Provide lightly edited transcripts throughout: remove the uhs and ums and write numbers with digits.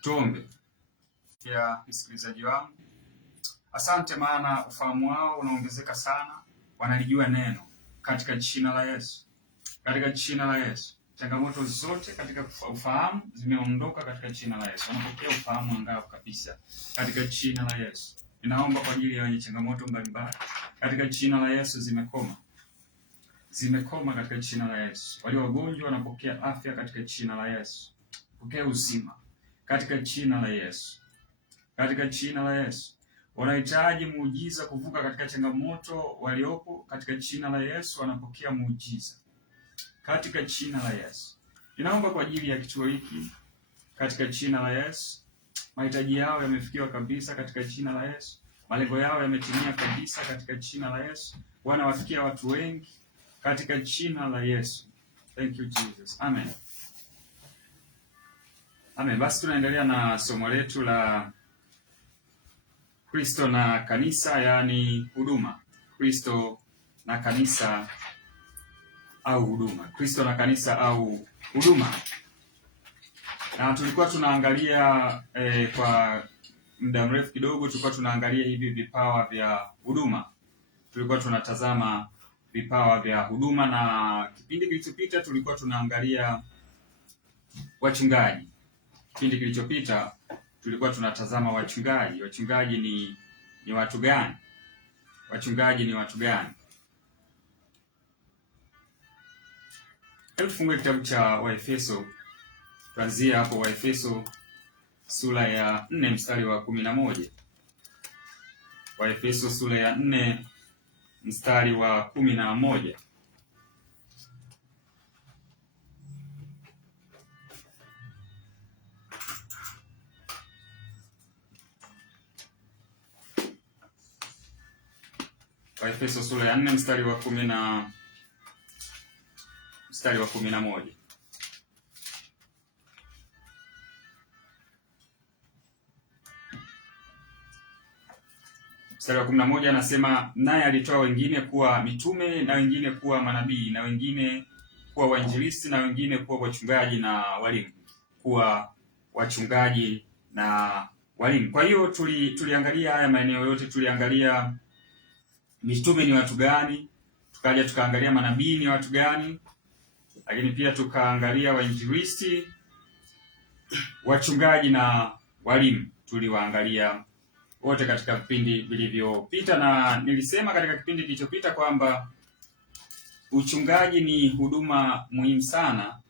Tuombe. Ya msikilizaji wangu, asante maana ufahamu wao unaongezeka sana, wanalijua neno katika jina la Yesu. Katika jina la Yesu. Changamoto zote katika ufahamu zimeondoka katika jina la Yesu. Wanapokea ufahamu angavu kabisa katika jina la Yesu. Ninaomba kwa ajili ya wenye changamoto mbalimbali katika jina la Yesu, zimekoma katika jina la Yesu. Walio wagonjwa wanapokea afya katika jina la Yesu. Pokea uzima katika jina la Yesu. Katika jina la Yesu. Wanahitaji muujiza kuvuka katika changamoto waliopo, katika jina la Yesu wanapokea muujiza katika jina la Yesu. Ninaomba kwa ajili ya kituo hiki katika jina la Yesu. Mahitaji yao yamefikiwa kabisa katika jina la Yesu. Malengo yao yametimia kabisa katika jina la Yesu. Wanawafikia watu wengi katika jina la Yesu. Thank you Jesus. Amen. Amen. Basi tunaendelea na somo letu la Kristo na kanisa, yaani huduma. Kristo na kanisa au huduma. Kristo na kanisa au huduma. Na tulikuwa tunaangalia kwa muda mrefu kidogo, tulikuwa tunaangalia hivi vipawa vya huduma. Tulikuwa tunatazama vipawa vya huduma, na kipindi kilichopita tulikuwa tunaangalia wachungaji. Kipindi kilichopita tulikuwa tunatazama wachungaji. Wachungaji ni watu gani? Wachungaji ni watu gani? Hebu tufungue kitabu cha Waefeso. Tuanzie hapo Waefeso sura ya 4 mstari wa 11. Waefeso sura ya 4 mstari wa 11. Waefeso sura ya 4 mstari wa 11. Mstari wa 11 anasema, naye alitoa wengine kuwa mitume, na wengine kuwa manabii, na wengine kuwa wainjilisti, na wengine kuwa wachungaji na walimu. Kuwa wachungaji na walimu. Kwa hiyo tuliangalia haya maeneo yote. Tuliangalia mitume ni watu gani, tukaja tukaangalia manabii ni watu gani, lakini pia tukaangalia wainjilisti, wachungaji na walimu. Tuliwaangalia wote katika vipindi vilivyopita, na nilisema katika kipindi kilichopita kwamba uchungaji ni huduma muhimu sana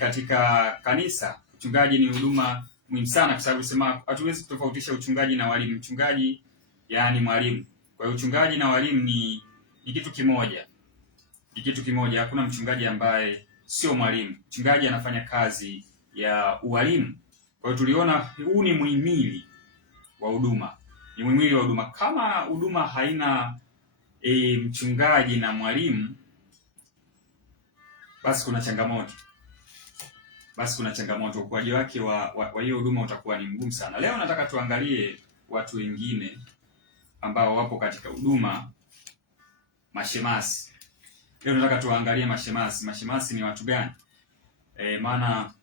katika kanisa. Uchungaji ni huduma muhimu sana, kwa sababu sema hatuwezi kutofautisha uchungaji na walimu. Uchungaji yaani mwalimu. Kwa hiyo uchungaji na walimu ni kitu kimoja. Ni kitu kimoja. Hakuna mchungaji ambaye sio mwalimu. Mchungaji anafanya kazi ya ualimu. Kwa hiyo tuliona huu ni muhimili wa huduma. Ni muhimili wa huduma. Kama huduma haina mchungaji na mwalimu, basi kuna changamoto. Ukuaji wake wa hiyo huduma utakuwa ni mgumu sana. Leo nataka tuangalie watu wengine ambao wapo katika huduma, mashemasi. Leo nataka tuangalie mashemasi. Mashemasi ni watu gani? Maana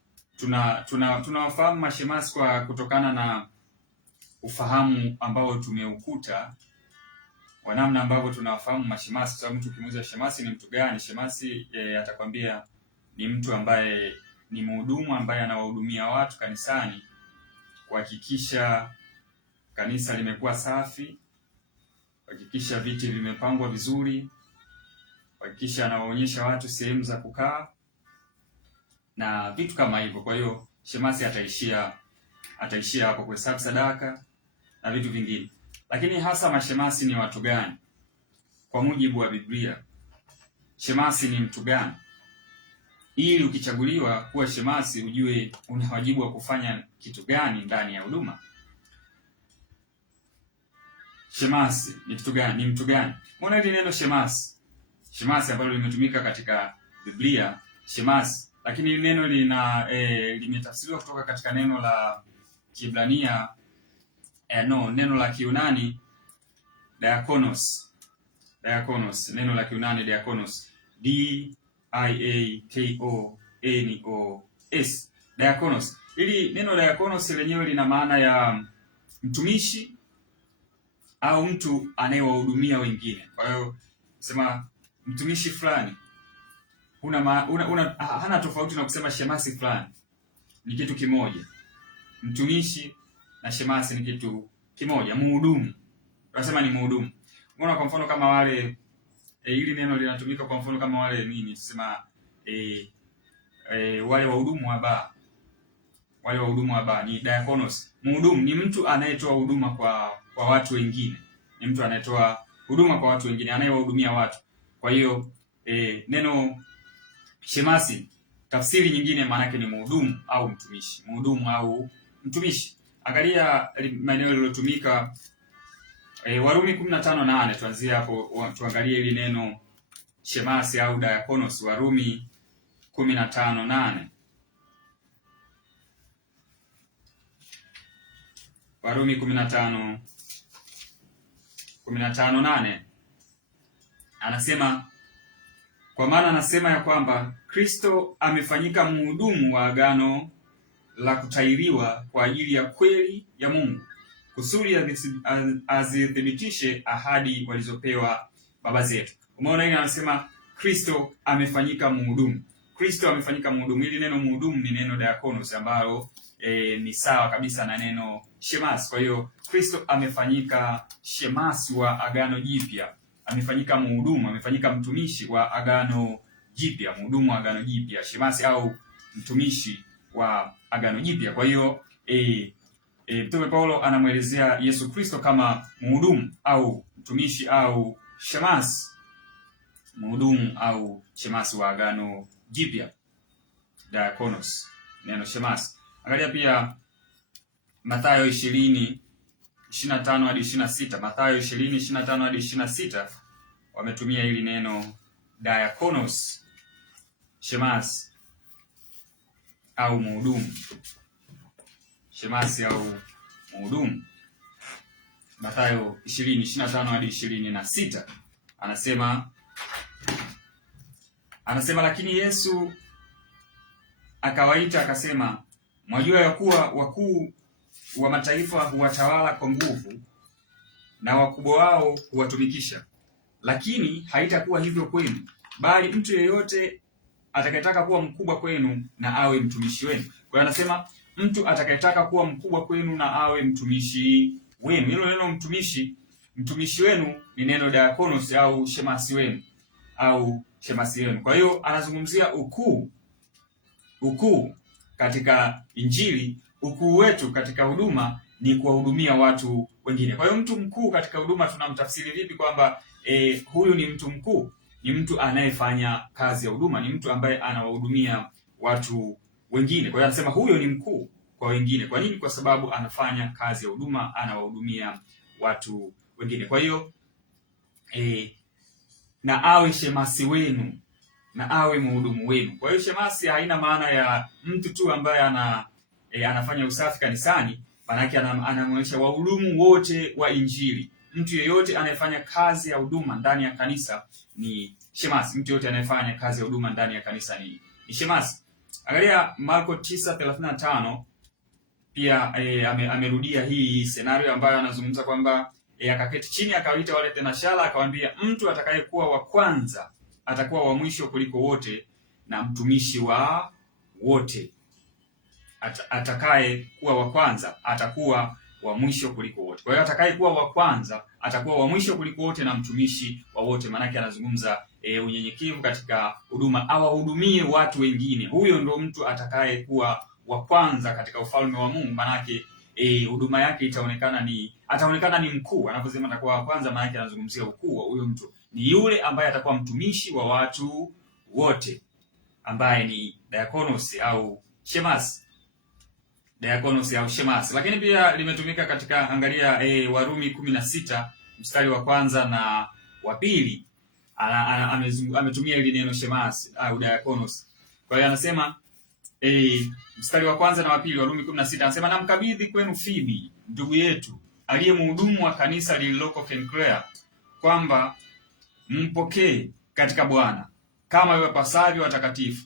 tunawafahamu mashemasi kwa kutokana na ufahamu ambao tumeukuta kwa namna ambavyo tunawafahamu mashemasi. Kwa sababu mtu ukimuuliza shemasi ni mtu gani, shemasi atakwambia ni mtu ambaye ni mhudumu ambaye anawahudumia watu kanisani, kuhakikisha kanisa limekuwa safi, kuhakikisha viti vimepangwa vizuri, kuhakikisha anawaonyesha watu sehemu za kukaa na vitu kama hivyo. Kwa hiyo shemasi ataishia hapo kuhesabu sadaka na vitu vingine. Lakini hasa mashemasi ni watu gani? Kwa mujibu wa Biblia, shemasi ni mtu gani? Ili ukichaguliwa kuwa shemasi ujue una wajibu wa kufanya kitu gani ndani ya huduma. Shemasi ni kitu gani? Ni mtu gani? Mbona hili neno shemasi? Shemasi ambalo limetumika katika Biblia, shemasi, lakini hili neno limetafsiriwa kutoka katika neno la Kiebrania neno la Kiyunani diakonos. Neno la Kiyunani diakonos. D I A K O N O S. Diakonos. Hili neno diakonos lenyewe lina maana ya mtumishi au mtu anayewahudumia wengine. Kwa hiyo sema mtumishi fulani hana tofauti na kusema shemasi fulani, ni kitu kimoja. Mtumishi na shemasi ni kitu kimoja. Mhudumu tunasema ni mhudumu. Unaona, kwa mfano kama wale hili neno linatumika kwa mfano kama wale tusema wale wahudumu wa baa. Wale wahudumu wa baa ni diakonos. Mhudumu ni mtu anayetoa huduma kwa watu wengine. Ni mtu anayetoa huduma kwa watu wengine, anayewahudumia watu. Kwa hiyo neno shemasi tafsiri nyingine maana yake ni mhudumu au mtumishi. Mhudumu au mtumishi. Angalia maeneo yaliyotumika Warumi 15:8. Tuanzie hapo tuangalie hili neno shemasi au diakonos. Warumi 15:8. Warumi 15:8 anasema, kwa maana anasema ya kwamba Kristo amefanyika mhudumu wa agano la kutahiriwa kwa ajili ya kweli ya Mungu, kusudi azithibitishe ahadi walizopewa baba zetu. Umeona hili, anasema Kristo amefanyika mhudumu. Kristo amefanyika mhudumu. Hili neno mhudumu ni neno diakonos ambalo ni sawa kabisa na neno shemasi. Kwa hiyo Kristo amefanyika shemasi wa agano jipya, amefanyika mhudumu, amefanyika mtumishi wa agano jipya, mhudumu wa agano jipya, shemasi au mtumishi wa agano jipya. Kwa hiyo Mtume Paulo anamwelezea Yesu Kristo kama mhudumu au mtumishi au shemasi, mhudumu au shemasi wa agano jipya, diakonos, neno shemasi. Angalia pia Mathayo 20:25 hadi 26. Mathayo 20:25 hadi 26 wametumia hili neno diakonos, shemasi au mhudumu. Shemasi au mhudumu. Mathayo 20:25 hadi 26 anasema lakini Yesu akawaita akasema, mwajua ya kuwa wakuu wa mataifa huwatawala kwa nguvu na wakubwa wao huwatumikisha, lakini haitakuwa hivyo kwenu, bali mtu yeyote atakayetaka kuwa mkubwa kwenu na awe mtumishi wenu. Kwa hiyo anasema mtu atakayetaka kuwa mkubwa kwenu na awe mtumishi wenu. Hilo neno mtumishi wenu ni neno diakonos au shemasi wenu au shemasi wenu. Kwa hiyo anazungumzia ukuu katika Injili. Ukuu wetu katika huduma ni kuwahudumia watu wengine. Kwa hiyo mtu mkuu katika huduma tunamtafsiri vipi kwamba huyu ni mtu mkuu? Ni mtu anayefanya kazi ya huduma, ni mtu ambaye anawahudumia watu wengine. Kwa hiyo anasema huyo ni mkuu kwa wengine. Kwa nini? Kwa sababu anafanya kazi ya huduma, anawahudumia watu wengine. Kwa hiyo na awe shemasi wenu na awe mhudumu wenu. Kwa hiyo shemasi haina maana ya mtu tu ambaye anafanya usafi kanisani, maana yake anamwonyesha wahudumu wote wa Injili. Mtu yeyote anayefanya kazi ya huduma ndani ya kanisa ni shemasi. Mtu yeyote anayefanya kazi ya huduma ndani ya kanisa ni shemasi. Angalia Marko 9:35 pia amerudia hii scenario ambayo anazungumza kwamba akaketi chini akawaita wale tenashara akawaambia, mtu atakayekuwa wa kwanza atakuwa wa mwisho kuliko wote na mtumishi wa wote. Atakaye kuwa wa kwanza atakuwa wa mwisho kuliko wote. Kwa hiyo atakaye kuwa wa kwanza atakuwa wa mwisho kuliko wote na mtumishi wa wote. Maana yake anazungumza unyenyekevu katika huduma, awahudumie watu wengine. Huyo ndo mtu atakaye kuwa wa kwanza katika ufalme wa Mungu. Maana yake huduma yake ataonekana ni mkuu. Anaposema atakuwa wa kwanza, maana yake anazungumzia ukuu wa huyo mtu. Ni yule ambaye atakuwa mtumishi wa watu wote, ambaye ni diakonos au shemasi. Diakonos au shemasi. Lakini pia limetumika katika, angalia Warumi 16 mstari wa kwanza na wa pili. Ametumia hili neno shemasi au diakonos. Kwa hiyo anasema mstari wa kwanza na wa pili, Warumi 16 anasema, namkabidhi kwenu Fibi ndugu yetu aliye mhudumu wa kanisa lililoko Kenkrea, kwamba mpokee katika Bwana kama iwapasavyo watakatifu,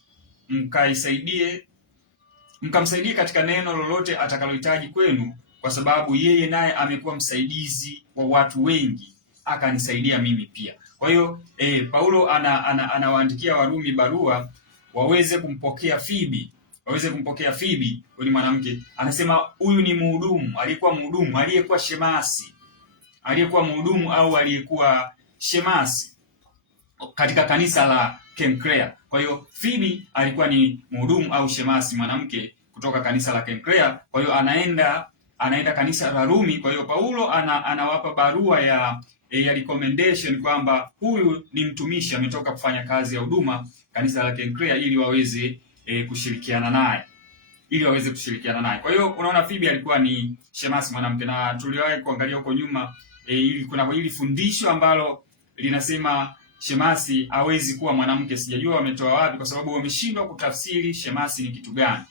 mkamsaidie katika neno lolote atakalohitaji kwenu, kwa sababu yeye naye amekuwa msaidizi wa watu wengi, akanisaidia mimi pia. Kwa hiyo Paulo anawaandikia Warumi barua waweze kumpokea Fibi, huyu ni mwanamke. Anasema huyu ni mhudumu, aliyekuwa shemasi, au aliyekuwa shemasi katika kanisa la Kenkrea. Kwa hiyo Fibi alikuwa ni mhudumu au shemasi, mwanamke kutoka kanisa la Kenkrea. Kwa hiyo anaenda kanisa la Rumi. Kwa hiyo Paulo anawapa barua ya recommendation kwamba huyu ni mtumishi, ametoka kufanya kazi ya huduma kanisa la Kenkrea, ili waweze kushirikiana naye. Kwa hiyo unaona Fibi alikuwa ni shemasi mwanamke, na tuliwahi kuangalia huko nyuma kuna hili fundisho ambalo linasema shemasi hawezi kuwa mwanamke. Sijajua wametoa wapi, kwa sababu wameshindwa kutafsiri shemasi ni kitu gani.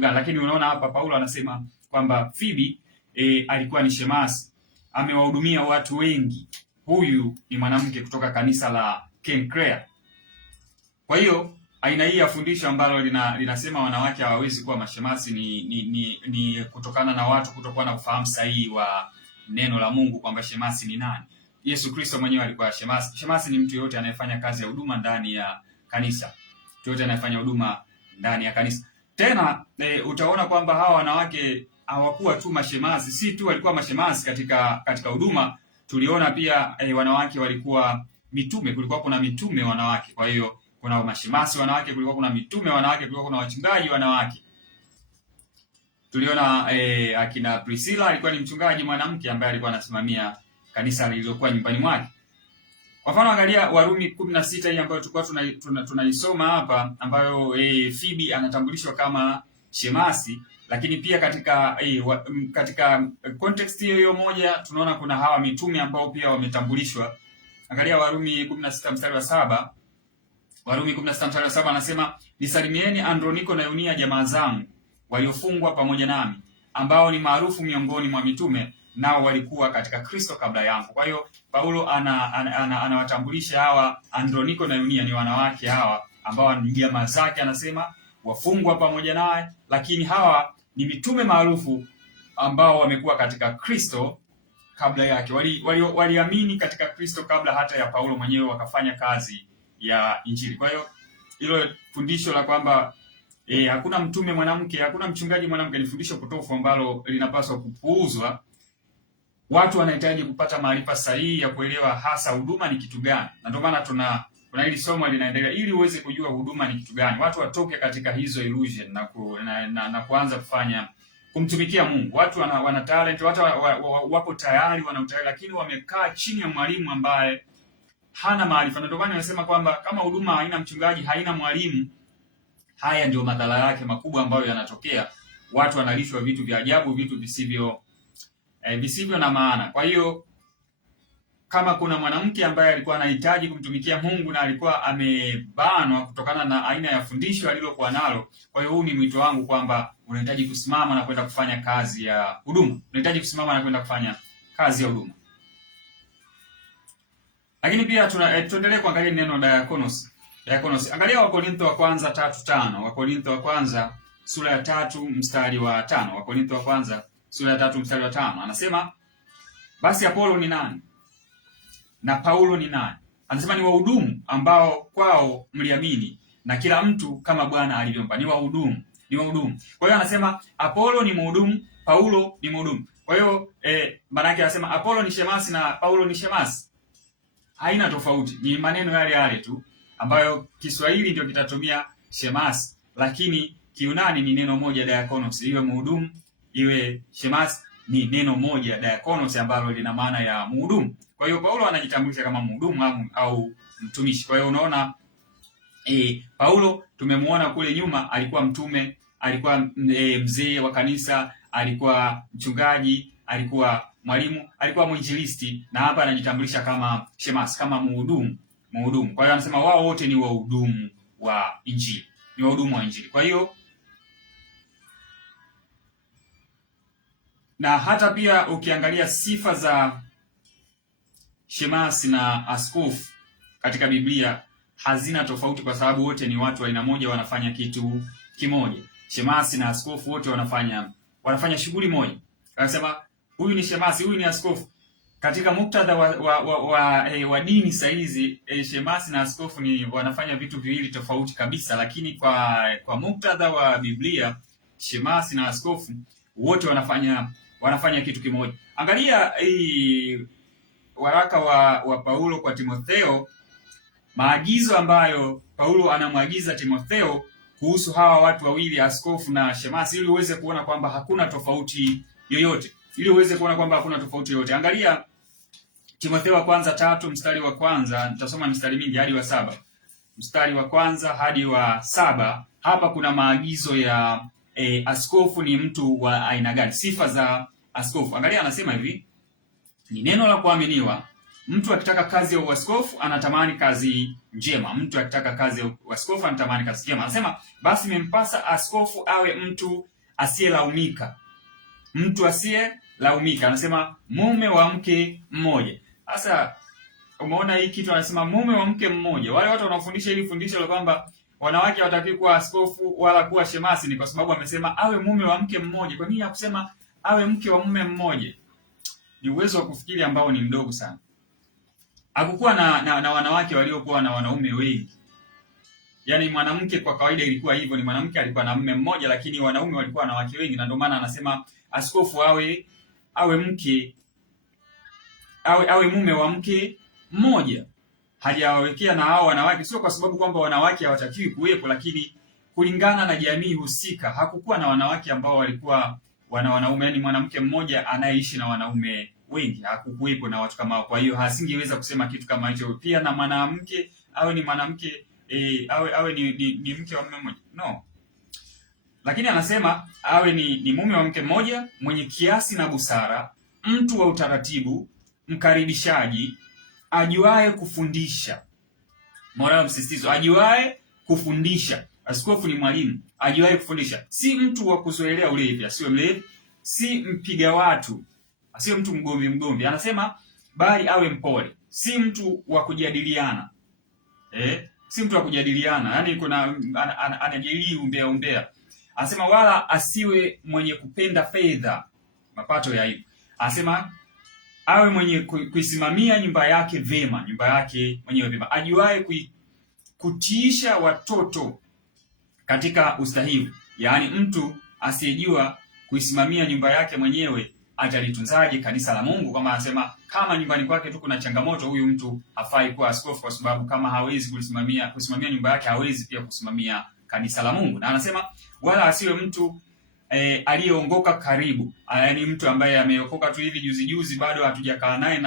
Lakini unaona hapa Paulo anasema kwamba Fibi alikuwa ni shemasi, amewahudumia watu wengi. Huyu ni mwanamke kutoka kanisa la Kenkrea. Kwa hiyo aina hii ya fundisho ambalo linasema wanawake hawawezi kuwa mashemasi ni kutokana na watu kutokuwa na ufahamu sahihi wa neno la Mungu, kwamba shemasi ni nani. Yesu Kristo mwenyewe alikuwa shemasi. Shemasi ni mtu yote anayefanya kazi ya huduma ndani ya kanisa. Tena utaona kwamba hawa wanawake hawakuwa tu mashemasi, si tu walikuwa mashemasi katika huduma. Tuliona pia wanawake walikuwa mitume. Kulikuwa kuna mitume wanawake. Kwa hiyo kuna mashemasi wanawake, kulikuwa kuna mitume wanawake, kulikuwa kuna wachungaji wanawake. Tuliona akina Priscilla alikuwa ni mchungaji mwanamke ambaye alikuwa anasimamia kanisa lililokuwa nyumbani mwake. Kwa mfano angalia Warumi 16 hii ambayo tulikuwa tunaisoma hapa, ambayo Fibi anatambulishwa kama shemasi, lakini pia katika context hiyo moja tunaona kuna hawa mitume ambao pia wametambulishwa. Angalia Warumi 16 mstari wa 7. Warumi 16 mstari wa 7 anasema, nisalimieni Androniko na Yunia, jamaa zangu waliofungwa pamoja nami, ambao ni maarufu miongoni mwa mitume, nao walikuwa katika Kristo kabla yangu. Kwa hiyo Paulo anawatambulisha hawa Androniko na Yunia ni wanawake hawa ambao ni jamaa zake, anasema wafungwa pamoja naye, lakini hawa ni mitume maarufu ambao wamekuwa katika Kristo kabla yake. Waliamini katika Kristo kabla hata ya Paulo mwenyewe wakafanya kazi ya Injili. Kwa hiyo hilo fundisho la kwamba hakuna mtume mwanamke, hakuna mchungaji mwanamke ni fundisho potofu ambalo linapaswa kupuuzwa. Watu wanahitaji kupata maarifa sahihi ya kuelewa hasa huduma ni kitu gani. Na ndio maana kuna hili somo linaendelea ili uweze kujua huduma ni kitu gani. Watu watoke katika hizo illusion na kuanza kumtumikia Mungu. Watu wana talent, watu wapo tayari, wana utayari, lakini wamekaa chini ya mwalimu ambaye hana maarifa. Ndio maana nimesema kwamba kama huduma haina mchungaji, haina mwalimu, haya ndio madhara yake makubwa ambayo yanatokea. Watu wanalishwa vitu vya ajabu, vitu visivyo na maana. Kwa hiyo kama kuna mwanamke ambaye alikuwa anahitaji kumtumikia Mungu na alikuwa amebanwa kutokana na aina ya fundisho alilokuwa nalo, kwa hiyo huu ni mwito wangu kwamba unahitaji kusimama na kwenda kufanya kazi ya huduma. Lakini pia tuendelee kuangalia neno diakonos. Angalia Wakorintho wa kwanza 3:5. Wakorintho wa kwanza sura ya 3 mstari wa 5. Wakorintho wa kwanza sura ya 3 mstari wa 5. Anasema, basi Apolo ni nani na Paulo ni nani? Anasema ni wahudumu ambao kwao mliamini, na kila mtu kama Bwana alivyompa. Ni wahudumu. Kwa hiyo anasema Apolo ni mhudumu, Paulo ni mhudumu. Kwa hiyo maana yake anasema Apolo ni shemasi na Paulo ni shemasi. Haina tofauti, ni maneno yale tu ambayo Kiswahili ndio kitatumia shemasi, lakini Kiunani ni neno moja diakonos. Iwe mhudumu iwe shemasi ni neno moja diakonos, ambalo lina maana ya mhudumu. Kwa hiyo Paulo anajitambulisha kama mhudumu au mtumishi. Kwa hiyo unaona Paulo tumemuona kule nyuma alikuwa mtume, alikuwa mzee wa kanisa, alikuwa mchungaji, alikuwa mwalimu, alikuwa mwinjilisti, na hapa anajitambulisha kama shemasi, kama mhudumu. Kwa hiyo anasema wao wote ni wahudumu wa Injili. Kwa hiyo na hata pia ukiangalia sifa za shemasi na askofu katika Biblia hazina tofauti, kwa sababu wote ni watu aina moja, wanafanya kitu kimoja. Shemasi na askofu wote wanafanya shughuli moja. Anasema huyu ni shemasi, huyu ni askofu. Katika muktadha wa dini saa hizi shemasi na askofu wanafanya vitu viwili tofauti kabisa, lakini kwa muktadha wa Biblia shemasi na askofu wote wanafanya kitu kimoja. Angalia waraka wa Paulo kwa Timotheo, maagizo ambayo Paulo anamwagiza Timotheo kuhusu hawa watu wawili, askofu na shemasi, ili uweze kuona kwamba hakuna tofauti yoyote. Angalia Timotheo wa kwanza 3 mstari wa kwanza, nitasoma mstari mingi hadi wa 7. Mstari wa kwanza hadi wa 7, hapa kuna maagizo ya askofu ni mtu wa aina gani, sifa za askofu. Angalia, anasema hivi: ni neno la kuaminiwa, mtu akitaka kazi ya uaskofu anatamani kazi njema. Mtu akitaka kazi ya uaskofu anatamani kazi njema. Anasema basi imempasa askofu awe mtu asiyelaumika. Mtu asiyelaumika, anasema mume wa mke mmoja. Sasa umeona hii kitu, anasema mume wa mke mmoja. Wale watu wanaofundisha hili fundisho la kwamba wanawake hawatakiwi kuwa askofu wala kuwa shemasi ni kwa sababu amesema awe mume wa mke mmoja. Kwa nini hakusema awe mke wa mume mmoja? Ni uwezo wa kufikiri ambao ni mdogo sana. Hakukuwa na wanawake waliokuwa na wanaume wengi. Yaani mwanamke kwa kawaida ilikuwa hivyo, ni mwanamke alikuwa na mume mmoja, lakini wanaume walikuwa na wake wengi, na ndio maana anasema askofu awe mume wa mke mmoja. Hajawawekea na hao wanawake, sio kwa sababu kwamba wanawake hawatakiwi kuwepo, lakini kulingana na jamii husika hakukuwa na wanawake ambao walikuwa wanaume, yani mwanamke mmoja anayeishi na wanaume wengi, hakukuwepo na watu kama hao. Kwa hiyo hasingeweza kusema kitu kama hicho. Pia na mwanamke awe ni mwanamke awe ni mke wa mume mmoja, no. Lakini anasema awe ni mume wa mke mmoja, mwenye kiasi na busara, mtu wa utaratibu, mkaribishaji, ajuaye kufundisha. Moral msisitizo, ajuaye kufundisha. Askofu ni mwalimu, ajuaye kufundisha. Si mtu wa kuzoelea ulevi, asiwe mlevi, si mpiga watu, asiwe mtu mgomvi. Anasema bali awe mpole, si mtu wa kujadiliana. Si mtu wa kujadiliana, yani kuna anajadili umbea. Anasema wala asiwe mwenye kupenda fedha, mapato ya aibu. Anasema awe mwenye kuisimamia nyumba yake vema, ajuaye kutiisha watoto katika ustahivu. Yaani mtu asiyejua kuisimamia nyumba yake mwenyewe atalitunzaje kanisa la Mungu? Kama anasema kama nyumbani kwake tu kuna changamoto, huyu mtu hafai kuwa askofu, kwa sababu kama hawezi kusimamia nyumba yake, hawezi pia kusimamia kanisa la Mungu. Na anasema wala asiwe mtu aliyeongoka karibu, yaani mtu ambaye ameokoka tu hivi juzi bado hatujakaa naye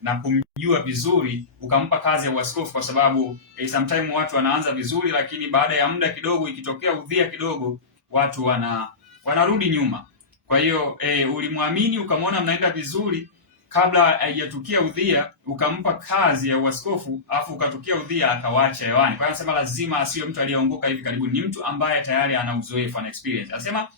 na kumjua vizuri, ukampa kazi ya uaskofu, kwa sababu sometimes watu wanaanza vizuri, lakini baada ya muda kidogo, ikitokea udhia kidogo, watu wanarudi nyuma. Kwa hiyo ulimwamini, ukamwona mnaenda vizuri, kabla haijatukia udhia ukampa kazi ya uaskofu, afu ukatukia udhia akawaacha hewani. Kwa hiyo anasema lazima asiwe mtu aliyeongoka hivi karibuni, ni mtu ambaye tayari ana uzoefu, ana experience. Anasema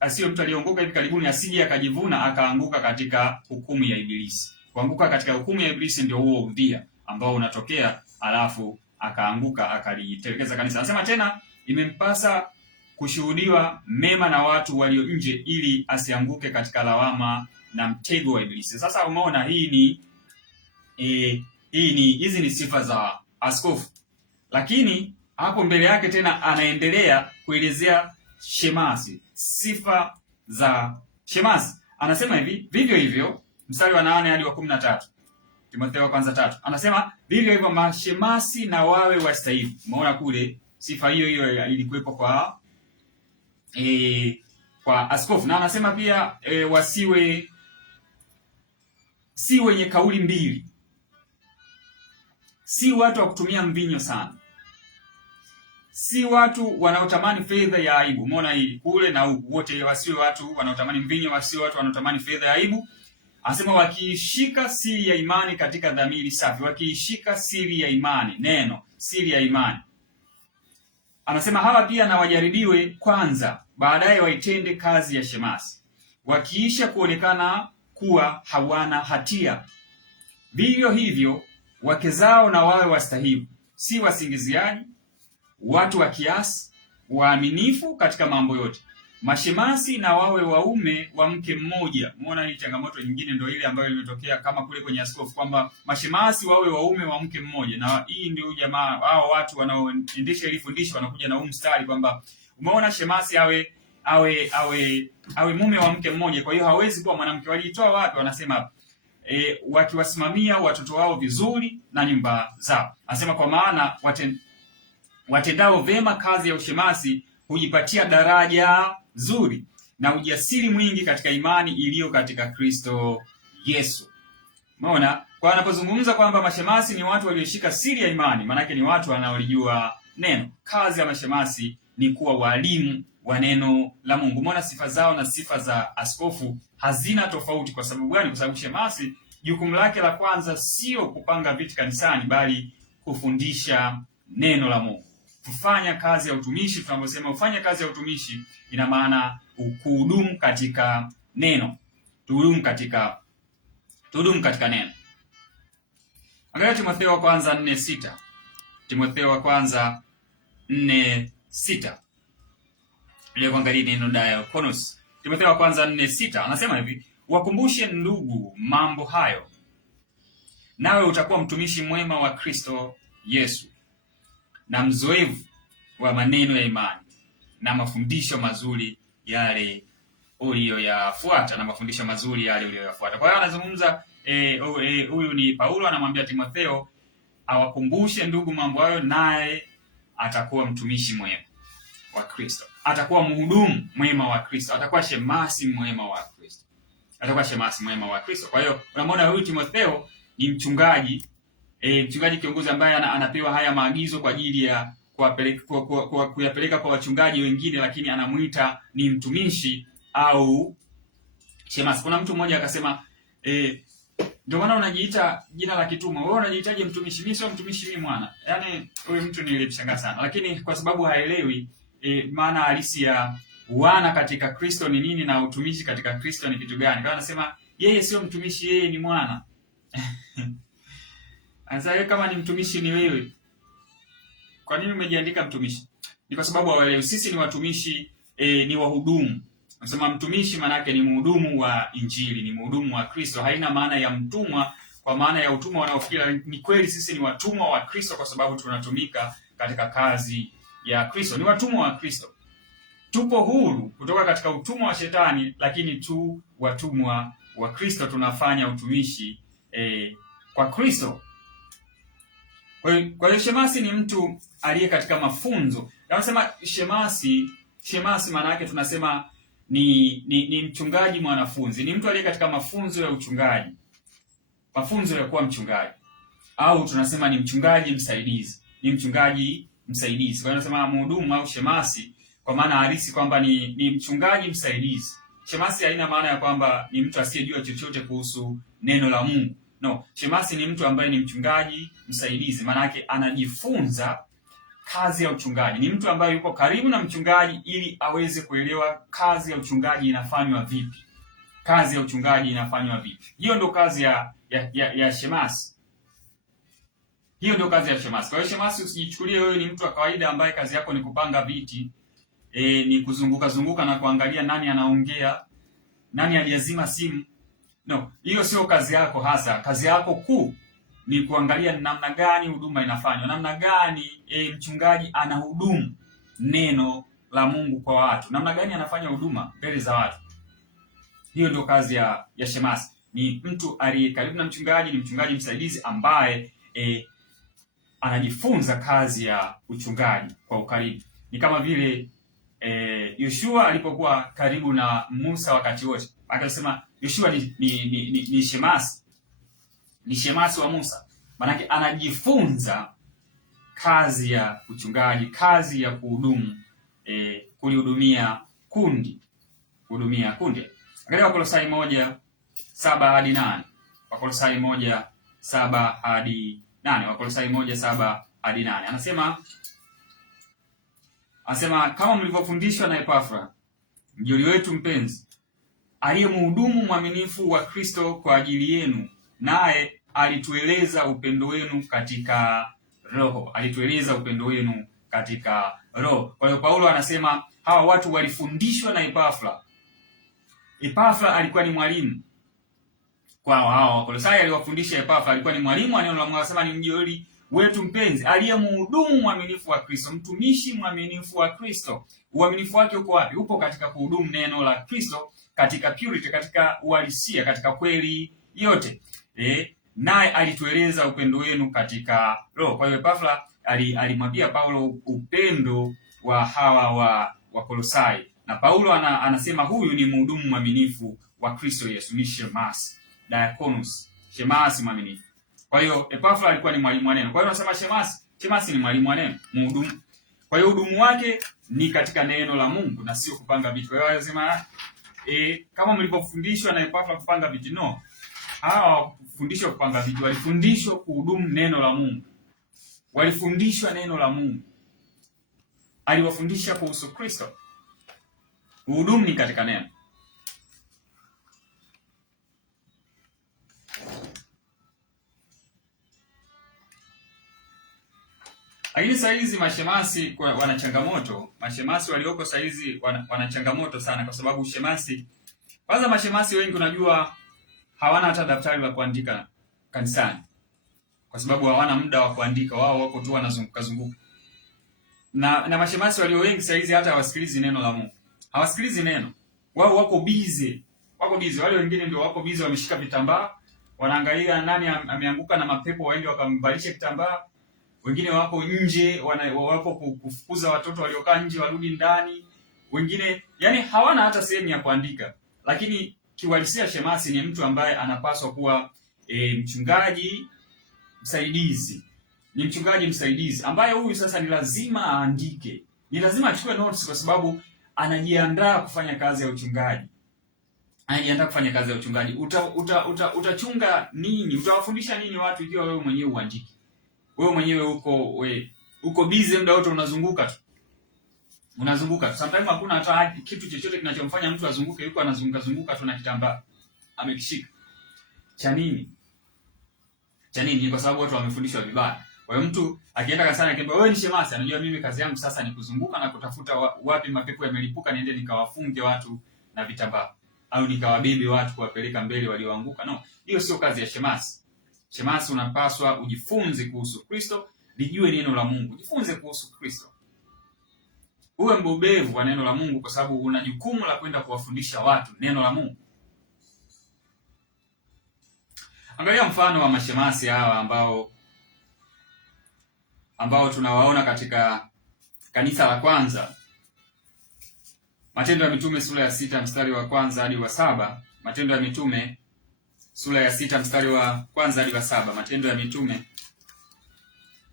asiwe mtu aliyeongoka hivi karibuni, asije akajivuna akaanguka katika hukumu ya Ibilisi. Kuanguka katika hukumu ya Ibilisi ndio huo udhia ambao unatokea, alafu akaanguka akalitelekeza kanisa. Anasema tena imempasa kushuhudiwa mema na watu walio nje, ili asianguke katika lawama na mtego wa Ibilisi. Sasa umeona, hizi ni sifa za askofu. Lakini hapo mbele yake tena anaendelea kuelezea shemasi, sifa za shemasi. Anasema hivi, vivyo hivyo, mstari wa 8 hadi wa 13, Timotheo wa kwanza 3. Anasema vivyo hivyo mashemasi na wawe wastahili. Umeona kule sifa hiyo ilikuwepo kwa askofu. Na anasema pia si wenye kauli mbili, si watu wa kutumia mvinyo sana, si watu wanaotamani fedha ya aibu. Umeona hii kule na huku, wote wasiwe watu wanaotamani mvinyo, wasiwe watu wanaotamani fedha ya aibu. Anasema wakiishika siri ya imani katika dhamiri safi, wakiishika siri ya imani, neno siri ya imani. Anasema hawa pia na wajaribiwe kwanza, baadaye waitende kazi ya shemasi, wakiisha kuonekana kuwa hawana hatia. Vivyo hivyo wake zao na wawe wastahivu, si wasingiziaji, watu wa kiasi, waaminifu katika mambo yote. Mashemasi na wawe waume wa mke mmoja. Umeona hii changamoto nyingine ndio ile ambayo imetokea kama kule kwenye askofu, kwamba mashemasi wawe waume wa mke mmoja. Na hii ndio jamaa hao watu wanaoendesha hili fundisho wanakuja na huu mstari kwamba umeona shemasi awe mume wa mke mmoja, kwa hiyo hawezi kuwa mwanamke. Walitoa wapi? Wanasema wakiwasimamia watoto wao vizuri na nyumba zao. Anasema kwa maana watendao vema kazi ya ushemasi hujipatia daraja zuri na ujasiri mwingi katika imani iliyo katika Kristo Yesu. Umeona? Kwa anapozungumza kwamba mashemasi ni watu walioshika siri ya imani, maana yake ni watu wanaolijua neno. Kazi ya mashemasi ni kuwa walimu wa neno la Mungu. Umeona sifa zao na sifa za askofu hazina tofauti. Kwa sababu gani? Kwa sababu shemasi jukumu lake la kwanza sio kupanga viti kanisani, bali kufundisha neno la Mungu, kufanya kazi ya utumishi. Tunaposema ufanye kazi ya utumishi, ina maana kuhudumu katika neno, tuhudumu katika neno. Angalia Timotheo wa kwanza 4:6. Timotheo wa kwanza 4:6. Ile kuangalia neno diakonos. Timotheo wa kwanza 4:6 anasema hivi, wakumbushe ndugu mambo hayo, nawe utakuwa mtumishi mwema wa Kristo Yesu, na mzoevu wa maneno ya imani na mafundisho mazuri yale uliyoyafuata. Kwa hiyo anazungumza huyu ni Paulo anamwambia Timotheo awakumbushe ndugu mambo hayo, naye atakuwa mtumishi mwema wa Kristo, atakuwa mhudumu mwema wa Kristo, atakuwa shemasi mwema wa Kristo. Kwa hiyo unamwona huyu Timotheo ni mchungaji kiongozi ambaye anapewa haya maagizo kwa ajili ya kuyapeleka kwa wachungaji wengine, lakini anamuita ni mtumishi au shemasi. Kuna mtu mmoja akasema ndio maana unajiita jina la kitumwa. Wewe unajiitaje mtumishi? Mimi sio mtumishi, mimi mwana. Yaani huyu mtu nilimshangaa sana. Lakini kwa sababu haelewi maana halisi ya wana katika Kristo ni nini na utumishi katika Kristo ni kitu gani. Kwa anasema yeye sio mtumishi, yeye ni mwana. Anasema kama ni mtumishi ni wewe, kwa nini umejiandika mtumishi? Ni kwa sababu hawaelewi. Sisi ni watumishi, ni wahudumu. Anasema mtumishi maana yake ni mhudumu wa Injili, ni mhudumu wa Kristo. Haina maana ya mtumwa kwa maana ya utumwa wanaofikiri. Ni kweli sisi ni watumwa wa Kristo kwa sababu tunatumika katika kazi ya Kristo. Ni watumwa wa Kristo. Tupo huru kutoka katika utumwa wa shetani, lakini tu watumwa wa Kristo, tunafanya utumishi kwa Kristo. Kwa hiyo shemasi ni mtu aliye katika mafunzo. Tunasema shemasi maana yake tunasema ni mchungaji mwanafunzi, ni mtu aliye katika mafunzo ya uchungaji, mafunzo ya kuwa mchungaji, au tunasema ni mchungaji msaidizi, Kwa hiyo tunasema mhudumu au shemasi kwa maana halisi kwamba ni mchungaji msaidizi. Shemasi haina maana ya kwamba ni mtu asiyejua chochote kuhusu neno la Mungu. No, shemasi ni mtu ambaye ni mchungaji msaidizi, maana yake anajifunza kazi ya uchungaji. Ni mtu ambaye yuko karibu na mchungaji ili aweze kuelewa kazi ya uchungaji inafanywa vipi. Hiyo ndio kazi ya shemasi. Kwa hiyo shemasi usijichukulie wewe ni mtu wa kawaida ambaye kazi yako ni kupanga viti, ni kuzunguka na kuangalia nani anaongea, nani aliyazima simu. No, hiyo sio kazi yako hasa. Kazi yako kuu ni kuangalia namna gani huduma inafanywa, namna gani mchungaji anahudumu neno la Mungu kwa watu, namna gani anafanya huduma mbele za watu. Hiyo ndio kazi ya shemasi. Ni mtu aliye karibu na mchungaji, ni mchungaji msaidizi ambaye anajifunza kazi ya uchungaji kwa ukaribu. Ni kama vile Yoshua alipokuwa karibu na Musa wakati wote. Akasema Yoshua ni shemasi wa Musa. Maanake anajifunza kazi ya uchungaji, kazi ya kuhudumu, kulihudumia kundi. Angalia Wakolosai 1:7 hadi 8. Wakolosai 1:7 hadi 8. Anasema kama mlivyofundishwa na Epafra, mjoli wetu mpenzi, aliye mhudumu mwaminifu wa Kristo kwa ajili yenu, naye alitueleza upendo wenu katika Roho. katika roho. Kwa hiyo Paulo anasema hawa watu walifundishwa na Epafra. Epafra alikuwa ni mwalimu kwao hawa Wakolosai, aliwafundisha Epafra, alikuwa ni mwalimu wa neno la Mungu. Anasema ni mjoli wetu mpenzi, aliyemhudumu mwaminifu wa Kristo, mtumishi mwaminifu wa Kristo. Uaminifu wake uko wapi? Upo katika kuhudumu neno la Kristo, katika purity, katika uhalisia, katika kweli yote. Naye alitueleza upendo wenu katika roho. Kwa hiyo Epafra alimwambia Paulo upendo wa hawa wa Kolosai, na Paulo anasema huyu ni mhudumu mwaminifu wa Kristo Yesu, ni shemasi, diakonus, shemasi mwaminifu. Kwa hiyo Epafra alikuwa ni mwalimu wa neno. Kwa hiyo anasema shemasi ni mwalimu wa neno, mhudumu. Kwa hiyo hudumu wake ni katika neno la Mungu na sio kupanga vitu. Kwa hiyo anasema kama mlipofundishwa na Epafra kupanga vitu, no. Hawa kufundishwa kupanga vitu, walifundishwa kuhudumu neno la Mungu. Walifundishwa neno la Mungu. Aliwafundisha kuhusu Kristo. Uhudumu ni katika neno. Lakini saa hizi mashemasi wana changamoto. Mashemasi walioko saa hizi wana changamoto sana, kwa sababu shemasi, kwanza mashemasi wengi unajua hawana hata daftari la kuandika kanisani, kwa sababu hawana muda wa kuandika. Wao wako tu wanazunguka zunguka. Na mashemasi walio wengi saa hizi hata hawasikilizi neno la Mungu. Hawasikilizi neno. Wao wako busy. Wale wengine ndio wako busy, wameshika vitambaa, wanaangalia nani ameanguka na mapepo waende wakambalishe kitambaa. Wengine wako nje, wapo kufukuza watoto waliokaa nje warudi ndani. Wengine yani hawana hata sehemu ya kuandika. Lakini kiuhalisia shemasi ni mtu ambaye anapaswa kuwa mchungaji msaidizi. Ni mchungaji msaidizi ambaye huyu sasa ni lazima aandike. Ni lazima achukue notes, kwa sababu anajiandaa kufanya kazi ya uchungaji. Utachunga nini? Utawafundisha nini watu ikiwa wewe mwenyewe uandiki? Wewe mwenyewe uko busy muda wote unazunguka tu. Sometimes hakuna hata kitu chochote kinachomfanya mtu azunguke, yuko anazunguka tu na kitambaa amekishika. Cha nini? Ni kwa sababu watu wamefundishwa vibaya. Kwa hiyo mtu akienda kanisani akiambia wewe ni shemasi, anajua mimi kazi yangu sasa ni kuzunguka na kutafuta wapi mapepo yamelipuka, niende nikawafunge watu na vitambaa, au nikawabebe watu kuwapeleka mbele walioanguka. No, hiyo sio kazi ya shemasi. Shemasi unapaswa ujifunze kuhusu Kristo, lijue neno la Mungu. Jifunze kuhusu Kristo. Uwe mbobevu wa neno la Mungu, kwa sababu una jukumu la kwenda kuwafundisha watu neno la Mungu. Angalia mfano wa mashemasi hawa ambao tunawaona katika kanisa la kwanza. Matendo ya Mitume sura ya 6 mstari wa kwanza hadi wa 7. Matendo ya Mitume sura ya 6 mstari wa kwanza hadi wa 7. Matendo ya Mitume.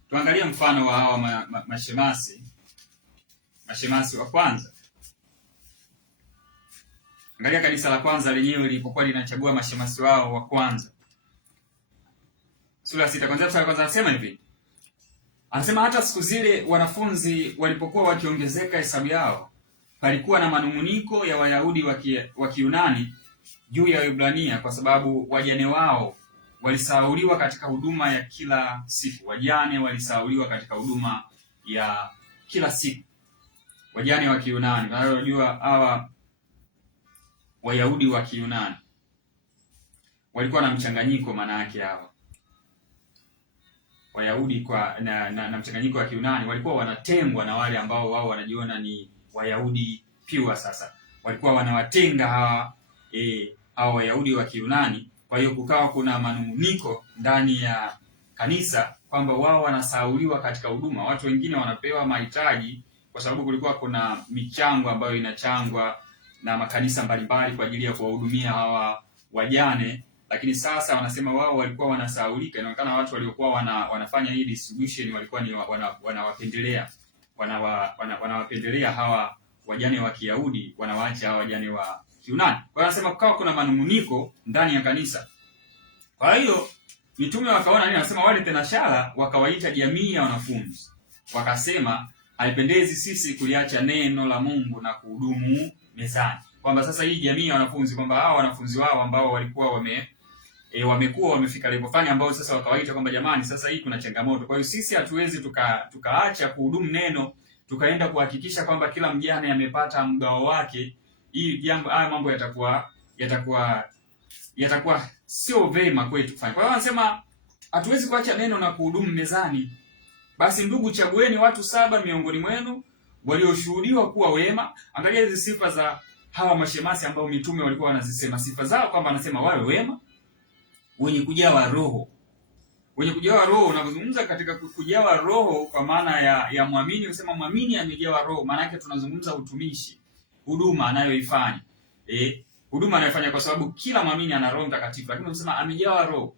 Tuangalie mfano wa hawa mashemasi wa kwanza. Angalia kanisa la kwanza lenyewe lilipokuwa linachagua mashemasi wao wa kwanza. Sura ya 6 kwanza mstari wa kwanza anasema hivi. Anasema hata siku zile wanafunzi walipokuwa wakiongezeka hesabu yao, palikuwa na manunguniko ya Wayahudi wa Kiyunani juu ya Waebrania, kwa sababu wajane wao walisahauliwa katika huduma ya kila siku. Wajane walisahauliwa katika huduma ya kila siku. Wajane wa Kiyunani. Na unajua hawa Wayahudi wa Kiyunani walikuwa na mchanganyiko, maana yake hawa Wayahudi na mchanganyiko wa Kiyunani walikuwa wanatengwa na wale ambao wao wanajiona ni Wayahudi pure. Sasa walikuwa wanawatenga hawa Wayahudi wa Kiyunani. Kwa hiyo kukawa kuna manunguniko ndani ya kanisa kwamba wao wanasahauliwa katika huduma. Watu wengine wanapewa mahitaji, kwa sababu kulikuwa kuna michango ambayo inachangwa na makanisa mbalimbali kwa ajili ya kuwahudumia hawa wajane. Lakini sasa wanasema wao walikuwa wanasahaulika. Inaonekana watu waliokuwa wanafanya hii distribution walikuwa ni wanawapendelea hawa wajane wa Kiyahudi, wanawaacha hawa wajane wa Kiyunani. Kwa hiyo anasema kukawa kuna manunguniko ndani ya kanisa. Kwa hiyo mitume wakaona nini? Anasema wale tenashara wakawaita jamii ya wanafunzi. Wakasema haipendezi sisi kuliacha neno la Mungu na kuhudumu mezani. Kwamba sasa hii jamii ya wanafunzi, kwamba hawa wanafunzi wao ambao walikuwa wamekuwa wamefika level fulani ambao sasa wakawaita kwamba jamani, sasa hii kuna changamoto. Kwa hiyo sisi hatuwezi tukaacha kuhudumu neno tukaenda kuhakikisha kwamba kila mjane amepata mgao wake. Haya mambo yatakuwa sio vema kwetu kufanya. Kwa hiyo wanasema hatuwezi kuacha neno na kuhudumu mezani. Basi ndugu, chagueni watu 7 miongoni mwenu walioshuhudiwa kuwa wema. Angalia hizi sifa za hawa mashemasi ambao mitume walikuwa wanazisema sifa zao, kwamba anasema wawe wema, wenye kujawa roho. Wenye kujawa roho, unazungumza katika kujawa roho kwa maana ya muamini, unasema muamini amejawa roho, maana yake tunazungumza utumishi, huduma anayoifanya. Huduma anayofanya, kwa sababu kila muamini ana Roho Mtakatifu, lakini unasema amejawa roho.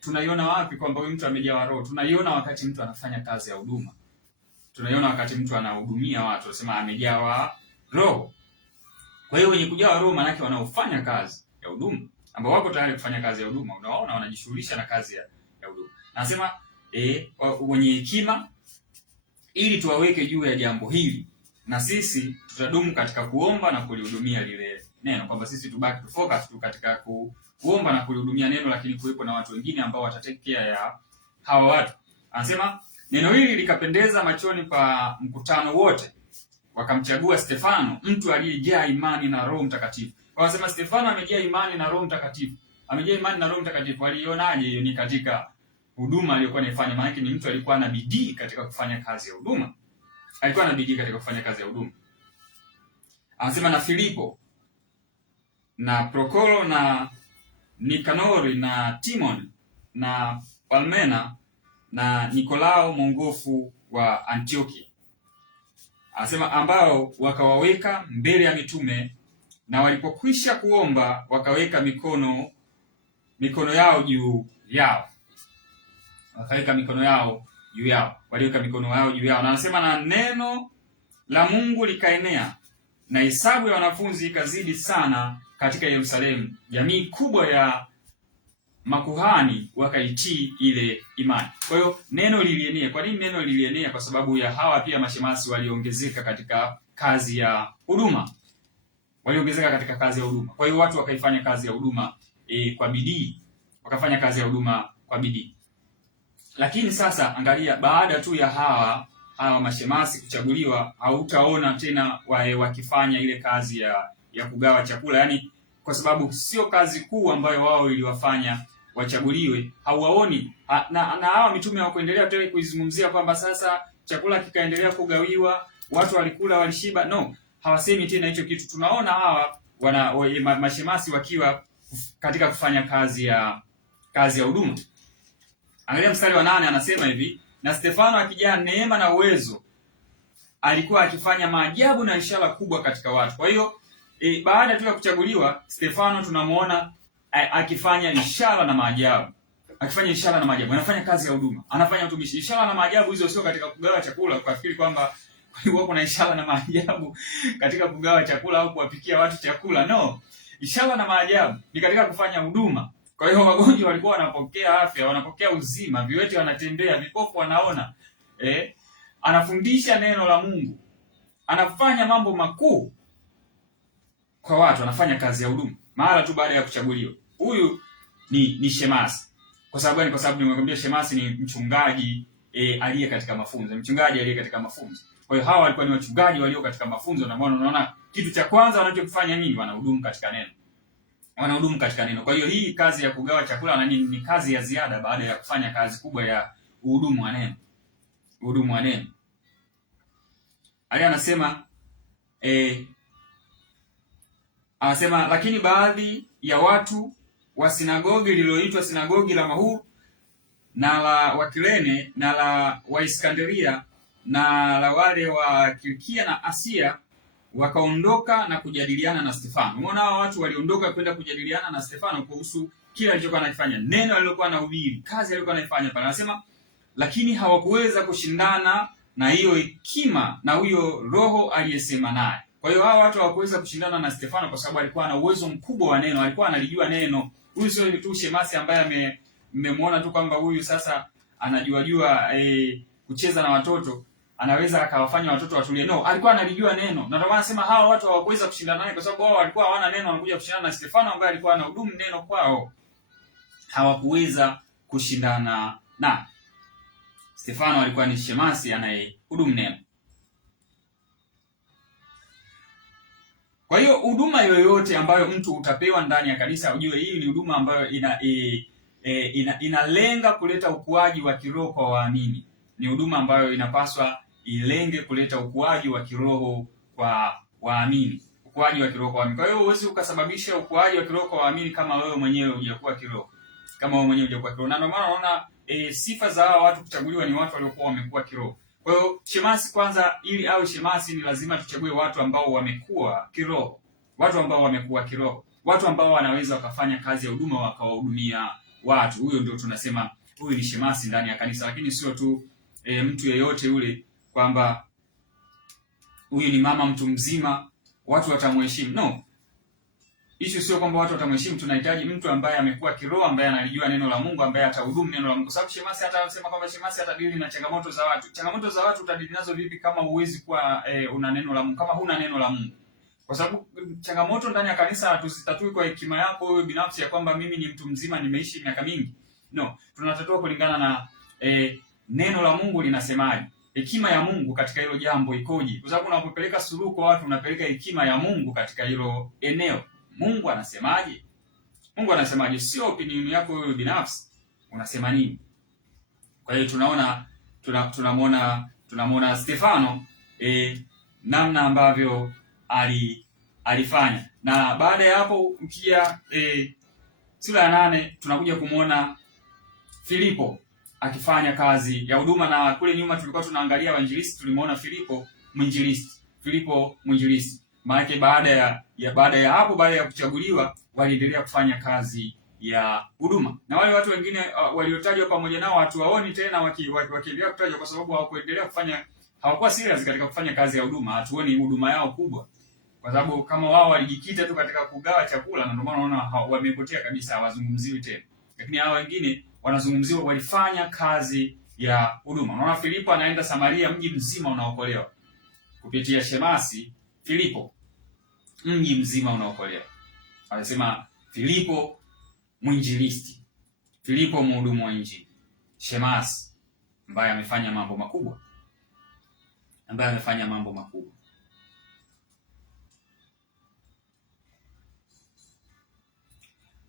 Tunaiona wapi kwamba huyu mtu amejawa roho? Tunaiona wakati mtu anafanya kazi ya huduma. Tunaiona wakati mtu anahudumia watu, tunasema amejawa roho. Kwa hiyo wenye kujawa roho maana yake wanaofanya kazi ya huduma, ambao wako tayari kufanya kazi ya huduma. Unaona, wanajishughulisha na kazi ya huduma. Nasema wenye hekima, ili tuwaweke juu ya jambo hili, na sisi tutadumu katika kuomba na kulihudumia lile neno, kwamba sisi tubaki focus tu katika kuomba na kulihudumia neno, lakini kuwepo na watu wengine ambao watatake care ya hawa watu. Anasema neno hili likapendeza machoni pa mkutano wote, wakamchagua Stefano, mtu aliyejaa imani na Roho Mtakatifu. Kwa sababu Stefano amejaa imani na Roho Mtakatifu. Amejaa imani na Roho Mtakatifu. Alionaje hiyo? Ni katika huduma aliyokuwa anaifanya. Maana ni mtu alikuwa na bidii katika kufanya kazi ya huduma. Alikuwa na bidii katika kufanya kazi ya huduma. Anasema na Filipo na Prokoro na Nikanori na Timon na Palmena na Nikolao mwongofu wa Antiokia. Anasema ambao wakawaweka mbele ya mitume, na walipokwisha kuomba wakaweka mikono yao juu yao. Wakaweka mikono yao juu yao. Waliweka mikono yao juu yao. Na anasema na neno la Mungu likaenea, na hesabu ya wanafunzi ikazidi sana katika Yerusalemu. Jamii kubwa ya makuhani wakaitii ile imani. Kwa hiyo neno lilienea. Kwa nini neno lilienea? Kwa sababu ya hawa pia mashemasi waliongezeka katika kazi ya huduma. Waliongezeka katika kazi ya huduma. Kwa hiyo watu wakaifanya kazi ya huduma kwa bidii. Wakafanya kazi ya huduma kwa bidii. Lakini sasa angalia, baada tu ya hawa mashemasi kuchaguliwa, hautaona tena wakifanya ile kazi ya kugawa chakula. Yaani kwa sababu sio kazi kuu ambayo wao iliwafanya wachaguliwe. Hauwaoni na hawa mitume hawakuendelea tena kuizungumzia kwamba sasa chakula kikaendelea kugawiwa, watu walikula walishiba. No, hawasemi tena hicho kitu. Tunaona hawa mashemasi wakiwa katika kufanya kazi ya huduma. Angalia mstari wa 8, anasema hivi, na Stefano akijaa neema na uwezo alikuwa akifanya maajabu na ishara kubwa katika watu. Kwa hiyo baada tu ya kuchaguliwa, Stefano tunamuona akifanya ishara na maajabu. Akifanya ishara na maajabu. Anafanya kazi ya huduma. Anafanya utumishi. Ishara na maajabu hizo sio katika kugawa chakula, ukafikiri kwamba wako na ishara na maajabu katika kugawa chakula au kuwapikia watu chakula. No. Ishara na maajabu ni katika kufanya huduma. Kwa hiyo wagonjwa walikuwa wanapokea afya, wanapokea uzima, viwete wanatembea, vipofu wanaona. Anafundisha neno la Mungu. Anafanya mambo makuu kwa watu, anafanya kazi ya huduma mara tu baada ya kuchaguliwa. Huyu ni shemasi. Kwa sababu gani? Kwa sababu nimekuambia shemasi ni mchungaji aliye katika mafunzo. Mchungaji aliye katika mafunzo. Kwa hiyo hawa walikuwa ni wachungaji walio katika mafunzo, na unaona kitu cha kwanza wanachokifanya nini? Wanahudumu katika neno. Wanahudumu katika neno. Kwa hiyo hii kazi ya kugawa chakula ni kazi ya ziada baada ya kufanya kazi kubwa ya uhudumu wa neno. Uhudumu wa neno. Anasema lakini baadhi ya watu wa sinagogi lililoitwa sinagogi la Mahur na la Wakirene na la Waiskanderia na la wale wa Kilikia na Asia wakaondoka na kujadiliana na Stefano. Umeona hao watu waliondoka kwenda kujadiliana na Stefano kuhusu kile alichokuwa anafanya, neno alilokuwa anahubiri, kazi aliyokuwa anaifanya pale. Anasema lakini hawakuweza kushindana na hiyo hekima na huyo roho aliyesema naye. Kwa hiyo hao watu hawakuweza kushindana na Stefano kwa sababu alikuwa na uwezo mkubwa wa neno, alikuwa analijua neno. Huyu sio tu shemasi ambaye mmemwona tu kwamba huyu sasa anajua kucheza na watoto, anaweza akawafanya watoto watulie. No, alikuwa analijua neno. Na ndio maana nasema hawa watu hawakuweza kushindana naye kwa sababu wao walikuwa hawana neno, wanakuja kushindana na Stefano ambaye alikuwa anahudumu neno kwao. hawakuweza kushindana na Stefano. Alikuwa ni shemasi anayehudumu neno. Kwa hiyo huduma yoyote ambayo mtu utapewa ndani ya kanisa, ujue hii ni huduma ambayo inalenga kuleta ukuaji wa kiroho kwa waamini. Ni huduma ambayo inapaswa ilenge kuleta ukuaji wa kiroho kwa waamini, ukuaji wa kiroho kwa waamini. Kwa hiyo huwezi ukasababisha ukuaji wa kiroho kwa waamini kama wewe mwenyewe hujakuwa kiroho, na ndio maana unaona sifa za hawa watu kuchaguliwa ni watu waliokuwa wamekuwa kiroho. Kwa hiyo shemasi, kwanza, ili awe shemasi ni lazima tuchague watu ambao wamekuwa kiroho, watu ambao wanaweza wakafanya kazi ya huduma, wakawahudumia watu. Huyo ndio tunasema huyu ni shemasi ndani ya kanisa, lakini sio tu mtu yeyote yule kwamba huyu ni mama mtu mzima watu watamheshimu. No, issue sio kwamba watu watamheshimu. Tunahitaji mtu ambaye amekuwa kiroho, ambaye analijua neno la Mungu, ambaye atahudumu neno la Mungu. Kwa sababu shemasi atasema kwamba shemasi atadili na changamoto za watu. Changamoto za watu utadili nazo vipi kama huwezi kuwa una neno la Mungu, kama huna neno la Mungu? Kwa sababu changamoto ndani ya kanisa hatuzitatui kwa hekima yako wewe binafsi ya kwamba mimi ni mtu mzima nimeishi miaka mingi. No, tunatatua kulingana na neno la Mungu linasemaje. Hekima ya Mungu katika hilo jambo ikoje? Kwa sababu unapopeleka suluhu kwa watu unapeleka hekima ya Mungu katika hilo eneo. Mungu anasemaje? Sio opinion yako wewe binafsi. Unasema nini? Kwa hiyo tunamwona Stefano namna ambavyo alifanya. Na baada ya hapo ukija sura ya 8 tunakuja kumwona Filipo akifanya kazi ya huduma, na kule nyuma tulikuwa tunaangalia wainjilisti, tulimuona Filipo mwinjilisti. Maana baada ya hapo, baada ya kuchaguliwa, waliendelea kufanya kazi ya huduma. Na wale watu wengine waliotajwa pamoja nao hatuwaoni tena wakiendelea kutajwa, kwa sababu hawakuwa serious katika kufanya kazi ya huduma. Hatuoni huduma yao kubwa, kwa sababu kama wao walijikita tu katika kugawa chakula, na ndio maana unaona wamepotea kabisa, hawazungumziwi tena. Lakini hao wengine wanazungumziwa, walifanya kazi ya huduma. Unaona Filipo anaenda Samaria, mji mzima unaokolewa kupitia shemasi Filipo, mji mzima unaokolewa. Anasema Filipo mwinjilisti, Filipo mhudumu wa Injili, shemasi ambaye amefanya mambo makubwa,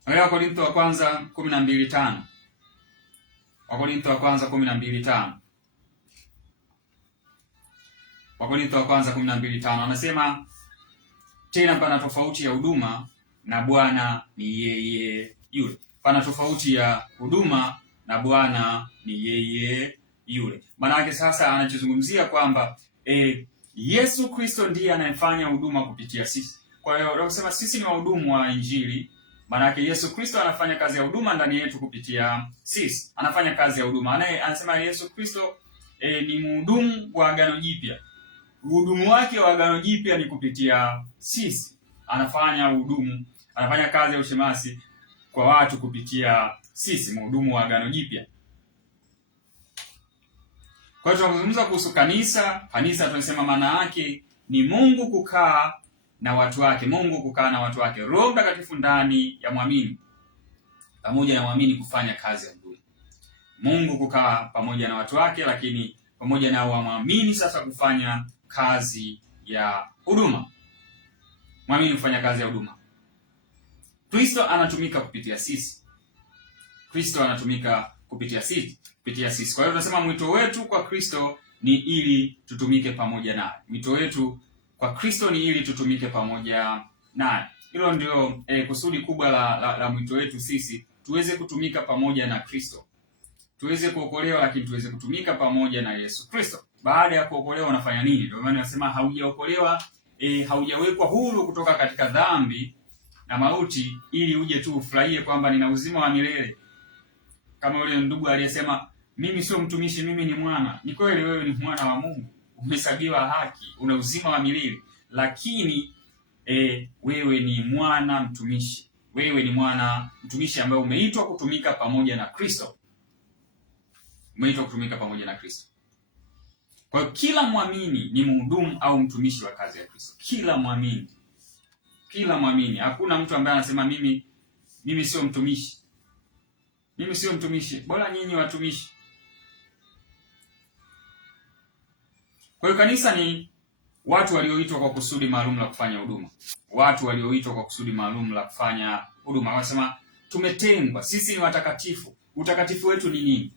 Wakorintho wa kwanza 12:5. Wakorintho wa kwanza 12:5 anasema, tena pana tofauti ya huduma na Bwana ni yeye yule. Pana tofauti ya huduma na Bwana ni yeye yule. Maana yake sasa anachozungumzia kwamba Yesu Kristo ndiye anayefanya huduma kupitia sisi. Kwa hiyo tunasema sisi ni wahudumu wa Injili. Maana yake Yesu Kristo anafanya kazi ya huduma ndani yetu kupitia sisi. Anafanya kazi ya huduma. Anasema Yesu Kristo ni mhudumu wa Agano Jipya. Uhudumu wake wa Agano Jipya ni kupitia sisi. Anafanya kazi ya ushemasi kwa watu kupitia sisi, mhudumu wa Agano Jipya. Kwa hiyo tunazungumza kuhusu kanisa tunasema maana yake ni Mungu kukaa na watu wake, Roho Mtakatifu ndani ya mwamini, pamoja na mwamini kufanya kazi ya huduma. Mungu kukaa pamoja na watu wake, lakini pamoja na mwamini sasa kufanya kazi ya huduma. Mwamini kufanya kazi ya huduma. Kristo anatumika kupitia sisi. Kwa hiyo tunasema mwito wetu kwa Kristo ni ili tutumike pamoja naye. Hilo ndio kusudi kubwa la mwito wetu sisi, tuweze kutumika pamoja na Kristo. Tuweze kuokolewa, lakini tuweze kutumika pamoja na Yesu Kristo. Baada ya kuokolewa unafanya nini? Ndio maana nasema haujaokolewa, haujawekwa huru kutoka katika dhambi na mauti ili uje tu ufurahie kwamba nina uzima wa milele. Kama yule ndugu aliyesema mimi sio mtumishi, mimi ni mwana. Ni kweli wewe ni mwana wa Mungu, umehesabiwa haki, una uzima wa milele, lakini wewe ni mwana mtumishi. Wewe ni mwana mtumishi ambaye umeitwa kutumika pamoja na Kristo. Kwa hiyo kila mwamini ni mhudumu au mtumishi wa kazi ya Kristo. Kila mwamini. Hakuna mtu ambaye anasema mimi sio mtumishi. Mimi sio mtumishi, bora nyinyi watumishi. Kwa hiyo kanisa ni watu walioitwa kwa kusudi maalum la kufanya huduma. Watu walioitwa kwa kusudi maalum la kufanya huduma. Wanasema tumetengwa, sisi ni watakatifu. Utakatifu wetu ni nini?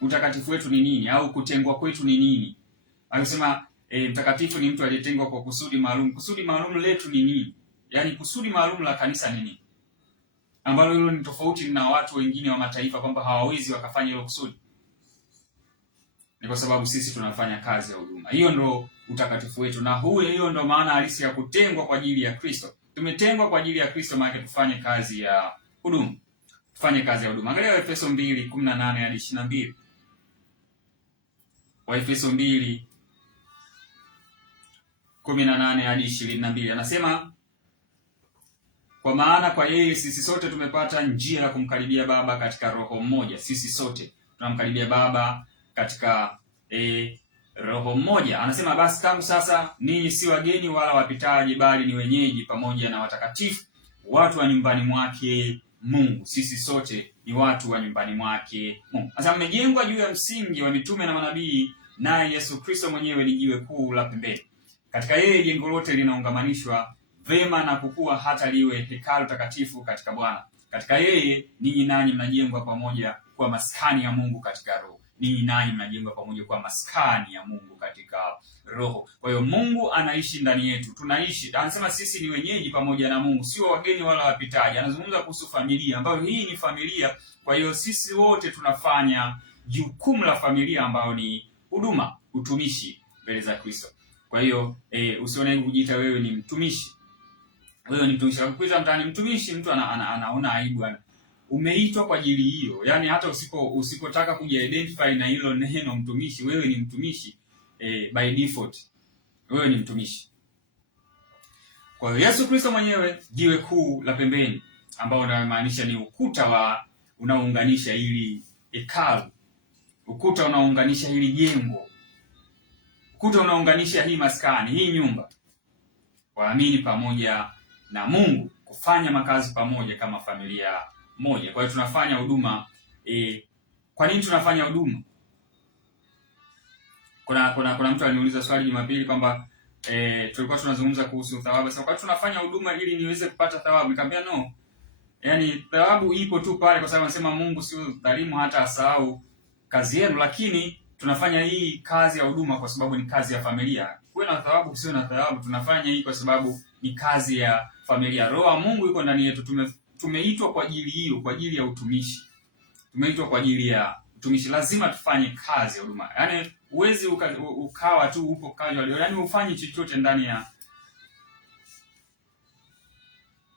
Utakatifu wetu ni nini? Au kutengwa kwetu ni nini? Anasema mtakatifu ni mtu aliyetengwa kwa kusudi maalum. Kusudi maalum letu ni nini? Yaani kusudi maalum la kanisa ni nini? Ambalo hilo ni tofauti na watu wengine wa mataifa kwamba hawawezi wakafanya hilo kusudi. Ni kwa sababu sisi tunafanya kazi ya huduma. Hiyo ndo utakatifu wetu, na hiyo ndo maana halisi ya kutengwa kwa ajili ya Kristo. Tumetengwa kwa ajili ya Kristo, maana tufanye kazi ya huduma. Tufanye kazi ya huduma. Angalia Waefeso 2:18 hadi 22. Waefeso 2:18 hadi 22. Anasema, kwa maana kwa yeye sisi sote tumepata njia ya kumkaribia Baba katika roho mmoja. Sisi sote tunamkaribia Baba katika roho mmoja. Anasema, basi tangu sasa ninyi si wageni wala wapitaji, bali ni wenyeji pamoja na watakatifu, watu wa nyumbani mwake Mungu. Sisi sote ni watu wa nyumbani mwake Mungu. Sasa mmejengwa juu ya msingi wa mitume na manabii, naye Yesu Kristo mwenyewe ni jiwe kuu la pembeni. Katika yeye jengo lote linaungamanishwa vema na kukua hata liwe hekalu takatifu katika Bwana. Katika yeye ninyi nanyi mnajengwa pamoja kwa maskani ya Mungu katika roho. Ninyi nanyi mnajengwa pamoja kwa maskani ya Mungu katika roho. Kwa hiyo Mungu anaishi ndani yetu. Tunaishi. Anasema sisi ni wenyeji pamoja na Mungu, sio wageni wala wapitaji. Anazungumza kuhusu familia, ambayo hii ni familia. Kwa hiyo sisi wote tunafanya jukumu la familia, ambayo ni huduma, utumishi mbele za Kristo. Kwa hiyo usione kujiita wewe ni mtumishi. Wewe ni mtumishi. Ukikuita mtaani mtumishi, mtu anaona aibu. Umeitwa kwa ajili hiyo. Yaani hata usipotaka kuja identify na hilo neno mtumishi, wewe ni mtumishi by default. Wewe ni mtumishi. Kwa hiyo Yesu Kristo mwenyewe jiwe kuu la pembeni, ambao unamaanisha ni ukuta unaounganisha hili hekalu. Ukuta unaounganisha hili jengo. Ukuta unaounganisha hii maskani, hii nyumba. Waamini pamoja na Mungu kufanya makazi pamoja kama familia moja. Kwa hiyo tunafanya huduma. Kwa nini tunafanya huduma? Kuna mtu aliniuliza swali Jumapili kwamba tulikuwa tunazungumza kuhusu thawabu. Sasa kwa tunafanya huduma ili niweze kupata thawabu. Nikamwambia no. Yaani thawabu ipo tu pale kwa sababu anasema Mungu sio dhalimu hata asahau kazi yenu, lakini tunafanya hii kazi ya huduma kwa sababu ni kazi ya familia. Kuwe na thawabu usio na thawabu, tunafanya hii kwa sababu ni kazi ya familia. Roho wa Mungu yuko ndani yetu. Tumeitwa kwa ajili hiyo, kwa ajili ya utumishi. Tumeitwa kwa ajili ya utumishi. Lazima tufanye kazi ya huduma. Yaani uwezi ukawa tu upo casual. Yaani ufanye chochote ndani ya.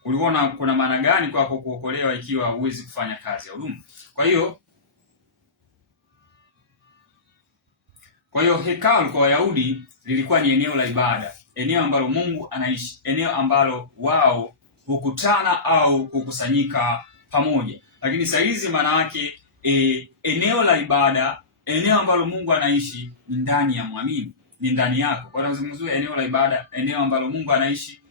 Uliona kuna maana gani kwako kuokolewa ikiwa uwezi kufanya kazi ya huduma? Kwa hiyo hekalu kwa Wayahudi lilikuwa ni eneo la ibada, eneo ambalo Mungu anaishi, eneo ambalo wao hukutana au hukusanyika pamoja. Lakini saa hizi maana yake eneo la ibada, eneo ambalo Mungu anaishi ni ndani ya muamini, ni ndani yako. Kwa tunazungumzia eneo la ibada, eneo ambalo Mungu anaishi,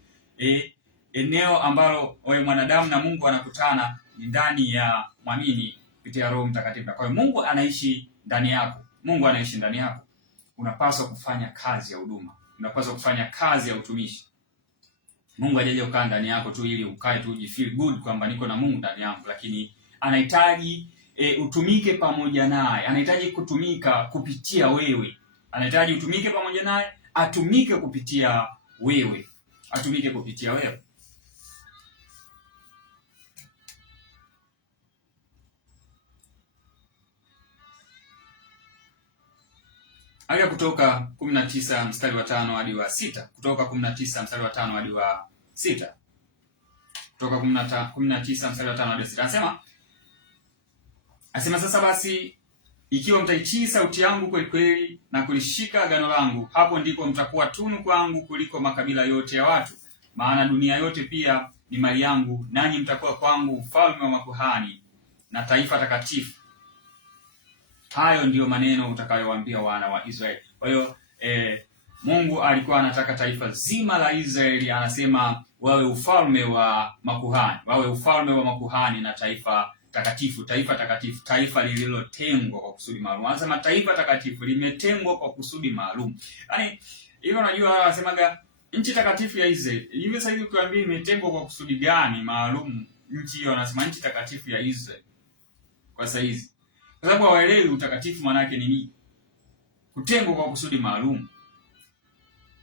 eneo ambalo wewe mwanadamu na Mungu anakutana ni ndani ya muamini kupitia Roho Mtakatifu. Kwa hiyo Mungu anaishi ndani yako. Mungu anaishi ndani yako. Unapaswa kufanya kazi ya huduma. Unapaswa kufanya kazi ya utumishi. Mungu hajaje ukaa ndani yako tu ili ukae tu ujifeel good kwamba niko na Mungu ndani yangu, lakini anahitaji utumike pamoja naye. Anahitaji kutumika kupitia wewe. Anahitaji utumike pamoja naye, atumike kupitia wewe. Atumike kupitia wewe. Aya Kutoka 19 mstari wa 5 hadi wa 6. Kutoka 19 mstari wa 5 hadi wa 6. Kutoka 19 mstari wa 5 hadi 6. Anasema sasa basi, ikiwa mtaitii sauti yangu kweli kweli na kulishika agano langu, hapo ndipo mtakuwa tunu kwangu kuliko makabila yote ya watu. Maana dunia yote pia ni mali yangu, nanyi mtakuwa kwangu ufalme wa makuhani na taifa takatifu. Hayo ndiyo maneno utakayowaambia wana wa Israeli. Kwa hiyo Mungu alikuwa anataka taifa zima la Israeli, anasema wawe ufalme wa makuhani, wawe ufalme wa makuhani na taifa takatifu, taifa takatifu, taifa lililotengwa kwa kusudi maalum. Anasema taifa takatifu limetengwa kwa kusudi maalum. Yaani hivyo unajua anasemaga nchi takatifu ya Israeli. Hivi sasa hivi ukiambia imetengwa kwa kusudi gani maalum nchi hiyo, anasema nchi takatifu ya Israeli. Kwa sasa hizi. Kwa sababu hawaelewi utakatifu maana yake ni nini. Kutengwa kwa kusudi maalum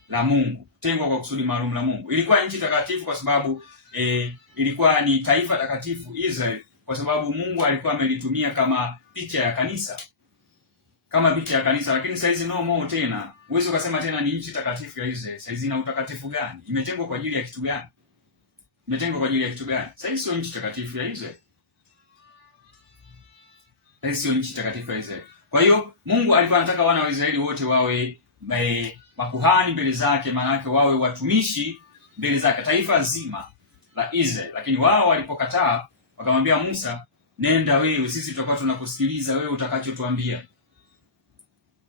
la Mungu. Kutengwa kwa kusudi maalum la Mungu. Ilikuwa nchi takatifu kwa sababu ilikuwa ni taifa takatifu Israeli, kwa sababu Mungu alikuwa amelitumia kama picha ya kanisa. Kama picha ya kanisa, lakini sasa hizi no more tena. Uwezo ukasema tena ni nchi takatifu ya Israeli. Sasa hizi ina utakatifu gani? Imetengwa kwa ajili ya kitu gani? Imetengwa kwa ajili ya kitu gani? Sasa hizi sio nchi takatifu ya Israeli. Sasa sio nchi takatifu ya Israeli. Kwa hiyo Mungu alikuwa anataka wana wa Israeli wote wawe makuhani mbele zake, maana yake wawe watumishi mbele zake, taifa zima la Israeli. Lakini wao walipokataa, wakamwambia Musa, nenda wewe, sisi tutakuwa tunakusikiliza wewe utakachotuambia.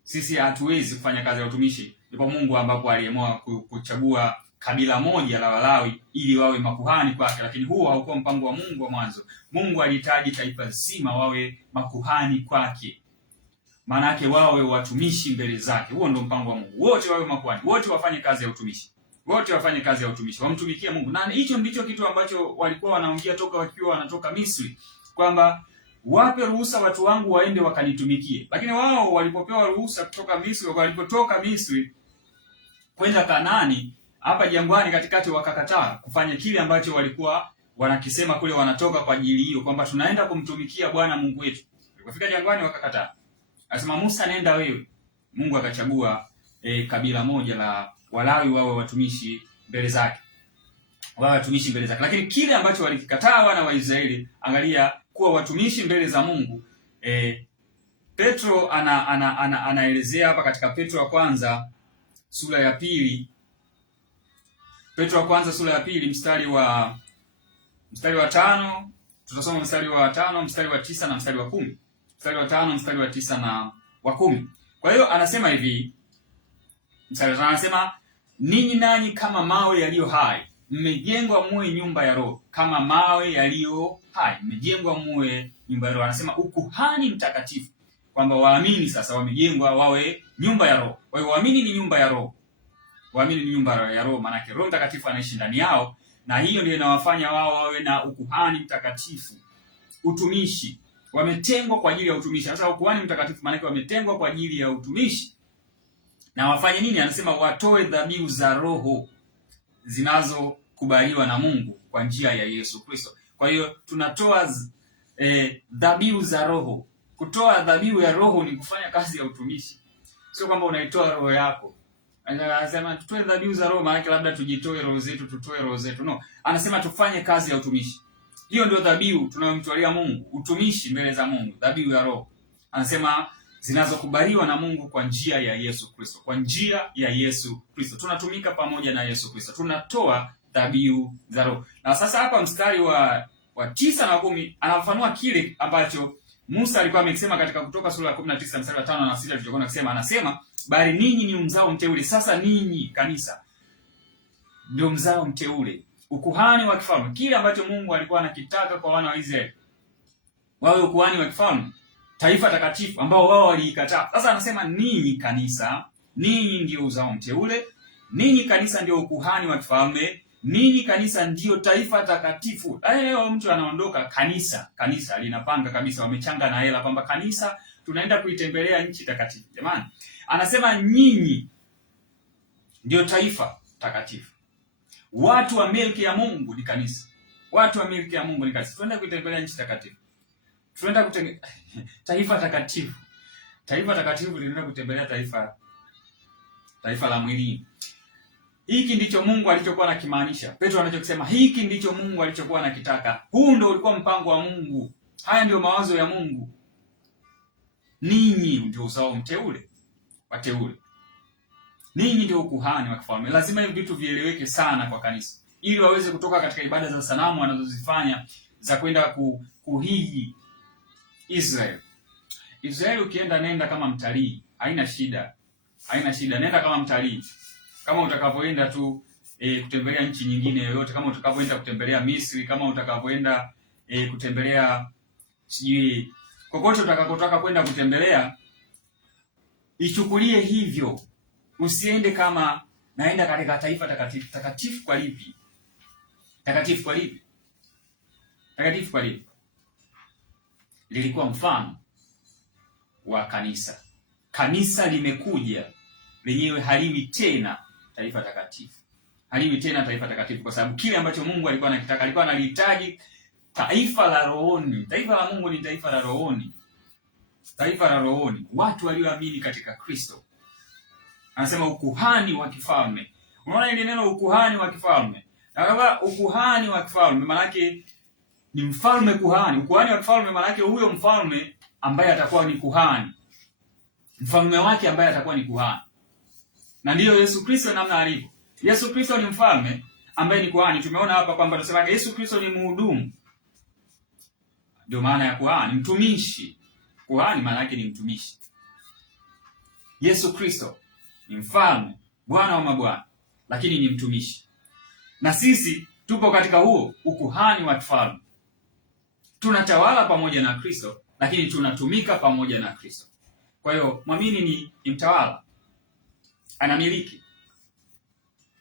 Sisi hatuwezi kufanya kazi ya utumishi. Ndipo Mungu ambapo aliamua kuchagua kabila moja la Walawi ili wawe makuhani kwake, lakini huo haukuwa mpango wa Mungu wa mwanzo. Mungu alihitaji taifa zima wawe makuhani kwake. Maana yake wawe watumishi mbele zake. Huo ndio mpango wa Mungu. Wote wawe makuhani, wote wafanye kazi ya utumishi. Wote wafanye kazi ya utumishi, wamtumikie Mungu. Na hicho ndicho kitu ambacho walikuwa wanaongea toka wakiwa wanatoka Misri, kwamba wape ruhusa watu wangu waende wakanitumikie. Lakini wao walipopewa ruhusa kutoka Misri, walipotoka Misri kwenda Kanaani, hapa jangwani katikati wakakataa kufanya kile ambacho walikuwa wanakisema kule wanatoka kwa ajili hiyo, kwamba tunaenda kumtumikia Bwana Mungu wetu. Walipofika jangwani wakakataa. Akasema Musa, nenda wewe. Mungu akachagua kabila moja la Walawi wawe watumishi mbele zake. Wawe watumishi mbele zake. Lakini kile ambacho walikikataa wana wa Israeli, angalia, kuwa watumishi mbele za Mungu. Petro anaelezea hapa katika Petro wa kwanza sura ya pili. Petro wa kwanza sura ya pili mstari wa 5, tutasoma mstari wa 5, mstari wa 9 na mstari wa 10. Mstari wa 5, mstari wa 9 na wa 10. Kwa hiyo anasema hivi, mstari wa 5 anasema, ninyi nanyi kama mawe yaliyo hai, mmejengwa muwe nyumba ya roho. Kama mawe yaliyo hai, mmejengwa muwe nyumba ya roho. Anasema ukuhani mtakatifu, kwamba waamini sasa wamejengwa wawe nyumba ya roho. Kwa hiyo waamini ni nyumba ya roho. Waamini ni nyumba ya roho, maana yake Roho Mtakatifu anaishi ndani yao, na hiyo ndio inawafanya wao wawe na ukuhani mtakatifu. Utumishi, wametengwa kwa ajili ya utumishi. Sasa ukuhani mtakatifu maana yake wametengwa kwa ajili ya utumishi. Na wafanye nini? Anasema watoe dhabihu za roho zinazokubaliwa na Mungu kwa njia ya Yesu Kristo. Kwa hiyo tunatoa dhabihu za roho. Kutoa dhabihu ya roho ni kufanya kazi ya utumishi. Sio kwamba unaitoa roho yako. Anasema tutoe dhabihu za roho, maana labda tujitoe roho zetu, tutoe roho zetu. No, anasema tufanye kazi ya utumishi. Hiyo ndio dhabihu tunayomtolea Mungu, utumishi mbele za Mungu, dhabihu ya roho. Anasema zinazokubaliwa na Mungu kwa njia ya Yesu Kristo. Kwa njia ya Yesu Kristo. Tunatumika pamoja na Yesu Kristo. Tunatoa dhabihu za roho. Na sasa hapa mstari wa 9 na 10 anafafanua kile ambacho Musa alikuwa amekisema katika Kutoka sura ya 19 mstari wa 5 na 6 tulichokuwa kusema. Anasema bali ninyi ni mzao mteule. Sasa ninyi kanisa ndio mzao mteule, ukuhani wa kifalme. Kile ambacho Mungu alikuwa anakitaka kwa wana wa Israeli, wawe ukuhani wa kifalme, taifa takatifu ambao wao waliikataa. Sasa anasema ninyi kanisa, ninyi ndio uzao mteule, ninyi kanisa ndio ukuhani wa kifalme, ninyi kanisa ndio taifa takatifu. Leo mtu anaondoka kanisa linapanga kabisa, wamechanga na hela kwamba kanisa tunaenda kuitembelea nchi takatifu. Jamani, anasema nyinyi ndio taifa takatifu. Watu wa milki ya Mungu ni kanisa. Watu wa milki ya Mungu ni kanisa. Tunaenda kuitembelea nchi takatifu. Tunaenda taifa takatifu. Taifa takatifu linaenda kutembelea taifa la mwili. Hiki ndicho Mungu alichokuwa anakimaanisha. Petro anachokisema, hiki ndicho Mungu alichokuwa anakitaka. Huu ndio ulikuwa mpango wa Mungu. Haya ndio mawazo ya Mungu. Ninyi ndio uzao mteule, wateule. Ninyi ndio ukuhani wa kifalme. Lazima hivi vitu vieleweke sana kwa kanisa, ili waweze kutoka katika ibada za sanamu wanazozifanya za kwenda kuhiji Israeli. Israeli ukienda, nenda kama mtalii, haina shida. Nenda kama mtalii. Kama utakavyoenda tu kutembelea nchi nyingine yoyote, kama utakavyoenda kutembelea Misri, kama utakavyoenda kutembelea sijui kokote utakakotaka kwenda kutembelea, ichukulie hivyo. Usiende kama naenda katika taifa takatifu. Takatifu kwa lipi? Takatifu kwa lipi? Takatifu kwa lipi? Lilikuwa mfano wa kanisa. Kanisa limekuja lenyewe haliwi tena taifa takatifu. Haliwi tena taifa takatifu kwa sababu kile ambacho Mungu alikuwa anakitaka, alikuwa analihitaji taifa la rohoni. Taifa la Mungu ni taifa la rohoni. Taifa la rohoni, watu walioamini katika Kristo. Anasema ukuhani wa kifalme. Unaona ile neno ukuhani wa kifalme? Na kama ukuhani wa kifalme maana yake ni mfalme kuhani. Ukuhani wa kifalme maana yake huyo mfalme ambaye atakuwa ni kuhani. Mfalme wake ambaye atakuwa ni kuhani. Na ndiyo Yesu Kristo namna alivyo. Yesu Kristo ni mfalme ambaye ni kuhani. Tumeona hapa kwamba tunasema Yesu Kristo ni mhudumu. Ndio maana ya kuhani, mtumishi. Kuhani maana yake ni mtumishi. Yesu Kristo ni mfalme, Bwana wa mabwana, lakini ni mtumishi. Na sisi tupo katika huo ukuhani wa kifalme. Tunatawala pamoja na Kristo, lakini tunatumika pamoja na Kristo. Kwa hiyo mwamini ni mtawala. Anamiliki,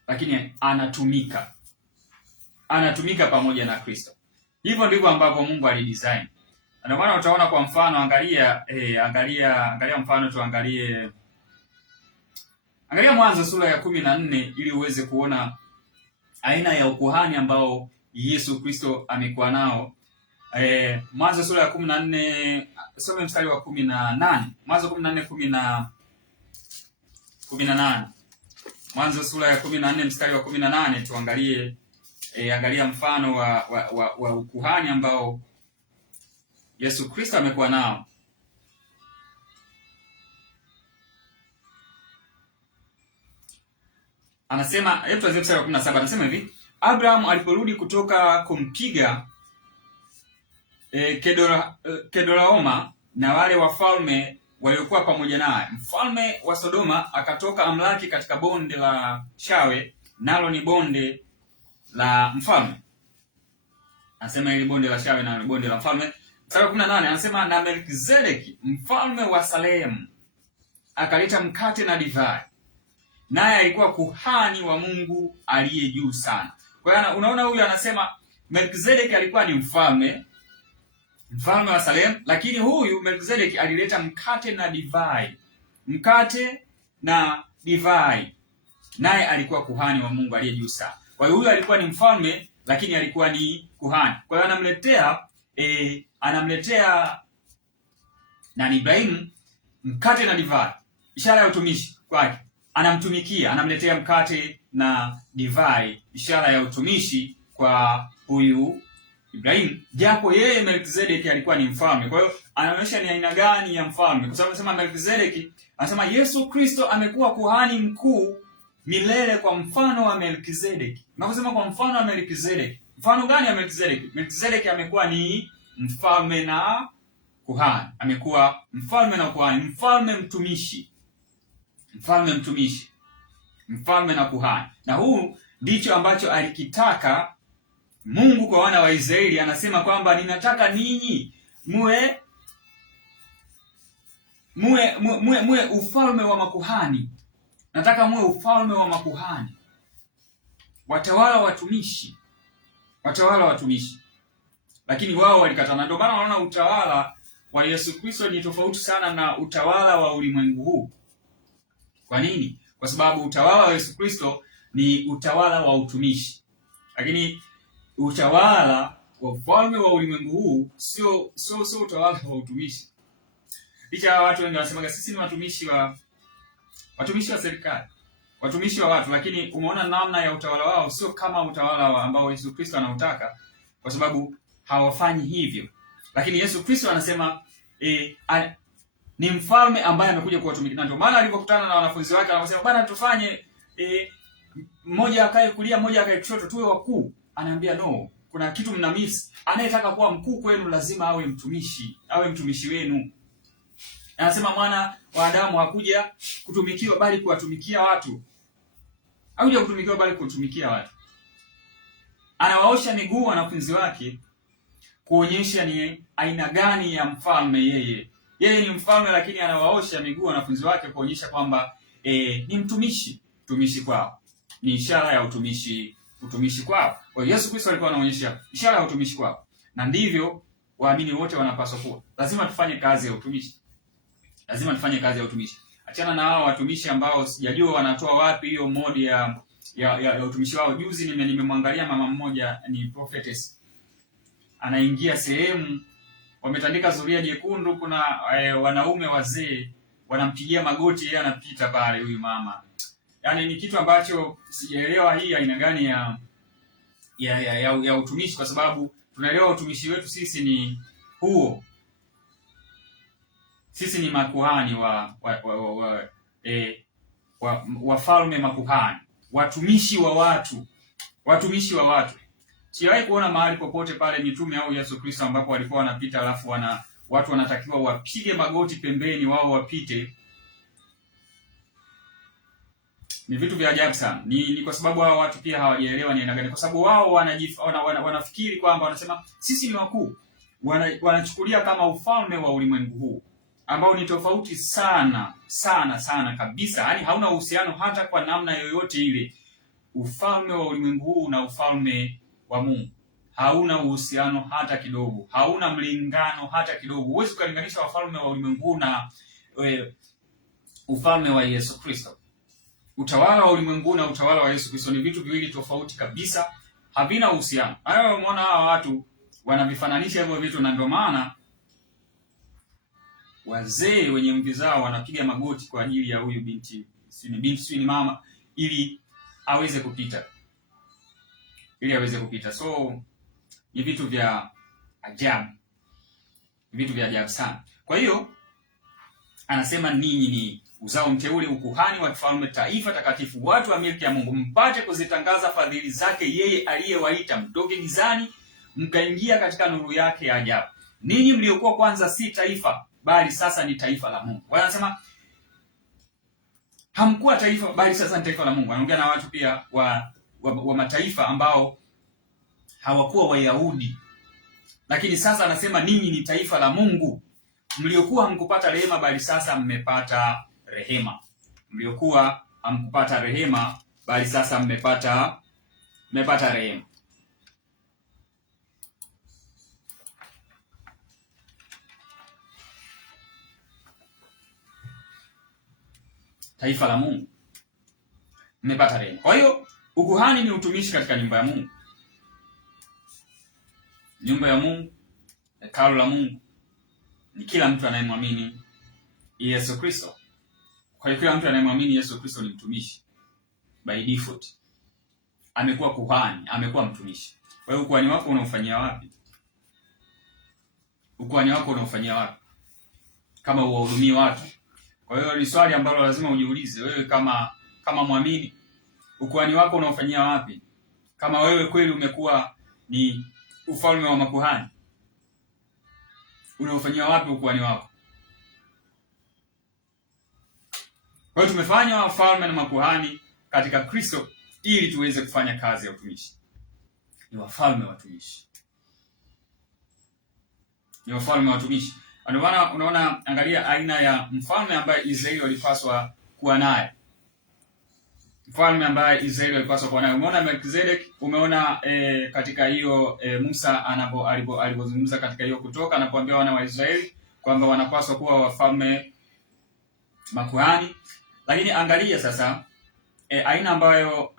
lakini anatumika. Anatumika pamoja na Kristo. Hivyo ndivyo ambavyo Mungu alidesign. Ndio maana utaona kwa mfano, angalia mfano, tuangalie Mwanzo sura ya 14 ili uweze kuona aina ya ukuhani ambao Yesu Kristo amekuwa nao. Mwanzo sura ya 14, some mstari wa 18. Mwanzo 14:18. Mwanzo sura ya 14 mstari wa 18 tuangalie, angalia mfano wa ukuhani ambao Yesu Kristo amekuwa nao. Anasema, hebu tuanze mstari wa 17. Anasema hivi: Abraham aliporudi kutoka kumpiga Kedorlaoma na wale wafalme waliokuwa pamoja naye, mfalme wa Sodoma akatoka amlaki katika bonde la Shawe, nalo ni bonde la mfalme. Anasema hili bonde la Shawe na bonde la mfalme. Mstari wa 18 anasema, na Melkizedeki mfalme wa Salemu akaleta mkate na divai, naye alikuwa kuhani wa Mungu aliye juu sana. Kwa hiyo unaona huyu anasema Melkizedeki alikuwa ni mfalme wa Salemu, lakini huyu Melkizedeki alileta mkate na divai. Mkate na divai. Naye alikuwa kuhani wa Mungu aliye juu sana. Kwa hiyo huyu alikuwa ni mfalme lakini alikuwa ni kuhani. Kwa hiyo anamletea na Ibrahimu mkate na divai, ishara ya utumishi kwake. Anamtumikia, anamletea mkate na divai, ishara ya utumishi kwa huyu Ibrahimu, japo yeye Melkizedeki alikuwa ni mfalme. Kwa hiyo anaonyesha ni aina gani ya mfalme, kwa sababu anasema Melkizedeki, anasema Yesu Kristo amekuwa kuhani mkuu milele kwa mfano wa Melkizedeki. Unaposema kwa mfano wa Melkizedeki, mfano gani ya Melkizedeki? Melkizedeki amekuwa ni mfalme na kuhani. Amekuwa mfalme na kuhani, mfalme mtumishi. Mfalme na kuhani. Na huu ndicho ambacho alikitaka Mungu kwa wana wa Israeli. Anasema kwamba ninataka ninyi muwe ufalme wa makuhani. Nataka muwe ufalme wa makuhani. Watawala watumishi. Lakini wao walikataa. Ndio maana wanaona utawala wa Yesu Kristo ni tofauti sana na utawala wa ulimwengu huu. Kwa nini? Kwa sababu utawala wa Yesu Kristo ni utawala wa utumishi. Lakini utawala wa ufalme wa ulimwengu huu sio utawala wa utumishi. Licha watu wengi wanasema sisi ni watumishi wa serikali, watumishi wa watu, lakini umeona namna ya utawala wao sio kama utawala ambao Yesu Kristo anautaka, kwa sababu hawafanyi hivyo. Lakini Yesu Kristo anasema ni mfalme ambaye amekuja kuwatumikia. Ndio maana alipokutana na wanafunzi wake anasema, bwana, tufanye mmoja akae kulia, mmoja akae kushoto, tuwe wakuu. Anaambia no, kuna kitu mna miss. Anayetaka kuwa mkuu kwenu lazima awe mtumishi wenu. Anasema mwana wa Adamu hakuja kutumikiwa bali kuwatumikia watu. Hakuja kutumikiwa bali kutumikia watu. Anawaosha miguu wanafunzi wake kuonyesha ni aina gani ya mfalme yeye. Yeye ni mfalme, lakini anawaosha miguu wanafunzi wake kuonyesha kwamba ni mtumishi kwao. Ni ishara ya utumishi kwao. Kwa hiyo Yesu Kristo alikuwa anaonyesha ishara ya utumishi kwao, na ndivyo waamini wote wanapaswa kuwa. Lazima tufanye kazi ya utumishi. Achana na hao watumishi ambao sijajua wanatoa wapi hiyo modi ya utumishi wao. Juzi nimemwangalia mama mmoja, ni prophetess, anaingia sehemu wametandika zulia jekundu, kuna wanaume wazee wanampigia magoti, yeye anapita pale, huyu mama. Yaani ni kitu ambacho sijaelewa hii aina gani ya utumishi, kwa sababu tunaelewa utumishi wetu sisi ni huo. Sisi ni makuhani wafalme, makuhani, watumishi wa watu. Siwahi kuona mahali popote pale mitume au Yesu Kristo ambapo walikuwa wanapita alafu watu wanatakiwa wapige magoti pembeni wao wapite. Ni vitu vya ajabu sana. Ni kwa sababu hao watu pia hawajaelewa ni aina gani, kwa sababu wao wanafikiri kwamba, wanasema sisi ni wakuu. Wanachukulia kama ufalme wa ulimwengu huu ambao ni tofauti sana kabisa. Yaani hauna uhusiano hata kwa namna yoyote ile. Ufalme wa ulimwengu huu na ufalme wa Mungu hauna uhusiano hata kidogo, hauna mlingano hata kidogo. Huwezi kulinganisha wafalme wa ulimwengu huu na ufalme wa Yesu Kristo. Utawala wa ulimwengu na utawala wa Yesu Kristo ni vitu viwili tofauti kabisa, havina uhusiano. Hayo umeona hawa watu wanavifananisha hivyo vitu, na ndio maana wazee wenye mvi zao wanapiga magoti kwa ajili ya huyu binti, si ni mama, ili aweze kupita. So ni vitu vya ajabu sana. Kwa hiyo anasema ninyi ni uzao mteule, ukuhani wa kifalme, taifa takatifu, watu wa milki ya Mungu, mpate kuzitangaza fadhili zake yeye aliyewaita mtoke gizani mkaingia katika nuru yake ya ajabu. Ninyi mliokuwa kwanza si taifa, bali sasa ni taifa la Mungu. Wanasema hamkuwa taifa, bali sasa ni taifa la Mungu. Anaongea na watu pia wa mataifa ambao hawakuwa Wayahudi, lakini sasa anasema ninyi ni taifa la Mungu. Mliokuwa hamkupata rehema, bali sasa mmepata rehema. Mliokuwa hamkupata rehema, bali sasa mmepata rehema. Taifa la Mungu, mmepata rehema. Kwa hiyo ukuhani ni utumishi katika nyumba ya Mungu. Nyumba ya Mungu, hekalu la Mungu, ni kila mtu anayemwamini Yesu Kristo. Kwa hiyo kila mtu anayemwamini Yesu Kristo ni mtumishi by default. Amekuwa kuhani, amekuwa mtumishi. Kwa hiyo ukuhani wako unaufanyia wapi? Kama uwahudumie watu? Kwa hiyo ni swali ambalo lazima ujiulize wewe kama mwamini. Ukuhani wako unaufanyia wapi? Kama wewe kweli umekuwa ni ufalme wa makuhani, unaufanyia wapi ukuhani wako? Kwa hiyo tumefanya wafalme na makuhani katika Kristo ili tuweze kufanya kazi ya utumishi. Ni wafalme watumishi. Ndio maana unaona, angalia aina ya mfalme ambaye Israeli walipaswa kuwa naye. Umeona Melkizedek, umeona katika hiyo Musa alipozungumza katika hiyo Kutoka, anapoambia wana wa Israeli kwamba wanapaswa kuwa wafalme, makuhani. Lakini angalia sasa aina ambayo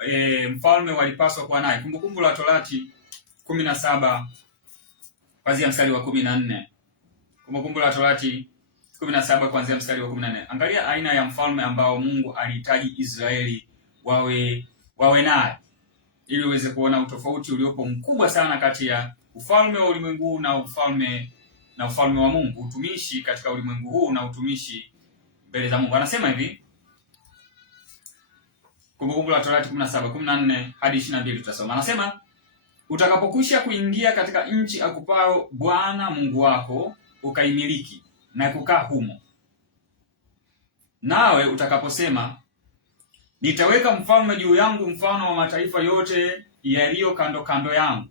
mfalme walipaswa kuwa naye. Kumbukumbu la Torati 17 kuanzia mstari wa 14. Kumbukumbu la Torati 17 kuanzia mstari wa 14. Angalia aina ya mfalme ambao Mungu alihitaji Israeli wawe naye, ili uweze kuona utofauti uliopo mkubwa sana kati ya ufalme wa ulimwengu na ufalme wa Mungu, utumishi katika ulimwengu huu na utumishi mbele za Mungu. Anasema hivi, Kumbukumbu la Torati 17:14 hadi 22 tutasoma. Anasema, utakapokwisha kuingia katika nchi akupao Bwana Mungu wako ukaimiliki na kukaa humo, nawe utakaposema nitaweka mfalme juu yangu mfano wa mataifa yote yaliyo kando yangu,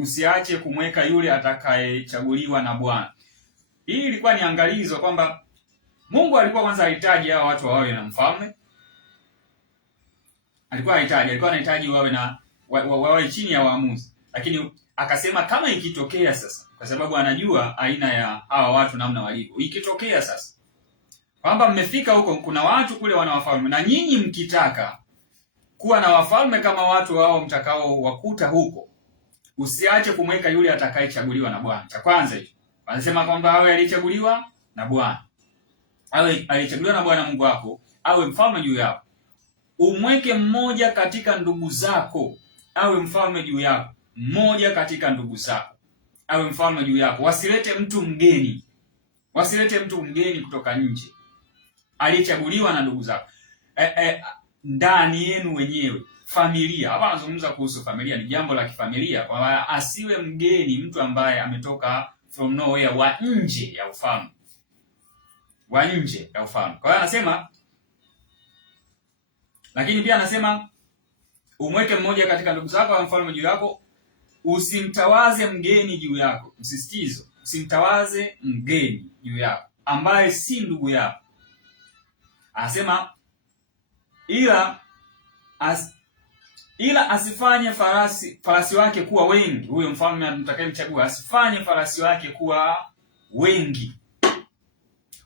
usiache kumweka yule atakayechaguliwa na Bwana. Hii ilikuwa ni angalizo kwamba Mungu alikuwa kwanza hahitaji hao watu wawe na mfalme. Alikuwa anahitaji wawe chini ya waamuzi. Lakini akasema kama ikitokea sasa, kwa sababu anajua aina ya hawa watu namna walivyo. Ikitokea sasa kwamba mmefika huko, kuna watu kule wana wafalme, na nyinyi mkitaka kuwa na wafalme kama watu wao mtakao wakuta huko, usiache kumweka yule atakayechaguliwa na Bwana. Cha kwanza hicho. Anasema kwamba awe aliyechaguliwa na Bwana. Awe aliyechaguliwa na Bwana Mungu wako, awe mfalme juu yako. Umweke mmoja katika ndugu zako awe mfalme juu yako. Mmoja katika ndugu zako awe mfalme juu yako. Wasilete mtu mgeni. Wasilete mtu mgeni kutoka nje. Aliyechaguliwa na ndugu zako. Ndani yenu wenyewe, familia. Hapa anazungumza kuhusu familia, ni jambo la kifamilia, kwa asiwe mgeni, mtu ambaye ametoka from nowhere, wa nje ya ufalme. Wa nje ya ufalme. Kwa hiyo anasema, lakini pia anasema umweke mmoja katika ndugu zako awe mfalme juu yako. Usimtawaze mgeni juu yako. Msisitizo, usimtawaze mgeni juu yako ambaye si ndugu yako. Anasema ila asifanye farasi wake kuwa wengi. Huyo mfalme mtakayemchagua asifanye farasi wake kuwa wengi,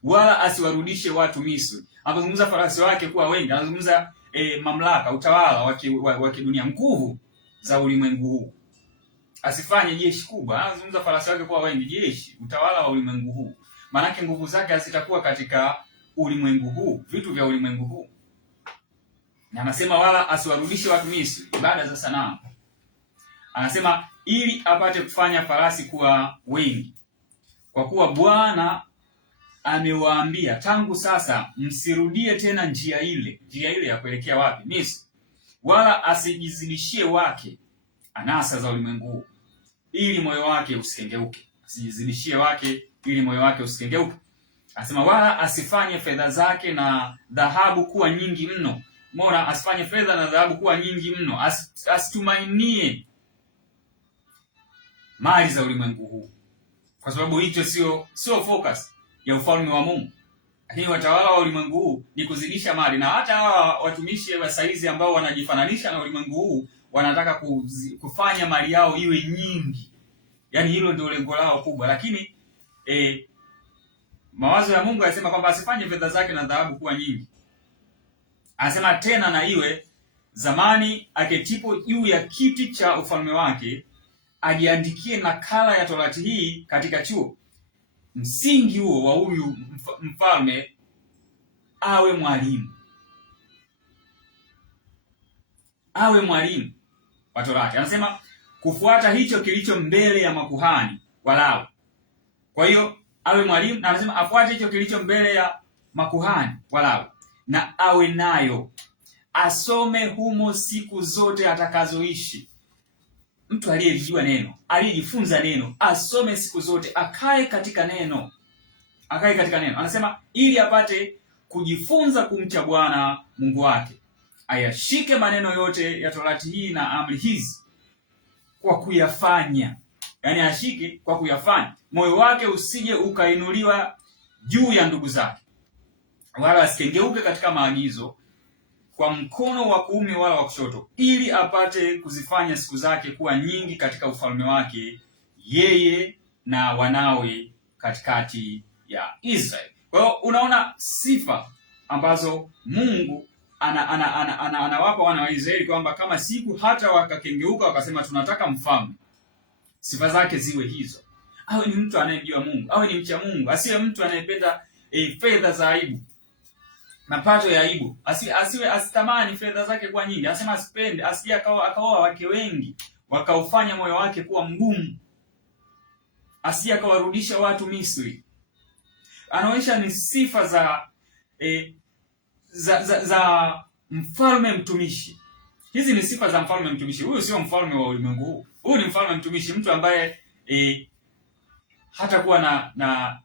wala asiwarudishe watu Misri. Anazungumza farasi wake kuwa wengi, anazungumza mamlaka, utawala wa kidunia, nguvu za ulimwengu huu. Asifanye jeshi kubwa. Anazungumza farasi wake kuwa wengi, jeshi, utawala wa ulimwengu huu. Maana nguvu zake hazitakuwa katika ulimwengu huu, vitu vya ulimwengu huu. Na anasema wala asiwarudishe watu Misri, ibada za sanamu. Anasema ili apate kufanya farasi kuwa wengi. Kwa kuwa Bwana amewaambia tangu sasa msirudie tena njia ile ya kuelekea wapi? Misri. Wala asijizidishie wake anasa za ulimwengu huu, ili moyo wake usikengeuke. Asijizidishie wake ili moyo wake usikengeuke. Anasema wala asifanye fedha zake na dhahabu kuwa nyingi mno. Mora asifanye fedha na dhahabu kuwa nyingi mno. Asitumainie mali za ulimwengu huu, kwa sababu hicho sio focus ya ufalme wa Mungu. Lakini watawala wa ulimwengu huu ni kuzidisha mali, na hata hawa watumishi wa saizi ambao wanajifananisha na ulimwengu huu wanataka kufanya mali yao iwe nyingi. Yaani hilo ndio lengo lao kubwa. Lakini mawazo ya Mungu yanasema kwamba asifanye fedha zake na dhahabu kuwa nyingi. Anasema tena na iwe zamani aketipo juu ya kiti cha ufalme wake, ajiandikie nakala ya Torati hii katika chuo. Msingi huo wa huyu mfalme awe mwalimu. Awe mwalimu wa Torati. Anasema kufuata hicho kilicho mbele ya makuhani Walawi. Kwa hiyo awe mwalimu, na anasema afuate hicho kilicho mbele ya makuhani Walawi, na awe nayo, asome humo siku zote atakazoishi. Mtu aliyejua neno, aliyejifunza neno, asome siku zote, akae katika neno. Akae katika neno. Anasema ili apate kujifunza kumcha Bwana Mungu wake, ayashike maneno yote ya Torati hii na amri hizi kwa kuyafanya. Yaani ashike kwa kuyafanya. Moyo wake usije ukainuliwa juu ya ndugu zake, wala asikengeuke katika maagizo kwa mkono wa kuume wala wa kushoto, ili apate kuzifanya siku zake kuwa nyingi katika ufalme wake, yeye na wanawe katikati ya Israeli. Kwa hiyo unaona sifa ambazo Mungu anawapa wana wa Israeli, kwamba kama siku hata wakakengeuka wakasema tunataka mfalme, sifa zake ziwe hizo. Awe ni mtu anayejua Mungu, awe ni mcha Mungu, asiwe mtu anayependa fedha za aibu, mapato ya aibu. Asitamani fedha zake kwa nyingi. Anasema asipende, asije akaoa wake wengi wakaufanya moyo wake kuwa mgumu. Asije akawarudisha watu Misri. Anaonyesha ni sifa za mfalme mtumishi. Hizi ni sifa za mfalme mtumishi. Huyu sio mfalme wa ulimwengu huu. Huyu ni mfalme mtumishi, mtu ambaye hata kuwa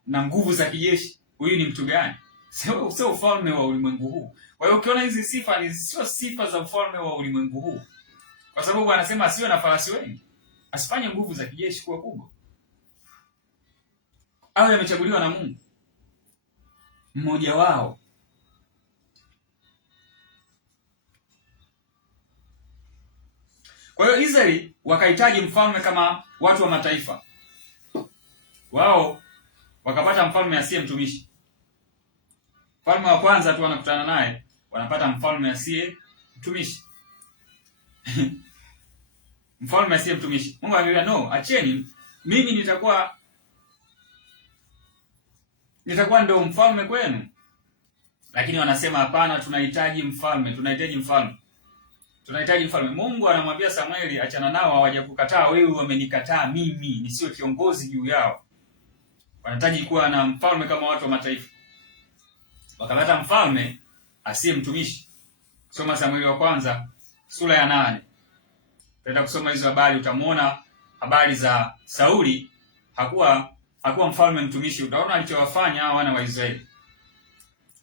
na nguvu za kijeshi. Huyu ni mtu gani? Sio ufalme wa ulimwengu huu. Kwa hiyo ukiona hizi sifa sio sifa za ufalme wa ulimwengu huu. Kwa sababu anasema asiwe na farasi wengi. asifanye nguvu za kijeshi kuwa kubwa, awe amechaguliwa na Mungu, mmoja wao. Kwa hiyo Israeli wakahitaji mfalme kama watu wa mataifa, wao wakapata mfalme asiye mtumishi. Mfalme wa kwanza tu wanakutana naye wanapata mfalme asiye mtumishi. Mfalme asiye mtumishi. Mungu aliwaambia, no, acheni, mimi nitakuwa ndio mfalme kwenu. Lakini wanasema hapana, tunahitaji mfalme. Mungu anamwambia Samueli, achana nao, hawajakukataa wewe, wamenikataa mimi, nisiwe kiongozi juu yao. Wanahitaji kuwa na mfalme kama watu wa mataifa. Wakaleta mfalme asiye mtumishi. Soma Samueli wa kwanza sura ya 8. Utaenda kusoma hizo habari, utamuona habari za Sauli. Hakuwa mfalme mtumishi. Utaona alichowafanya hao wana wa Israeli.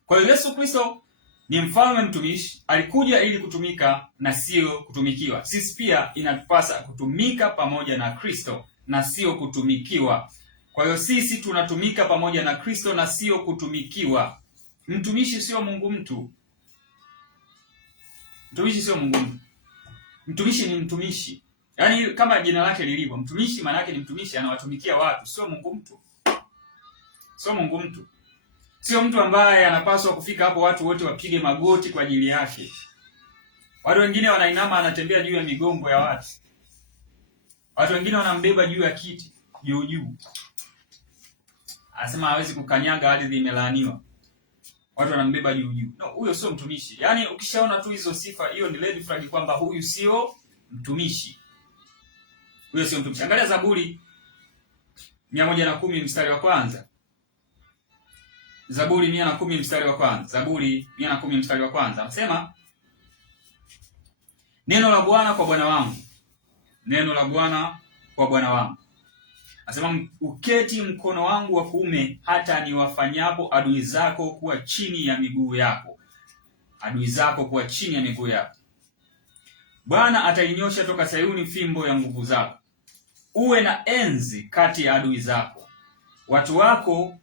Kwa hiyo Yesu Kristo ni mfalme mtumishi, alikuja ili kutumika na sio kutumikiwa. Sisi pia inatupasa kutumika pamoja na Kristo na sio kutumikiwa. Kwa hiyo sisi tunatumika pamoja na Kristo na sio kutumikiwa. Mtumishi sio Mungu mtu. Mtumishi ni mtumishi. Yaani kama jina lake lilivyo, mtumishi maana yake ni mtumishi, anawatumikia watu, sio Mungu mtu. Sio mtu ambaye anapaswa kufika hapo watu wote wapige magoti kwa ajili yake. Watu wengine wanainama, anatembea juu ya migongo ya watu. Watu wengine wanambeba juu ya kiti, juu. Anasema hawezi kukanyaga, ardhi imelaaniwa. Watu wanambeba juu. No, huyo sio mtumishi. Yaani ukishaona tu hizo sifa, hiyo ni red flag kwamba huyu sio mtumishi. Angalia Zaburi 110 mstari wa kwanza. Zaburi 110 mstari wa kwanza. Anasema, neno la Bwana kwa Bwana wangu. Anasema, uketi mkono wangu wa kuume hata niwafanyapo adui zako kuwa chini ya miguu yako. Bwana atainyosha toka Sayuni fimbo ya nguvu zako. Uwe na enzi kati ya adui zako. Watu wako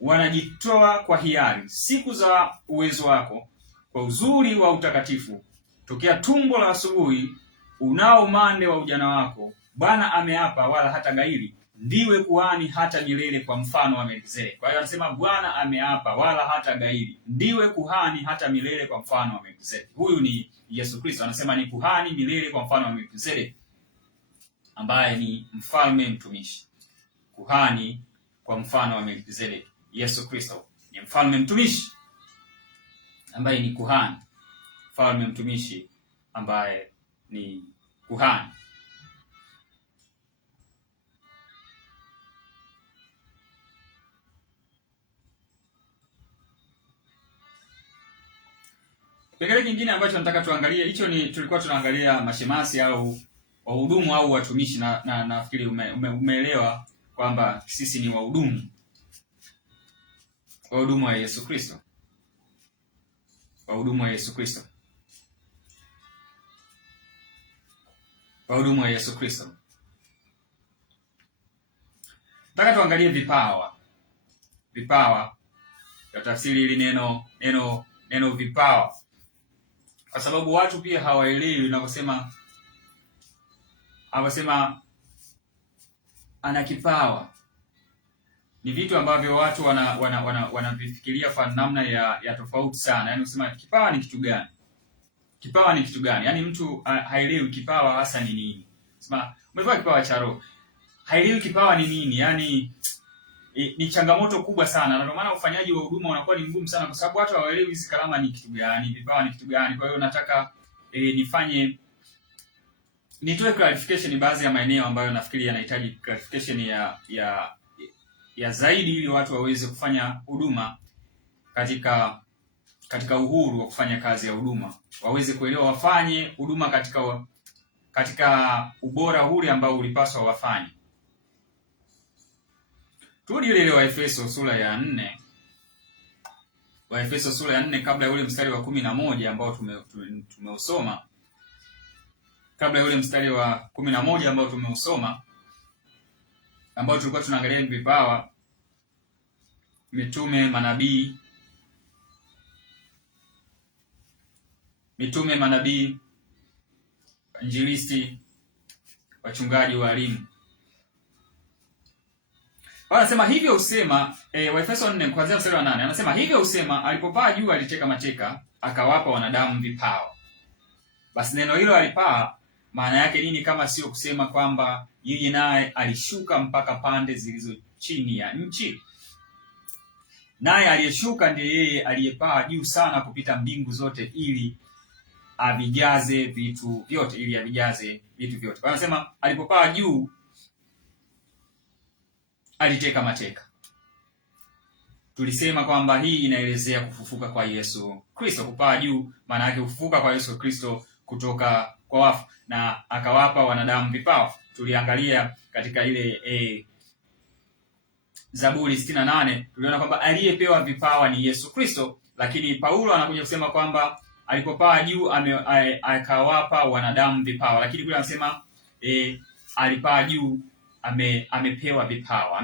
wanajitoa kwa hiari siku za uwezo wako, kwa uzuri wa utakatifu. Tokea tumbo la asubuhi unao umande wa ujana wako. Bwana ameapa wala hata gairi, ndiwe kuhani hata milele kwa mfano wa Melkizedeki. Kwa hiyo anasema Bwana ameapa wala hata gairi, ndiwe kuhani hata milele kwa mfano wa Melkizedeki. Huyu ni Yesu Kristo, anasema ni kuhani milele kwa mfano wa Melkizedeki, ambaye ni mfalme mtumishi. Kuhani kwa mfano wa Melkizedeki. Yesu Kristo ni mfalme mtumishi ambaye ni kuhani, mfalme mtumishi ambaye ni kuhani. Kipengele kingine ambacho nataka tuangalie, hicho ni tulikuwa tunaangalia mashemasi au wahudumu au watumishi, na nafikiri umeelewa kwamba sisi ni wahudumu wa Yesu Kristo. Wahudumu wa Yesu Kristo. Nataka tuangalie vipawa. Ya tafsiri hili neno vipawa, kwa sababu watu pia hawaelewi unaposema ana kipawa. Ni vitu ambavyo watu wanavifikiria kwa namna ya tofauti sana. Yaani unasema kipawa ni kitu gani? Yaani mtu haelewi kipawa hasa ni nini. Sema umevaa kipawa cha roho, haelewi kipawa ni nini. Yaani ni changamoto kubwa sana, na ndio maana ufanyaji wa huduma unakuwa ni mgumu sana, kwa sababu watu hawaelewi hizi kalama ni kitu gani, vipawa ni kitu gani. Kwa hiyo nataka nitoe clarification baadhi ya maeneo ambayo nafikiri yanahitaji clarification ya zaidi, ili watu waweze kufanya huduma katika uhuru wa kufanya kazi ya huduma, waweze kuelewa, wafanye huduma katika ubora ule ambao ulipaswa wafanye. Turudi ile Waefeso sura ya 4, kabla ya ule mstari wa 11 ambao tumeusoma. kabla ya ule mstari wa 11 ambao tumeusoma, ambao tulikuwa tunaangalia vipawa: mitume, manabii, injilisti, wachungaji, walimu. Anasema hivyo usema, Waefeso 4 kuanzia mstari wa 8, anasema hivyo usema, alipopaa juu aliteka mateka, akawapa wanadamu vipawa. Basi neno hilo alipaa, maana yake nini kama sio kusema kwamba yeye naye alishuka mpaka pande zilizo chini ya nchi? Naye aliyeshuka ndiye yeye aliyepaa juu sana kupita mbingu zote, ili avijaze vitu vyote. Anasema alipopaa juu aliteka mateka. Tulisema kwamba hii inaelezea kufufuka kwa Yesu Kristo. Kupaa juu maana yake kufufuka kwa Yesu Kristo kutoka kwa wafu, na akawapa wanadamu vipawa. Tuliangalia katika ile Zaburi 68, tuliona kwamba aliyepewa vipawa ni Yesu Kristo, lakini Paulo anakuja kusema kwamba alipopaa juu akawapa wanadamu vipawa, lakini kule anasema alipaa juu amepewa vipawa,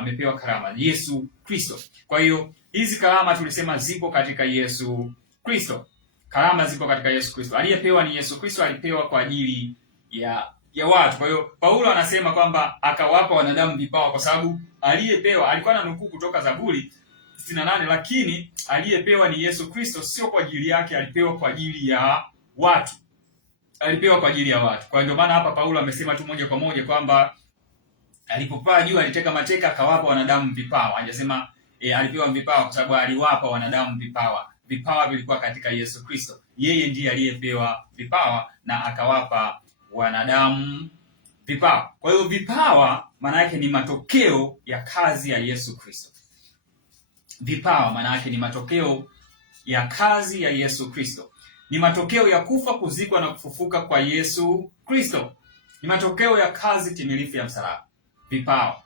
amepewa karama Yesu Kristo. Kwa hiyo hizi karama tulisema zipo katika Yesu Kristo. Karama zipo katika Yesu Kristo. Aliyepewa ni Yesu Kristo, alipewa kwa ajili ya watu. Kwa hiyo Paulo anasema kwamba akawapa wanadamu vipawa kwa sababu aliyepewa, alikuwa na nukuu kutoka Zaburi 68, lakini aliyepewa ni Yesu Kristo, sio kwa ajili yake, alipewa kwa ajili ya watu. Kwa hiyo maana hapa Paulo amesema tu moja kwa moja kwamba alipopaa juu aliteka mateka, akawapa wanadamu vipawa. Hajasema alipewa vipawa kwa sababu aliwapa wanadamu vipawa. Vipawa vilikuwa katika Yesu Kristo. Yeye ndiye aliyepewa vipawa na akawapa wanadamu vipawa. Kwa hiyo vipawa maana yake ni matokeo ya kazi ya Yesu Kristo. Vipawa maana yake ni matokeo ya kazi ya Yesu Kristo. Ni matokeo ya kufa, kuzikwa na kufufuka kwa Yesu Kristo. Ni matokeo ya kazi timilifu ya msalaba. Vipawa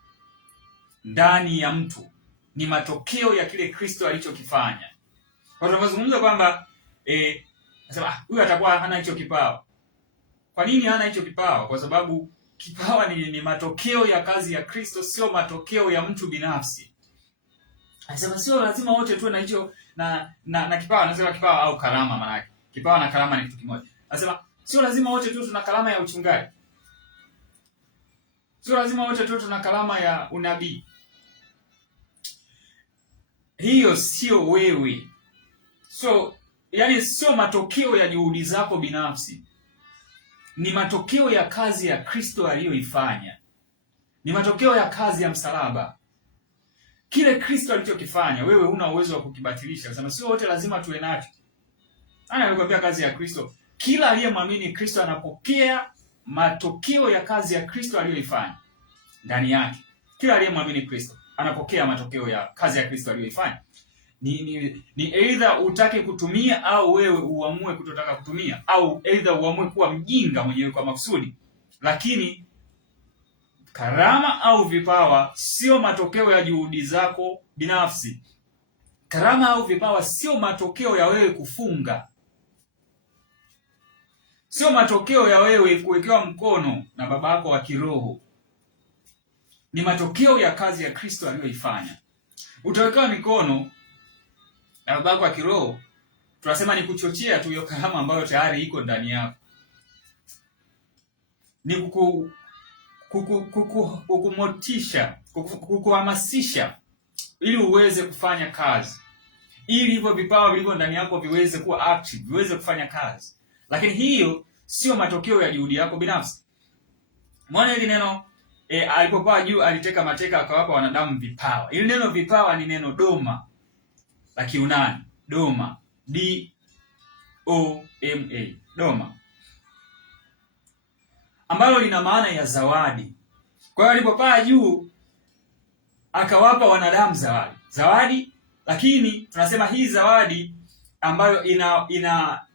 ndani ya mtu ni matokeo ya kile Kristo alichokifanya. Kwa tunazungumza kwamba nasema huyu atakuwa hana hicho kipawa. Kwa nini hana hicho kipawa? Kwa sababu kipawa ni matokeo ya kazi ya Kristo, sio matokeo ya mtu binafsi. Anasema sio lazima wote tuwe na hicho na kipawa. Anasema kipawa au karama, maana yake kipawa na karama ni kitu kimoja. Anasema sio lazima wote tuwe tuna karama ya uchungaji. Sio lazima wote tuwe tuna karama ya unabii. Hiyo sio wewe. Sio matokeo ya juhudi zako binafsi. Ni matokeo ya kazi ya Kristo aliyoifanya. Ni matokeo ya kazi ya msalaba. Kile Kristo alichokifanya, wewe huna uwezo wa kukibatilisha. Nasema sio wote lazima tuwe nacho. Ana alikwambia kazi ya Kristo. Kila aliyemwamini Kristo anapokea matokeo ya kazi ya Kristo aliyoifanya ndani yake. Kila aliyemwamini Kristo anapokea matokeo ya kazi ya Kristo aliyoifanya. Ni either utake kutumia au wewe uamue kutotaka kutumia, au either uamue kuwa mjinga mwenyewe kwa makusudi. Lakini karama au vipawa sio matokeo ya juhudi zako binafsi. Karama au vipawa sio matokeo ya wewe kufunga. Sio matokeo ya wewe kuwekewa mkono na baba yako wa kiroho. Ni matokeo ya kazi ya Kristo aliyoifanya. Utawekewa mikono na baba yako wa kiroho, tunasema ni kuchochea tu hiyo karama ambayo tayari iko ndani yako. Ni kukumotisha, kukuhamasisha ili uweze kufanya kazi. Ili hivyo vipawa vilivyo ndani yako viweze kuwa active, viweze kufanya kazi. Lakini hiyo sio matokeo ya juhudi yako binafsi. Mwana hili neno alipopaa juu aliteka mateka, akawapa wanadamu vipawa. Hili neno vipawa ni neno doma la Kiunani, doma, D-O-M-A, doma, ambalo lina maana ya zawadi. Kwa hiyo alipopaa juu akawapa wanadamu zawadi, lakini tunasema hii zawadi ambayo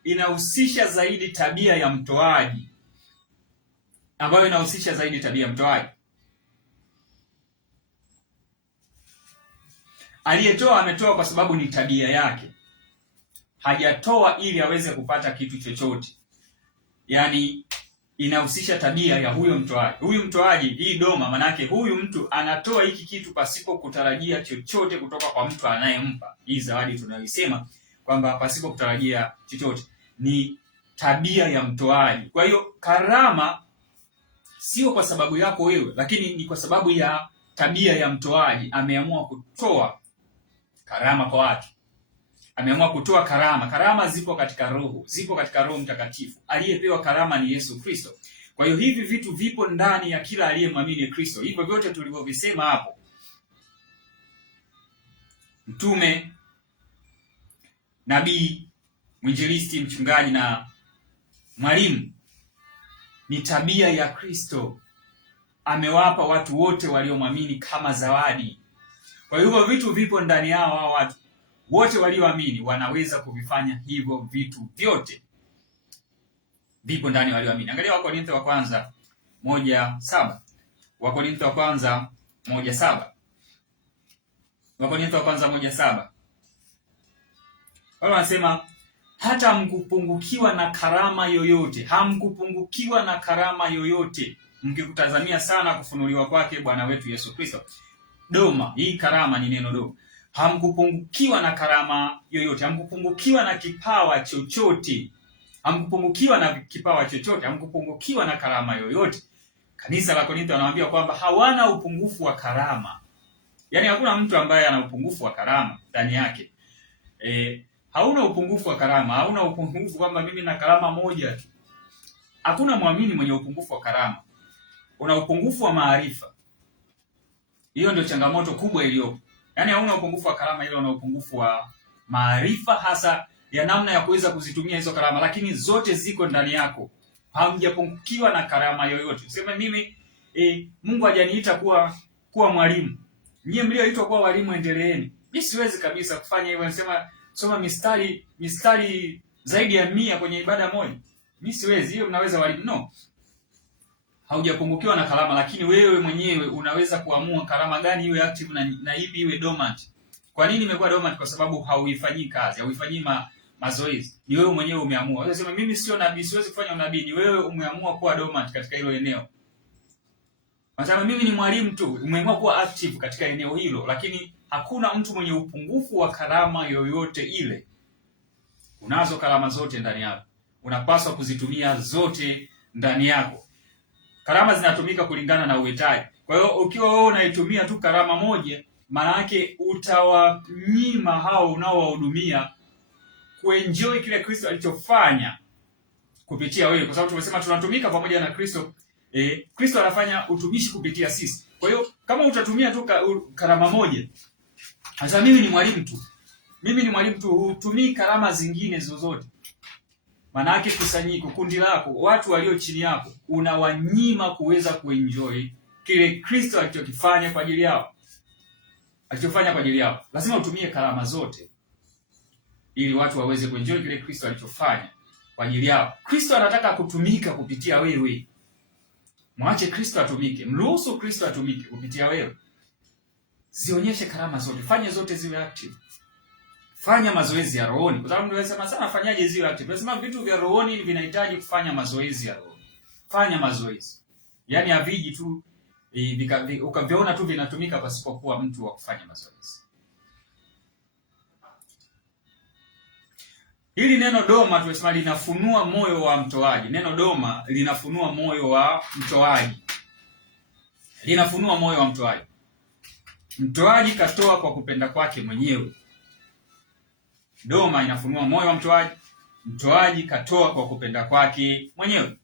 inahusisha zaidi tabia ya mtoaji, Aliyetoa ametoa kwa sababu ni tabia yake. Hajatoa ili aweze kupata kitu chochote. Yaani inahusisha tabia ya huyo mtoaji. Huyu mtoaji, hii doma, manake huyu mtu anatoa hiki kitu pasipo kutarajia chochote kutoka kwa mtu anayempa hii zawadi. Tunaisema kwamba pasipo kutarajia chochote, ni tabia ya mtoaji. Kwa hiyo karama sio kwa sababu yako wewe, lakini ni kwa sababu ya tabia ya mtoaji. Ameamua kutoa karama kwa watu, ameamua kutoa karama. Karama zipo katika Roho, zipo katika Roho Mtakatifu. Aliyepewa karama ni Yesu Kristo. Kwa hiyo hivi vitu vipo ndani ya kila aliyemwamini Kristo. Hivyo vyote tulivyovisema hapo, mtume, nabii, mwinjilisti, mchungaji na mwalimu, ni tabia ya Kristo. Amewapa watu wote waliomwamini kama zawadi. Kwa hiyo vitu vipo ndani yao. Hao watu wote walioamini wanaweza kuvifanya hivyo vitu vyote, vipo ndani walioamini. Angalia Wakorintho wa kwanza 1:7. Wakorintho wa kwanza 1:7. Wakorintho wa kwanza 1:7. Wao wanasema hata hamkupungukiwa na karama yoyote. Hamkupungukiwa na karama yoyote, mkikutazamia sana kufunuliwa kwake Bwana wetu Yesu Kristo. Doma, hii karama ni neno doma. Hamkupungukiwa na karama yoyote, hamkupungukiwa na kipawa chochote, hamkupungukiwa na kipawa chochote, hamkupungukiwa na karama yoyote. Kanisa la Korintho anawaambia kwamba hawana upungufu wa karama. Yaani hakuna mtu ambaye ana upungufu wa karama ndani yake. Hauna upungufu wa karama, hauna upungufu kwamba mimi na karama moja tu. Hakuna muamini mwenye upungufu wa karama. Una upungufu wa maarifa. Hiyo ndio changamoto kubwa iliyopo. Yaani hauna upungufu wa karama, ile una upungufu wa maarifa, hasa ya namna ya kuweza kuzitumia hizo karama, lakini zote ziko ndani yako. Hamjapungukiwa na karama yoyote. Useme mimi Mungu hajaniita kuwa mwalimu. Nyie mlioitwa kuwa walimu endeleeni. Mimi siwezi kabisa kufanya hivyo. Nasema soma mistari zaidi ya 100 kwenye ibada moja. Mimi siwezi. Hiyo mnaweza walimu. No. Haujapungukiwa na karama, lakini wewe mwenyewe unaweza kuamua karama gani iwe active na ipi iwe dormant. Kwa nini imekuwa dormant? Kwa sababu hauifanyii kazi, hauifanyii mazoezi. Ni wewe mwenyewe umeamua. Unasema mimi sio nabii, siwezi kufanya unabii. Ni wewe umeamua kuwa dormant katika hilo eneo. Unasema mimi ni mwalimu tu, umeamua kuwa active katika eneo hilo, lakini hakuna mtu mwenye upungufu wa karama yoyote ile. Unazo karama zote ndani yako. Unapaswa kuzitumia zote ndani yako. Karama zinatumika kulingana na uhitaji. Kwa hiyo ukiwa wewe unaitumia tu karama moja, maana yake utawanyima hao unaowahudumia kuenjoy kile Kristo alichofanya kupitia wewe, kwa sababu tumesema tunatumika pamoja na Kristo. Kristo anafanya utumishi kupitia sisi. Kwa hiyo kama utatumia tu karama moja, hasa mimi ni mwalimu tu, hutumii karama zingine zozote, maana yake kusanyiko, kundi lako, watu walio chini yako, unawanyima kuweza kuenjoy kile Kristo alichokifanya kwa ajili yao. Lazima utumie karama zote ili watu waweze kuenjoy kile Kristo alichofanya kwa ajili yao. Kristo anataka kutumika kupitia wewe. Mwache Kristo atumike, mruhusu Kristo atumike kupitia wewe. Zionyeshe karama zote, fanye zote ziwe active. Fanya mazoezi ya rohoni, kwa sababu tunasema sana fanyaje ziwe active. Tunasema vitu vya rohoni vinahitaji kufanya mazoezi ya rohoni. Fanya mazoezi. Yaani haviji tu ukaviona tu vinatumika pasipokuwa mtu wa kufanya mazoezi. Hili neno doma tunasema linafunua moyo wa mtoaji. Neno doma linafunua moyo wa mtoaji. Linafunua moyo wa mtoaji. Mtoaji katoa kwa kupenda kwake mwenyewe. Doma inafunua moyo wa mtoaji. Mtoaji katoa kwa kupenda kwake mwenyewe.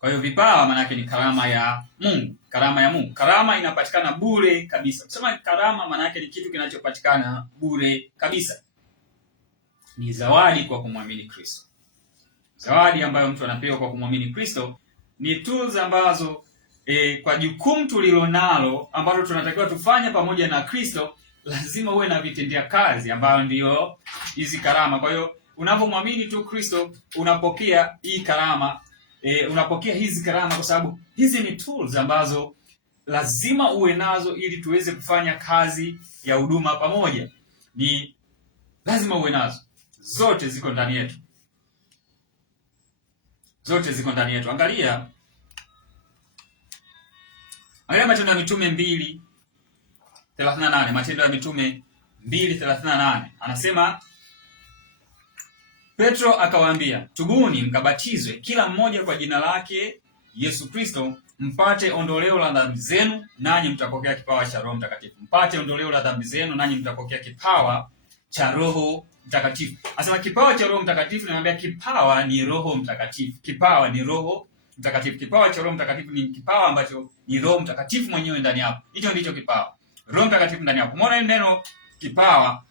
Kwa hiyo vipawa maana yake ni karama ya Mungu. Karama ya Mungu. Karama inapatikana bure kabisa. Kusema karama maana yake ni kitu kinachopatikana bure kabisa. Ni zawadi kwa kumwamini Kristo. Zawadi ambayo mtu anapewa kwa kumwamini Kristo ni tools ambazo kwa jukumu tulilonalo ambalo tunatakiwa tufanye pamoja na Kristo, lazima uwe na vitendea kazi ambayo ndio hizi karama. Kwa hiyo unapomwamini tu Kristo unapokea hii karama, unapokea hizi karama kwa sababu hizi ni tools ambazo lazima uwe nazo ili tuweze kufanya kazi ya huduma pamoja. Ni lazima uwe nazo. Zote ziko ndani yetu. zote ziko ndani yetu. Angalia Matendo ya Mitume 2:38. Matendo ya Mitume 2:38 anasema, Petro akawaambia, tubuni mkabatizwe kila mmoja kwa jina lake Yesu Kristo mpate ondoleo la dhambi zenu, nanyi mtapokea kipawa cha Roho Mtakatifu. Mpate ondoleo la dhambi zenu, nanyi mtapokea kipawa cha Roho Mtakatifu. Anasema kipawa cha Roho Mtakatifu, nimeambia kipawa ni Roho Mtakatifu. Kipawa ni Roho Mtakatifu. Kipawa cha Roho Mtakatifu ni kipawa ambacho ni Roho Mtakatifu mwenyewe ndani yako. Hicho ndicho kipawa. Roho Mtakatifu ndani yako. Umeona neno kipawa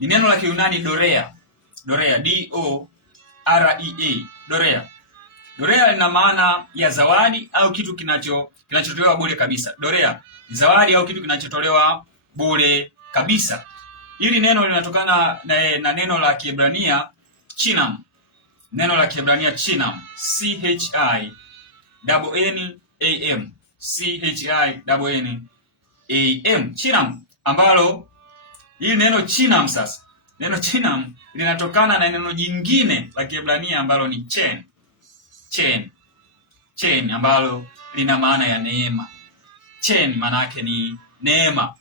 ni neno la Kiyunani dorea. Dorea, D-O-R-E-A. Dorea. Dorea lina maana ya zawadi au kitu kinachotolewa bure kabisa. Dorea ni zawadi au kitu kinachotolewa bure kabisa. Hili neno linatokana na neno la Kiebrania chinam. Neno la Kiebrania chinam, C-H-I-N-N-A-M. C-H-I-N-N-A-M. Chinam, ambalo hili neno chinam sasa. Neno chinam linatokana na neno jingine la Kiebrania ambalo ni chen. Chen ambalo lina maana ya neema. Chen maana yake ni neema.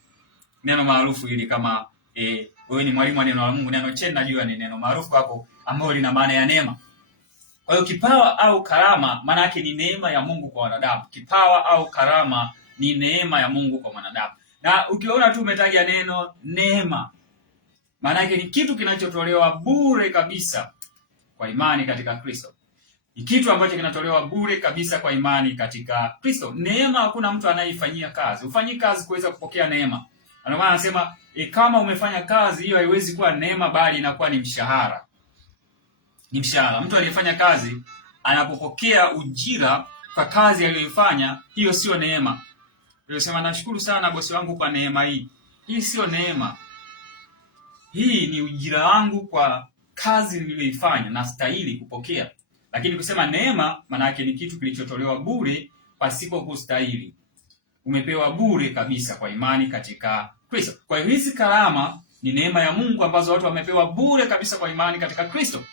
Neno maarufu hili, kama wewe ni mwalimu wa neno la Mungu, neno chen najua ni neno maarufu hapo ambalo lina maana ya neema. Kwa hiyo kipawa au karama maana yake ni neema ya Mungu kwa wanadamu. Kipawa au karama ni neema ya Mungu kwa wanadamu. Na ukiona tu umetaja neno neema, maana yake ni kitu kinachotolewa bure kabisa kwa imani katika Kristo. Ni kitu ambacho kinatolewa bure kabisa kwa imani katika Kristo. Neema hakuna mtu anayeifanyia kazi. Ufanyi kazi kuweza kupokea neema. Ndio maana anasema kama umefanya kazi, hiyo haiwezi kuwa neema, bali inakuwa ni mshahara. Ni mshahara. Mtu aliyefanya kazi anapopokea ujira kwa kazi aliyoifanya, hiyo sio neema. Unasema nashukuru sana bosi wangu kwa neema hii. Hii sio neema. Hii ni ujira wangu kwa kazi niliyoifanya, na stahili kupokea. Lakini kusema neema maana yake ni kitu kilichotolewa bure pasipo kustahili. Umepewa bure kabisa kwa imani katika Kristo. Kwa hiyo hizi karama ni neema ya Mungu ambazo watu wamepewa bure kabisa kwa imani katika Kristo.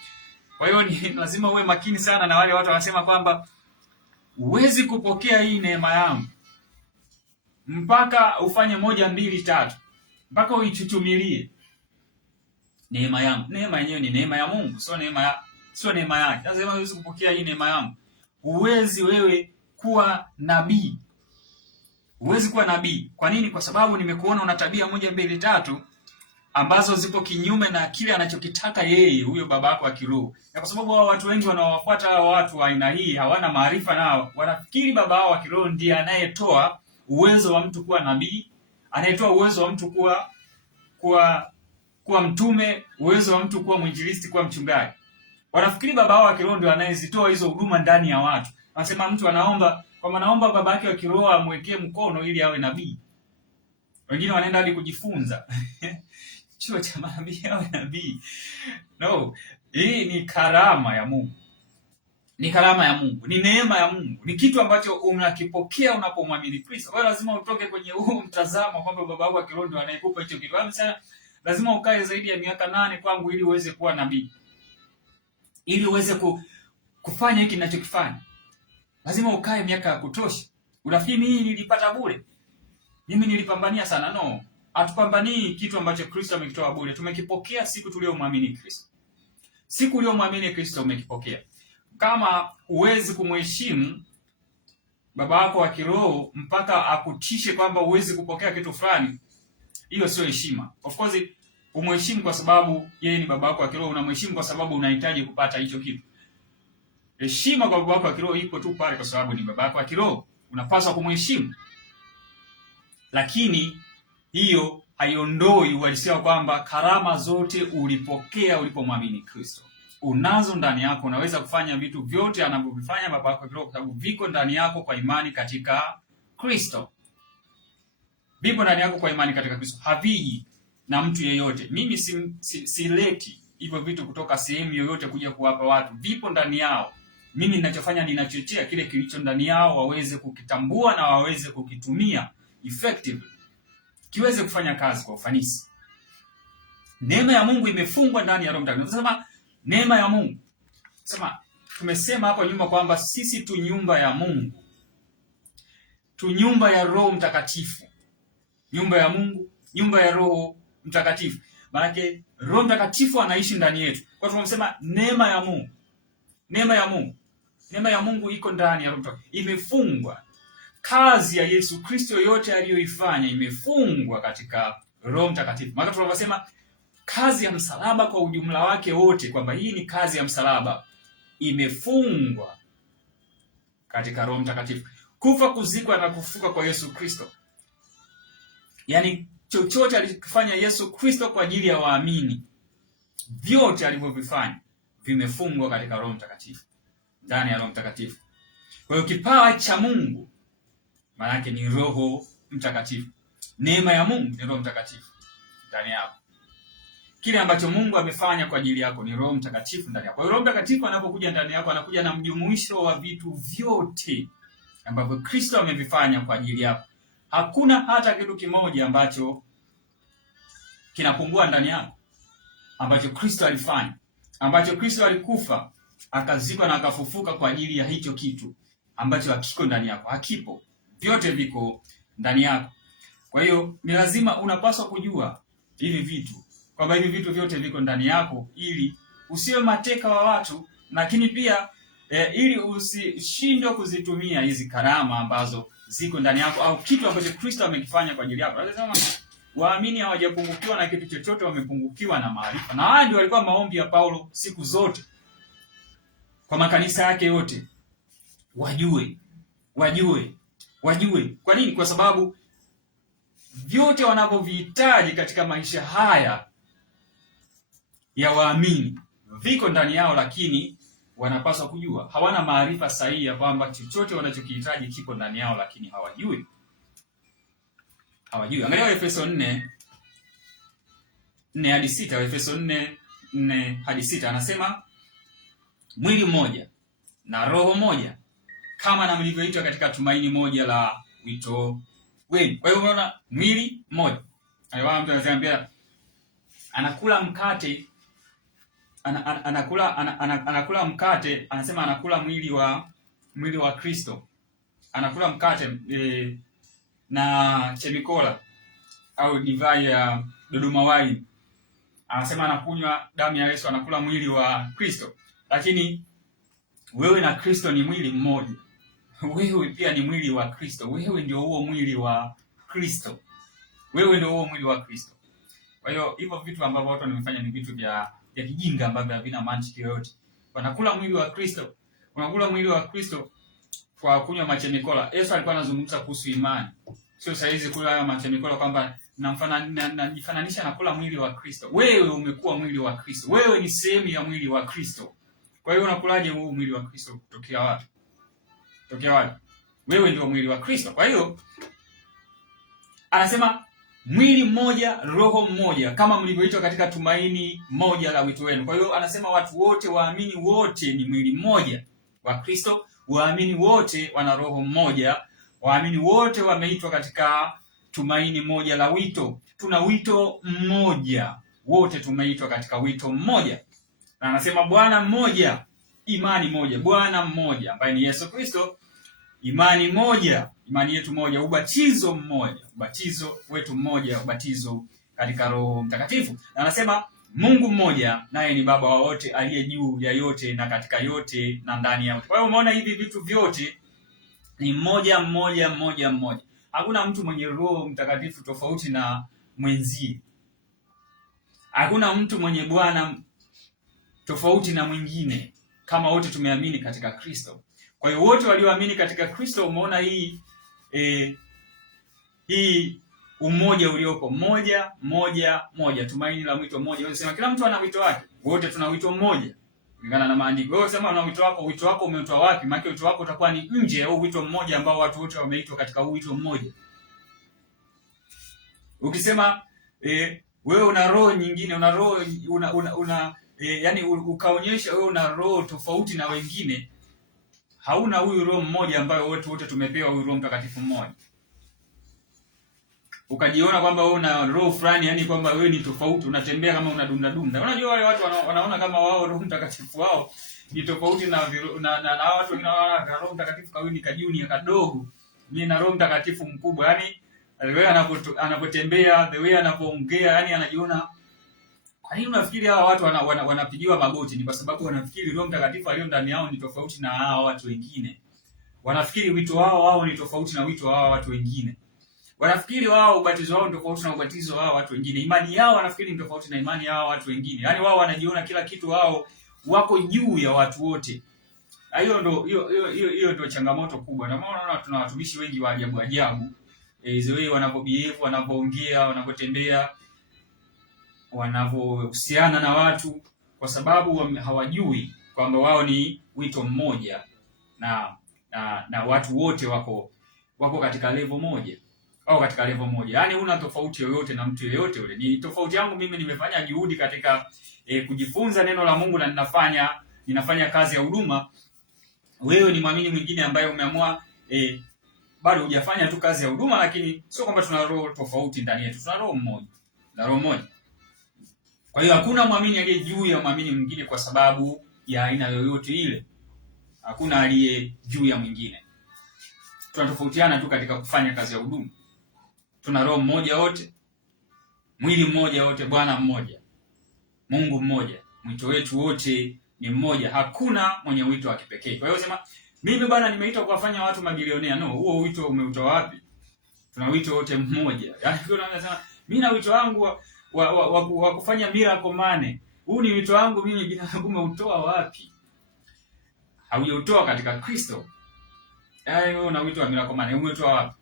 Kwa hiyo ni lazima uwe makini sana na wale watu wanasema kwamba huwezi kupokea hii neema yangu mpaka ufanye 1, 2, 3. Mpaka uichuchumilie neema yangu. Neema yenyewe ni neema ya Mungu, sio neema yake. Lazima uweze kupokea hii neema yangu. Huwezi wewe kuwa nabii. Huwezi kuwa nabii. Kwa nini? Kwa sababu nimekuona una tabia 1, 2, 3 ambazo zipo kinyume na kile anachokitaka yeye, huyo baba yako wa kiroho. Na kwa sababu hao watu wengi wanaowafuata hao watu wa aina hii hawana maarifa nao, wanafikiri baba wao wa kiroho ndiye anayetoa uwezo wa mtu kuwa nabii, anayetoa uwezo wa mtu kuwa mtume, uwezo wa mtu kuwa mwinjilisti, kuwa mchungaji. Wanafikiri baba wao wa kiroho ndio anayezitoa hizo huduma ndani ya watu. Wanasema mtu anaomba, kama naomba baba yake wa kiroho amwekee mkono ili awe nabii. Wengine wanaenda hadi kujifunza chuo cha manabii awe nabii. No, hii ni karama ya Mungu. Ni karama ya Mungu, ni neema ya Mungu. Ni kitu ambacho unakipokea unapomwamini Kristo. Kwa hiyo lazima utoke kwenye huu mtazamo kwamba baba wako wa kiroho ndio anayekupa hicho kitu. Lazima ukae zaidi ya miaka 8 kwangu ili uweze kuwa nabii. Ili uweze kufanya hiki ninachokifanya. Lazima ukae miaka ya kutosha. Unafikiri hii nilipata bure? Mimi nilipambania sana. No. Hatupambanii kitu ambacho Kristo amekitoa bure. Tumekipokea siku tuliyomwamini Kristo. Siku uliyomwamini Kristo umekipokea. Kama huwezi kumheshimu baba wako wa kiroho mpaka akutishe kwamba huwezi kupokea kitu fulani, hiyo sio heshima. Of course, umheshimu kwa sababu yeye ni baba wako wa kiroho, unamheshimu kwa sababu unahitaji kupata hicho kitu. Heshima kwa baba wako wa kiroho ipo tu pale kwa sababu ni baba wako wa kiroho, unapaswa kumheshimu. Lakini hiyo haiondoi uhalisia kwamba karama zote ulipokea ulipomwamini Kristo. Unazo ndani yako, unaweza kufanya vitu vyote anavyovifanya baba yako wa kiroho kwa sababu viko ndani yako kwa imani katika Kristo. Vipo ndani yako kwa imani katika Kristo. Haviji na mtu yeyote. Mimi sileti hivyo vitu kutoka sehemu yoyote kuja kuwapa watu. Vipo ndani yao. Mimi ninachofanya ninachochea kile kilicho ndani yao waweze kukitambua na waweze kukitumia effectively. Kiweze kufanya kazi kwa ufanisi. Neema ya Mungu imefungwa ndani ya Roho Mtakatifu. Nasema neema ya Mungu. Sema tumesema hapo nyuma kwamba sisi tu nyumba ya Mungu, tu nyumba ya Roho Mtakatifu, nyumba ya Mungu, nyumba ya Roho Mtakatifu. Maana Roho Mtakatifu anaishi ndani yetu. Kwa hiyo tunasema neema ya Mungu, neema ya Mungu, neema ya Mungu iko ndani ya Roho Mtakatifu, imefungwa. Kazi ya Yesu Kristo yote aliyoifanya imefungwa katika Roho Mtakatifu. Maana tunasema kazi ya msalaba kwa ujumla wake wote, kwamba hii ni kazi ya msalaba, imefungwa katika Roho Mtakatifu. Kufa, kuzikwa na kufufuka kwa Yesu Kristo, yaani chochote alikifanya Yesu Kristo kwa ajili ya waamini, vyote alivyovifanya vimefungwa katika Roho Mtakatifu, ndani ya Roho Mtakatifu. Kwa hiyo kipawa cha Mungu maana yake ni Roho Mtakatifu. Neema ya Mungu ni Roho Mtakatifu ndani yako. Kile ambacho Mungu amefanya kwa ajili yako ni Roho Mtakatifu ndani yako. Kwa hiyo Roho Mtakatifu anapokuja ndani yako, anakuja na mjumuisho wa vitu vyote ambavyo Kristo amevifanya kwa ajili yako. Hakuna hata kitu kimoja ambacho kinapungua ndani yako, ambacho Kristo alifanya, ambacho Kristo alikufa, akazikwa na akafufuka kwa ajili ya hicho kitu ambacho hakiko ndani yako. Hakipo. Vyote viko ndani yako. Kwa hiyo ni lazima, unapaswa kujua hivi vitu, kwamba hivi vitu vyote viko ndani yako, ili usiwe mateka wa watu, lakini pia ili usishindwe kuzitumia hizi karama ambazo ziko ndani yako, au kitu ambacho Kristo amekifanya kwa ajili yako. Lazima waamini hawajapungukiwa na kitu chochote, wamepungukiwa na maarifa. Na haya ndio walikuwa maombi ya Paulo siku zote kwa makanisa yake yote, wajue. Kwa nini? Kwa sababu vyote wanavyovihitaji katika maisha haya ya waamini viko ndani yao, lakini wanapaswa kujua. Hawana maarifa sahihi ya kwamba chochote wanachokihitaji kiko ndani yao, lakini hawajui. Angalia Efeso 4:4-6. Efeso 4:4-6 anasema mwili mmoja na roho moja, kama na mlivyoitwa katika tumaini moja la wito wenu. Kwa hiyo unaona, mwili mmoja. Aiwa, mtu anasema anakula mkate, anakula mkate, anasema anakula mwili wa Kristo. Anakula mkate na chemikola au divai ya Dodoma wine. Anasema anakunywa damu ya Yesu, anakula mwili wa Kristo. Lakini wewe na Kristo ni mwili mmoja. Wewe pia ni mwili wa Kristo. Wewe ndio huo mwili wa Kristo. Kwa hiyo hivyo vitu ambavyo watu wanafanya ni vitu vya kijinga ambavyo havina mantiki yoyote. Wanakula mwili wa Kristo. Unakula mwili wa Kristo kwa kunywa machemikola. Yesu alikuwa anazungumza kuhusu imani. Sio saizi kula haya machemikola kwamba najifananisha na kula mwili wa Kristo. Wewe umekuwa mwili wa Kristo. Wewe ni sehemu ya mwili wa Kristo. Kwa hiyo unakulaje huu mwili wa Kristo? Kutokea wapi? Wewe ndio mwili wa Kristo. Kwa hiyo anasema mwili mmoja, roho mmoja, kama mlivyoitwa katika tumaini moja la wito wenu. Kwa hiyo anasema watu wote, waamini wote ni mwili mmoja wa Kristo. Waamini wote wana roho mmoja. Waamini wote wameitwa katika tumaini moja la wito. Tuna wito mmoja. Wote tumeitwa katika wito mmoja. Na anasema Bwana mmoja, imani moja, Bwana mmoja ambaye ni Yesu Kristo, imani moja, imani yetu moja, ubatizo mmoja, ubatizo wetu mmoja, ubatizo katika Roho Mtakatifu. Na anasema Mungu mmoja, naye ni Baba wa wote, aliye juu ya yote na katika yote na ndani ya yote. Kwa hiyo umeona hivi vitu vyote ni mmoja. Hakuna mtu mwenye Roho Mtakatifu tofauti na mwenzie. Hakuna mtu mwenye Bwana tofauti na mwingine, kama wote tumeamini katika Kristo. Kwa hiyo wote walioamini katika Kristo, umeona hii umoja uliopo, moja, tumaini la wito mmoja. Unasema kila mtu ana wito wake. Wote tuna wito mmoja kulingana na maandiko. Wewe sema una wito wako umetoa wapi? Maana wito wako utakuwa ni nje au wito mmoja ambao watu wote wameitwa katika wito mmoja. Ukisema wewe una roho nyingine, una roho yani ukaonyesha wewe una roho tofauti na wengine, hauna huyu roho mmoja ambayo wote tumepewa huyu Roho Mtakatifu mmoja. Ukajiona kwamba wewe una roho fulani, yani kwamba wewe ni tofauti, unatembea kama unadunda. Unajua wale watu wanaona kama wao Roho Mtakatifu wao ni tofauti na watu wengine wana Roho Mtakatifu kawini kajuni kadogo. Mimi na Roho Mtakatifu mkubwa. Yaani wewe anapotembea, the way anapoongea, yani anajiona. Kwa nini unafikiri hawa watu wanapigiwa magoti? Ni kwa sababu wanafikiri Roho Mtakatifu aliyo ndani yao ni tofauti na hawa watu wengine. Wanafikiri wito wao ni tofauti na wito wa watu wengine. Wanafikiri wao ubatizo wao ni tofauti na ubatizo wa watu wengine. Imani yao wanafikiri ni tofauti na imani ya watu wengine. Yaani wao wanajiona kila kitu, wao wako juu ya watu wote. Hiyo ndio changamoto kubwa. Na maana unaona tuna watumishi wengi wa ajabu ajabu. Hizo wanapobehave, wanapoongea, wanapotembea, wanavyohusiana na watu, kwa sababu hawajui kwamba wao ni wito mmoja na watu wote wako katika level moja au katika level moja. Yaani una tofauti yoyote na mtu yeyote ule. Ni tofauti yangu mimi, nimefanya juhudi katika kujifunza neno la Mungu na ninafanya kazi ya huduma. Wewe ni mwamini mwingine ambaye umeamua bado hujafanya tu kazi ya huduma, lakini sio kwamba tuna roho tofauti ndani yetu. Tuna roho mmoja. Na roho moja. Kwa hiyo hakuna mwamini aliye juu ya mwamini mwingine kwa sababu ya aina yoyote ile. Hakuna aliye juu ya mwingine. Tunatofautiana tu katika kufanya kazi ya huduma. Tuna roho mmoja wote, mwili mmoja wote, Bwana mmoja, Mungu mmoja. Mwito wetu wote ni mmoja. Hakuna mwenye wito wa kipekee. Kwa hiyo sema mimi bwana nimeitwa kuwafanya watu mabilionea. No, huo wito umeutoa wapi? Tuna wito wote mmoja. Yaani kwa nini unasema mimi na wito wangu wa kufanya miracle money. Huu ni wito wangu mimi, jina langu umeutoa wapi? Haujautoa katika Kristo. Yaani wewe una wito wa miracle money, umeutoa wapi?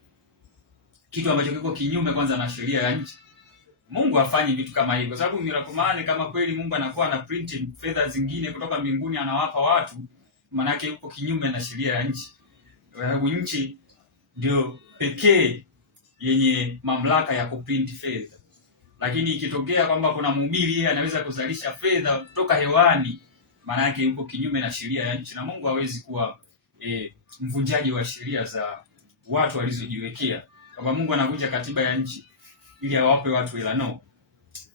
Kitu ambacho kiko kinyume kwanza na sheria ya nchi. Mungu hafanyi vitu kama hivyo. Kwa sababu miracle money, kama kweli Mungu anakuwa na print fedha zingine kutoka mbinguni anawapa watu, maana yake yuko kinyume na sheria ya nchi. Nchi ndio pekee yenye mamlaka ya kuprint fedha. Lakini ikitokea kwamba kuna mhubiri yeye anaweza kuzalisha fedha kutoka hewani, maana yake yuko kinyume na sheria ya nchi, na Mungu hawezi kuwa mvunjaji wa sheria za watu walizojiwekea. Kama Mungu anavunja katiba ya nchi ili awape watu ila no.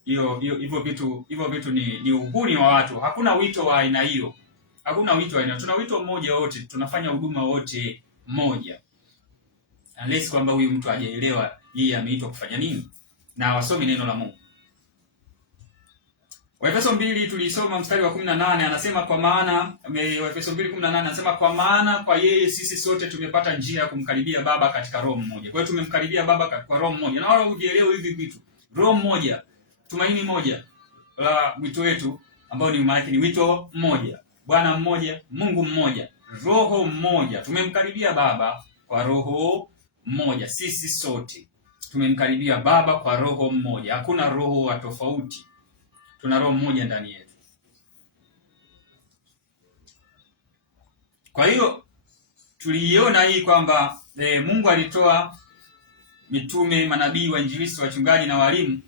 Hivyo vitu ni uhuni wa watu. Hakuna wito wa aina hiyo. Hakuna wito wa aina. Tuna wito mmoja wote, tunafanya huduma wote mmoja. Unless kwamba huyu mtu hajaelewa yeye ameitwa kufanya nini na wasome neno la Mungu. Waefeso 2 tulisoma mstari wa 18, anasema kwa maana Waefeso 2:18 anasema kwa maana kwa yeye sisi sote tumepata njia ya kumkaribia Baba katika roho mmoja. Kwa hiyo tumemkaribia Baba kwa roho mmoja. Na wala ujielewe hivi vitu. Roho mmoja, tumaini moja la wito wetu ambao ni maana ni wito mmoja. Bwana mmoja, Mungu mmoja, roho mmoja. Tumemkaribia Baba kwa roho mmoja. Sisi sote tumemkaribia Baba kwa roho mmoja. Hakuna roho wa tofauti. Tuna roho mmoja ndani yetu. Kwa hiyo tuliiona hii kwamba Mungu alitoa mitume, manabii, wainjilisti, wachungaji na walimu.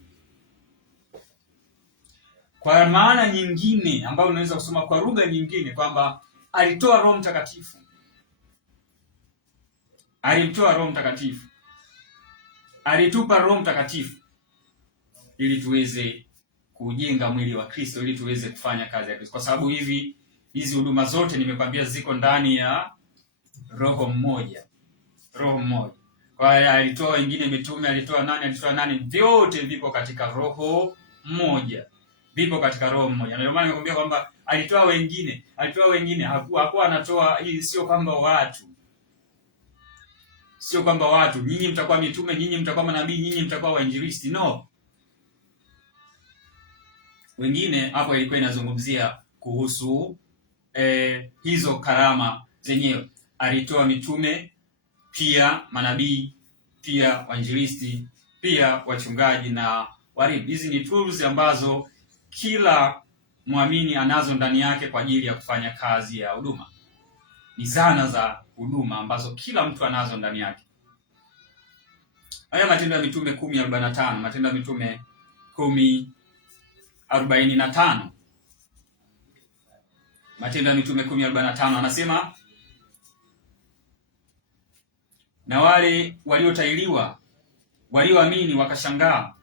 Kwa maana nyingine ambayo unaweza kusoma kwa lugha nyingine kwamba alitoa Roho Mtakatifu. Alimtoa Roho Mtakatifu. Alitupa Roho Mtakatifu ili tuweze kujenga mwili wa Kristo, ili tuweze kufanya kazi ya Kristo. Kwa sababu hizi huduma zote nimekwambia ziko ndani ya roho mmoja. Roho mmoja. Kwa hiyo alitoa wengine mitume, alitoa nani, vyote vipo katika roho mmoja. Vipo katika roho mmoja. Ndio maana nimekwambia kwamba alitoa wengine, hakuwa anatoa hii, sio kwamba watu nyinyi mtakuwa mitume, nyinyi mtakuwa manabii, nyinyi mtakuwa wainjilisti. No. Wengine hapo ilikuwa inazungumzia kuhusu hizo karama zenyewe. Alitoa mitume, pia manabii, pia wainjilisti, pia wachungaji na walimu. Hizi ni tools ambazo kila muamini anazo ndani yake kwa ajili ya kufanya kazi ya huduma. Ni zana za huduma ambazo kila mtu anazo ndani yake. Haya Matendo ya Mitume 10:45, Matendo ya Mitume 10:45. Matendo ya Mitume 10:45 anasema, na wale waliotailiwa walioamini wakashangaa,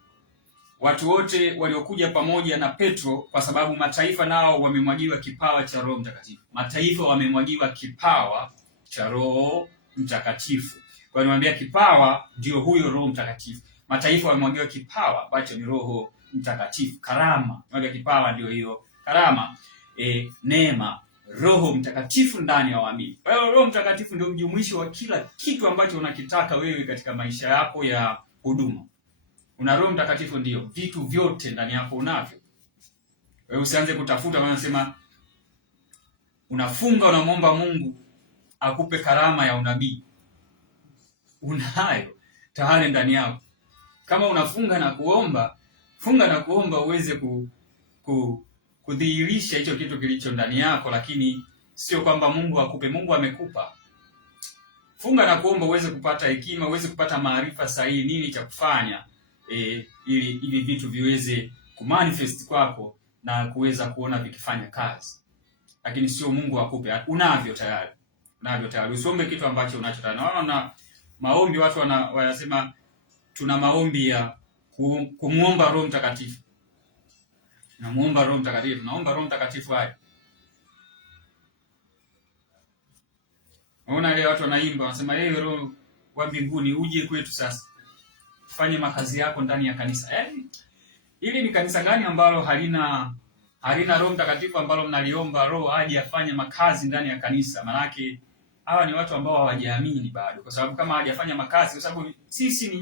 watu wote waliokuja pamoja na Petro, kwa sababu mataifa nao wamemwagiwa kipawa cha Roho Mtakatifu. Mataifa wamemwagiwa kipawa cha Roho Mtakatifu. Kwa hiyo nimwambia kipawa ndio huyo Roho Mtakatifu. Mataifa wamemwagiwa kipawa ambacho ni Roho Mtakatifu. Karama, nimwambia kipawa ndio hiyo karama, neema, Roho Mtakatifu ndani ya waamini. Kwa hiyo Roho Mtakatifu ndio mjumuisho wa kila kitu ambacho unakitaka wewe katika maisha yako ya huduma. Una Roho Mtakatifu, ndio vitu vyote ndani yako unavyo. Wewe usianze kutafuta, maana nasema unafunga, unamwomba Mungu akupe karama ya unabii. Unayo tayari ndani yako. Kama unafunga na kuomba, funga na kuomba uweze kudhihirisha hicho kitu kilicho ndani yako, lakini sio kwamba Mungu akupe. Mungu amekupa. Funga na kuomba uweze kupata hekima, uweze kupata maarifa sahihi, nini cha kufanya ili vitu viweze kumanifest kwako na kuweza kuona vikifanya kazi. Lakini sio Mungu akupe. Unavyo tayari. Unavyo tayari. Usiombe kitu ambacho unachotaka. Naona maombi watu wanasema tuna maombi ya kumuomba Roho Mtakatifu. Namuomba Roho Mtakatifu. Naomba Roho Mtakatifu aje. Unaona ile watu wanaimba wanasema Roho wa mbinguni uje kwetu sasa. Fanye makazi yako ndani ya kanisa. Hili ni kanisa gani ambalo halina Roho Mtakatifu, ambalo mnaliomba Roho aje afanye makazi ndani ya kanisa? Maanake hawa ni watu ambao hawajaamini bado, kwa sababu kama hajafanya makazi, kwa sababu sisi ni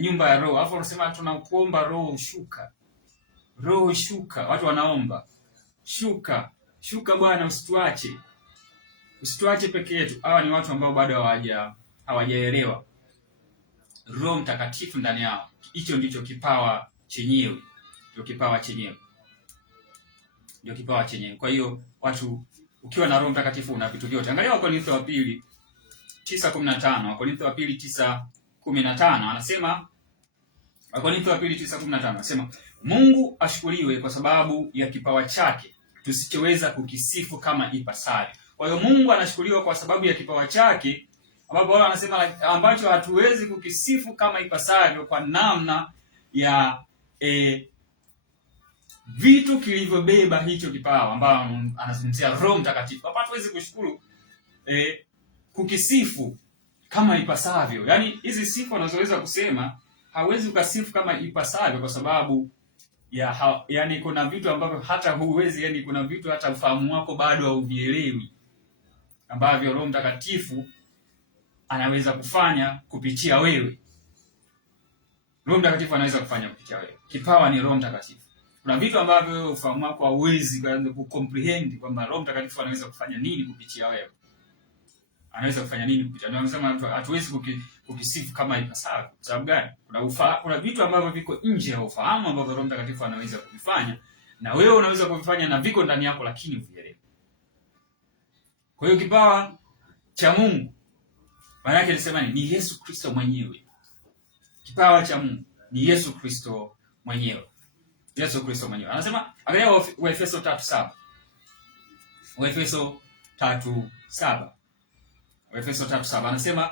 nyumba ya Roho. Alafu wanasema tunakuomba Roho shuka. Roho shuka. Watu wanaomba shuka Bwana, usituache peke yetu. Hawa ni watu ambao bado hawajaelewa Roho Mtakatifu ndani yao. Hicho ndicho kipawa chenyewe. Ndio kipawa chenyewe. Kwa hiyo watu, ukiwa na Roho Mtakatifu una vitu vyote. Angalia Wakorintho wa pili 9:15. Wakorintho wa pili 9:15 anasema, Wakorintho wa pili 9:15 anasema, Mungu ashukuriwe kwa sababu ya kipawa chake tusichoweza kukisifu kama ipasavyo. Kwa hiyo Mungu anashukuriwa kwa sababu ya kipawa chake, ambapo wao wanasema ambacho hatuwezi kukisifu kama ipasavyo, kwa namna ya vitu kilivyobeba hicho kipawa, ambao anazungumzia Roho Mtakatifu. Hapa hatuwezi kushukuru kukisifu kama ipasavyo. Yaani hizi sifa unazoweza kusema hauwezi ukasifu kama ipasavyo, kwa sababu yani kuna vitu ambavyo hata huwezi, yani kuna vitu hata ufahamu wako bado hauvielewi, ambavyo Roho Mtakatifu anaweza kufanya kupitia wewe. Roho Mtakatifu anaweza kufanya kupitia wewe. Kipawa ni Roho Mtakatifu. Kuna vitu ambavyo ufahamu wako hauwezi kucomprehend kwamba Roho Mtakatifu anaweza kufanya nini kupitia wewe. Anaweza kufanya nini kupitia. Ndio nasema hatuwezi kukisifu kama ipasavyo. Sababu gani? Kuna vitu ambavyo viko nje ya ufahamu ambavyo Roho Mtakatifu anaweza kuvifanya, na wewe unaweza kuvifanya, na viko ndani yako lakini uvielewe. Kwa hiyo kipawa cha Mungu maana yake ni Yesu Kristo mwenyewe. Kipawa cha Mungu ni Yesu Kristo mwenyewe. Yesu Kristo mwenyewe. Anasema, angalia Waefeso 3:7. Waefeso 3:7. Waefeso 3:7 anasema,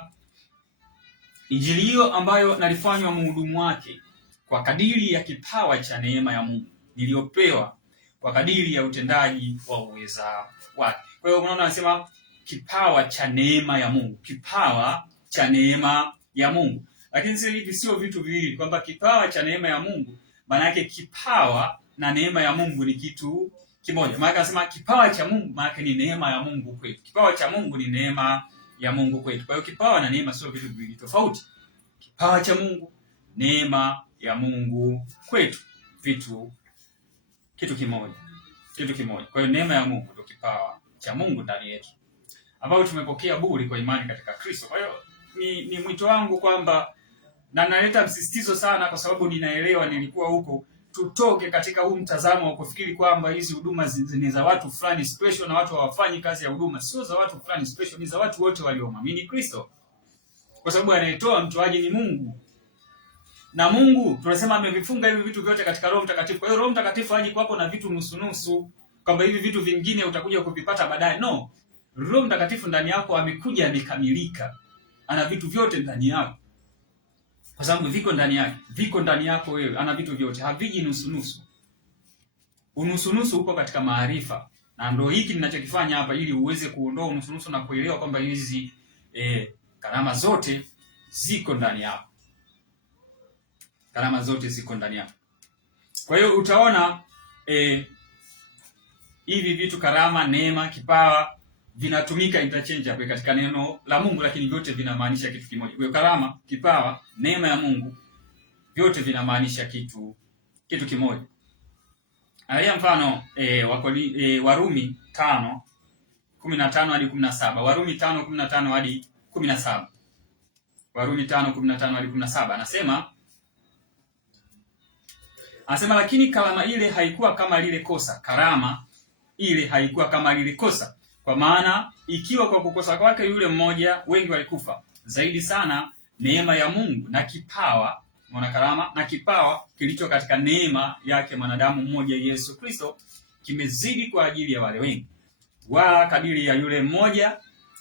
Injili hiyo ambayo nalifanywa mhudumu wake kwa kadiri ya kipawa cha neema ya Mungu niliyopewa kwa kadiri ya utendaji wa uweza wake. Kwa hiyo unaona anasema kipawa cha neema ya Mungu, kipawa cha neema ya Mungu. Lakini sisi hivi sio vitu viwili, kwamba kipawa cha neema ya Mungu, maana yake kipawa na neema ya Mungu ni kitu kimoja. Maana anasema kipawa cha Mungu maana yake ni neema ya Mungu kwetu. Kipawa cha Mungu ni neema ya Mungu kwetu. Kwa hiyo kipawa na neema sio vitu viwili tofauti. Kipawa cha Mungu, neema ya Mungu kwetu, kitu kimoja. Kwa hiyo neema ya Mungu ndio kipawa cha Mungu ndani yetu, ambao tumepokea bure kwa imani katika Kristo. Kwa hiyo ni mwito wangu kwamba, na naleta msisitizo sana kwa sababu ninaelewa, nilikuwa huko, tutoke katika huu mtazamo wa kufikiri kwamba hizi huduma ni za watu fulani special na watu hawafanyi kazi ya huduma. Sio za watu fulani special, ni za watu wote waliomwamini Kristo. Kwa sababu anayetoa mtoaji ni Mungu. Na Mungu tunasema amevifunga hivi vitu vyote katika Roho Mtakatifu. Kwa hiyo Roho Mtakatifu haji kwako na vitu nusu kwamba hivi vitu vingine utakuja kuvipata baadaye. No. Roho Mtakatifu ndani yako amekuja amekamilika. Ana vitu vyote ndani yako. kwa sababu viko ndani yake, viko ndani yako wewe. Ana vitu vyote, haviji nusu nusu. Unusu nusu uko katika maarifa, na ndio hiki ninachokifanya hapa, ili uweze kuondoa unusu nusu na kuelewa kwamba hizi karama zote ziko ndani yako. Karama zote ziko ndani yako. Kwa hiyo utaona hivi vitu, karama, neema, kipawa, vinatumika interchangeably katika neno la Mungu, lakini vyote vinamaanisha kitu kimoja. Kwa hiyo karama, kipawa, neema ya Mungu, vyote vinamaanisha kitu kimoja. Angalia mfano Warumi 5:15 hadi 17. Warumi 5:15 hadi 17. Warumi 5:15 hadi 17 anasema lakini karama ile haikuwa kama lile kosa. Karama ile haikuwa kama lile kosa. Kwa maana ikiwa kwa kukosa kwake yule mmoja wengi walikufa, zaidi sana neema ya Mungu na kipawa, mwana karama na kipawa kilicho katika neema yake mwanadamu mmoja Yesu Kristo, kimezidi kwa ajili ya wale wengi. Wala kadiri ya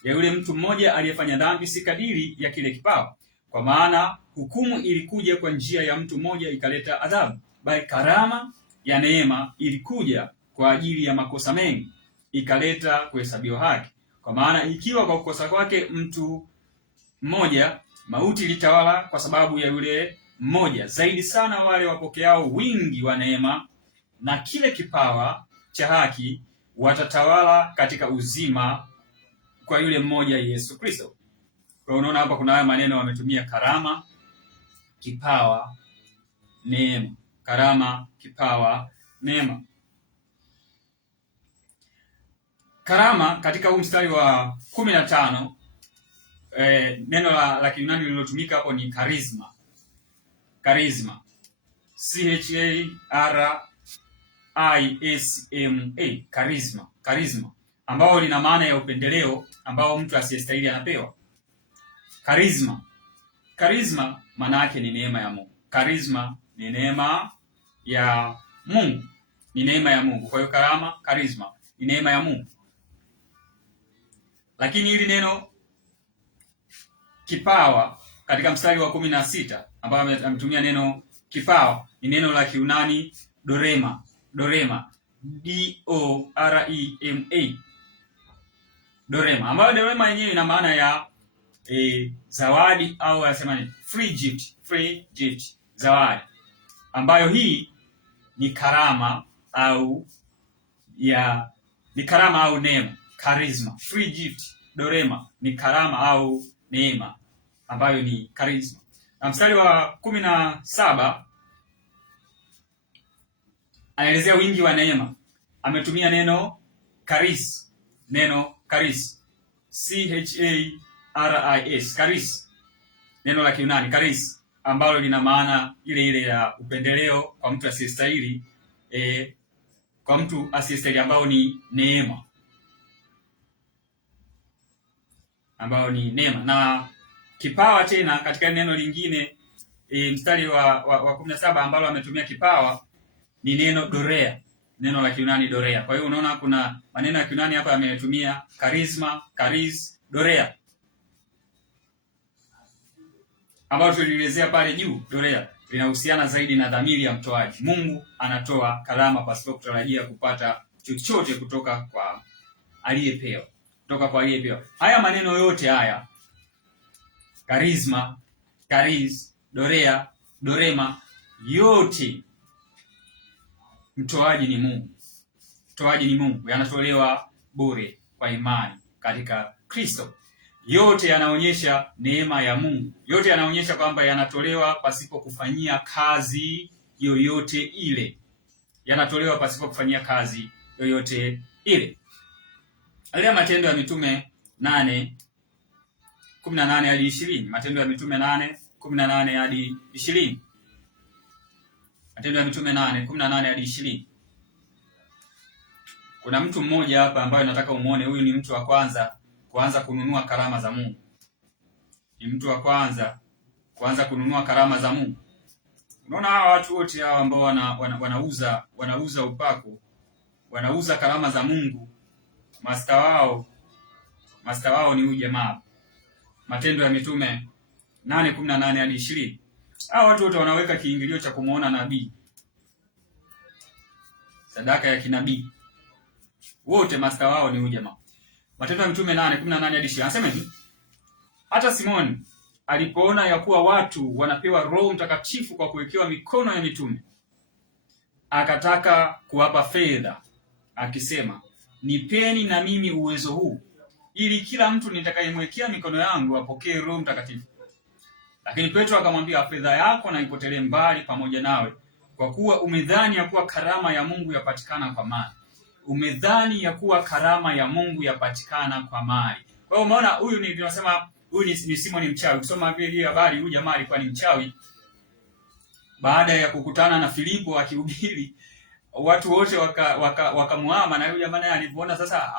yule mtu mmoja aliyefanya dhambi, si kadiri ya kile kipawa. Kwa maana hukumu ilikuja kwa njia ya mtu mmoja ikaleta adhabu, bali karama ya neema ilikuja kwa ajili ya makosa mengi ikaleta kuhesabiwa haki. Kwa maana ikiwa kwa kukosa kwake mtu mmoja mauti ilitawala kwa sababu ya yule mmoja, zaidi sana wale wapokeao wingi wa neema na kile kipawa cha haki watatawala katika uzima kwa yule mmoja Yesu Kristo. Kwa unaona hapa kuna haya maneno wametumia: karama, kipawa, neema. Karama, kipawa, neema. Karama katika huu mstari wa 15, neno la Kiyunani lililotumika hapo ni charisma. Charisma. CHARISMA. Charisma. Charisma ambao lina maana ya upendeleo ambao mtu asiyestahili anapewa. Charisma. Charisma maana yake ni neema ya Mungu. Charisma ni neema ya Mungu. Ni neema ya Mungu. Kwa hiyo karama, charisma ni neema ya Mungu. Lakini hili neno kipawa katika mstari wa 16 ambao ametumia neno kipawa ni neno la Kiyunani dorema. Dorema. DOREMA. Dorema. Ambayo dorema yenyewe ina maana ya zawadi au anasema ni free gift. Free gift. Zawadi. Ambayo hii ni karama au neema. Charisma. Free gift. Dorema ni karama au neema ambayo ni charisma. Na mstari wa 17 anaelezea wingi wa neema. Ametumia neno charis. Neno charis. CHARIS. Charis. Neno la Kiyunani charis ambalo lina maana ile ile ya upendeleo kwa mtu asiyestahili, kwa mtu asiyestahili, ambao ni neema. Ambao ni neema. Na kipawa tena katika neno lingine mstari wa 17 ambalo ametumia kipawa ni neno dorea. Neno la Kiyunani dorea. Kwa hiyo unaona kuna maneno ya Kiyunani hapa ametumia charisma, charis, dorea. Ambao tulielezea pale juu, dorea linahusiana zaidi na dhamiri ya mtoaji. Mungu anatoa karama pasipo kutarajia kupata chochote kutoka kwa aliyepewa. Haya maneno yote haya, charisma, charis, dorea, dorema, yote mtoaji ni Mungu. Mtoaji ni Mungu, yanatolewa bure kwa imani katika Kristo. Yote yanaonyesha neema ya Mungu. Yote yanaonyesha kwamba yanatolewa pasipo kufanyia kazi yoyote ile. Yanatolewa pasipo kufanyia kazi yoyote ile. Angalia Matendo ya Mitume 8:18 hadi 20. Matendo ya Mitume 8:18 hadi 20. Matendo ya Mitume 8:18 hadi 20. Kuna mtu mmoja hapa ambaye nataka umuone. Huyu ni mtu wa kwanza kuanza kununua karama za Mungu. Ni mtu wa kwanza kuanza kununua karama za Mungu. Unaona hawa watu wote hawa ambao wanauza upako, wanauza karama za Mungu, master wao ni huyu jamaa. Matendo ya Mitume 8:18 hadi 20. Hao watu wote wanaweka kiingilio cha kumuona nabii, sadaka ya kinabii. Wote master wao ni huyu jamaa. Matendo ya Mitume 8:18 hadi 20. Anasema hivi: hata Simoni alipoona ya kuwa watu wanapewa Roho Mtakatifu kwa kuwekewa mikono ya mitume, akataka kuwapa fedha, akisema, nipeni na mimi uwezo huu, ili kila mtu nitakayemwekea mikono yangu apokee Roho Mtakatifu. Lakini Petro akamwambia, fedha yako na ipotelee mbali pamoja nawe, kwa kuwa umedhani ya kuwa karama ya Mungu yapatikana kwa mali. Umedhani ya kuwa karama ya Mungu yapatikana kwa mali. Kwa hiyo umeona, huyu ni tunasema huyu ni Simoni mchawi. Ukisoma vile habari, huyu jamaa alikuwa ni mchawi. Baada ya kukutana na Filipo akihubiri, watu wote wakamuama, na huyu jamaa naye alipoona sasa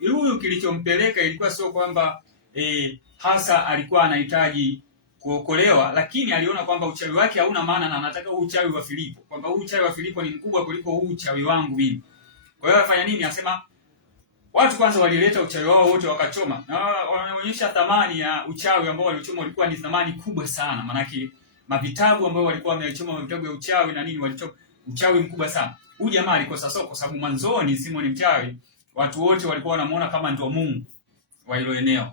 huyu, kilichompeleka ilikuwa sio kwamba hasa alikuwa anahitaji kuokolewa, lakini aliona kwamba uchawi wake hauna maana, na anataka huu uchawi wa Filipo, kwamba huu uchawi wa Filipo ni mkubwa kuliko huu uchawi wangu mimi. Kwa hiyo afanya nini? Anasema watu kwanza walileta uchawi wao wote wakachoma, na wanaonyesha thamani ya uchawi ambao walichoma ulikuwa ni thamani kubwa sana. Manake mavitabu ambao walikuwa wamechoma, mavitabu ya uchawi na nini, walichoma uchawi mkubwa sana. Huyu jamaa alikosa soko, kwa sababu mwanzoni Simoni mchawi watu wote walikuwa wanamuona kama ndio Mungu wa hilo eneo,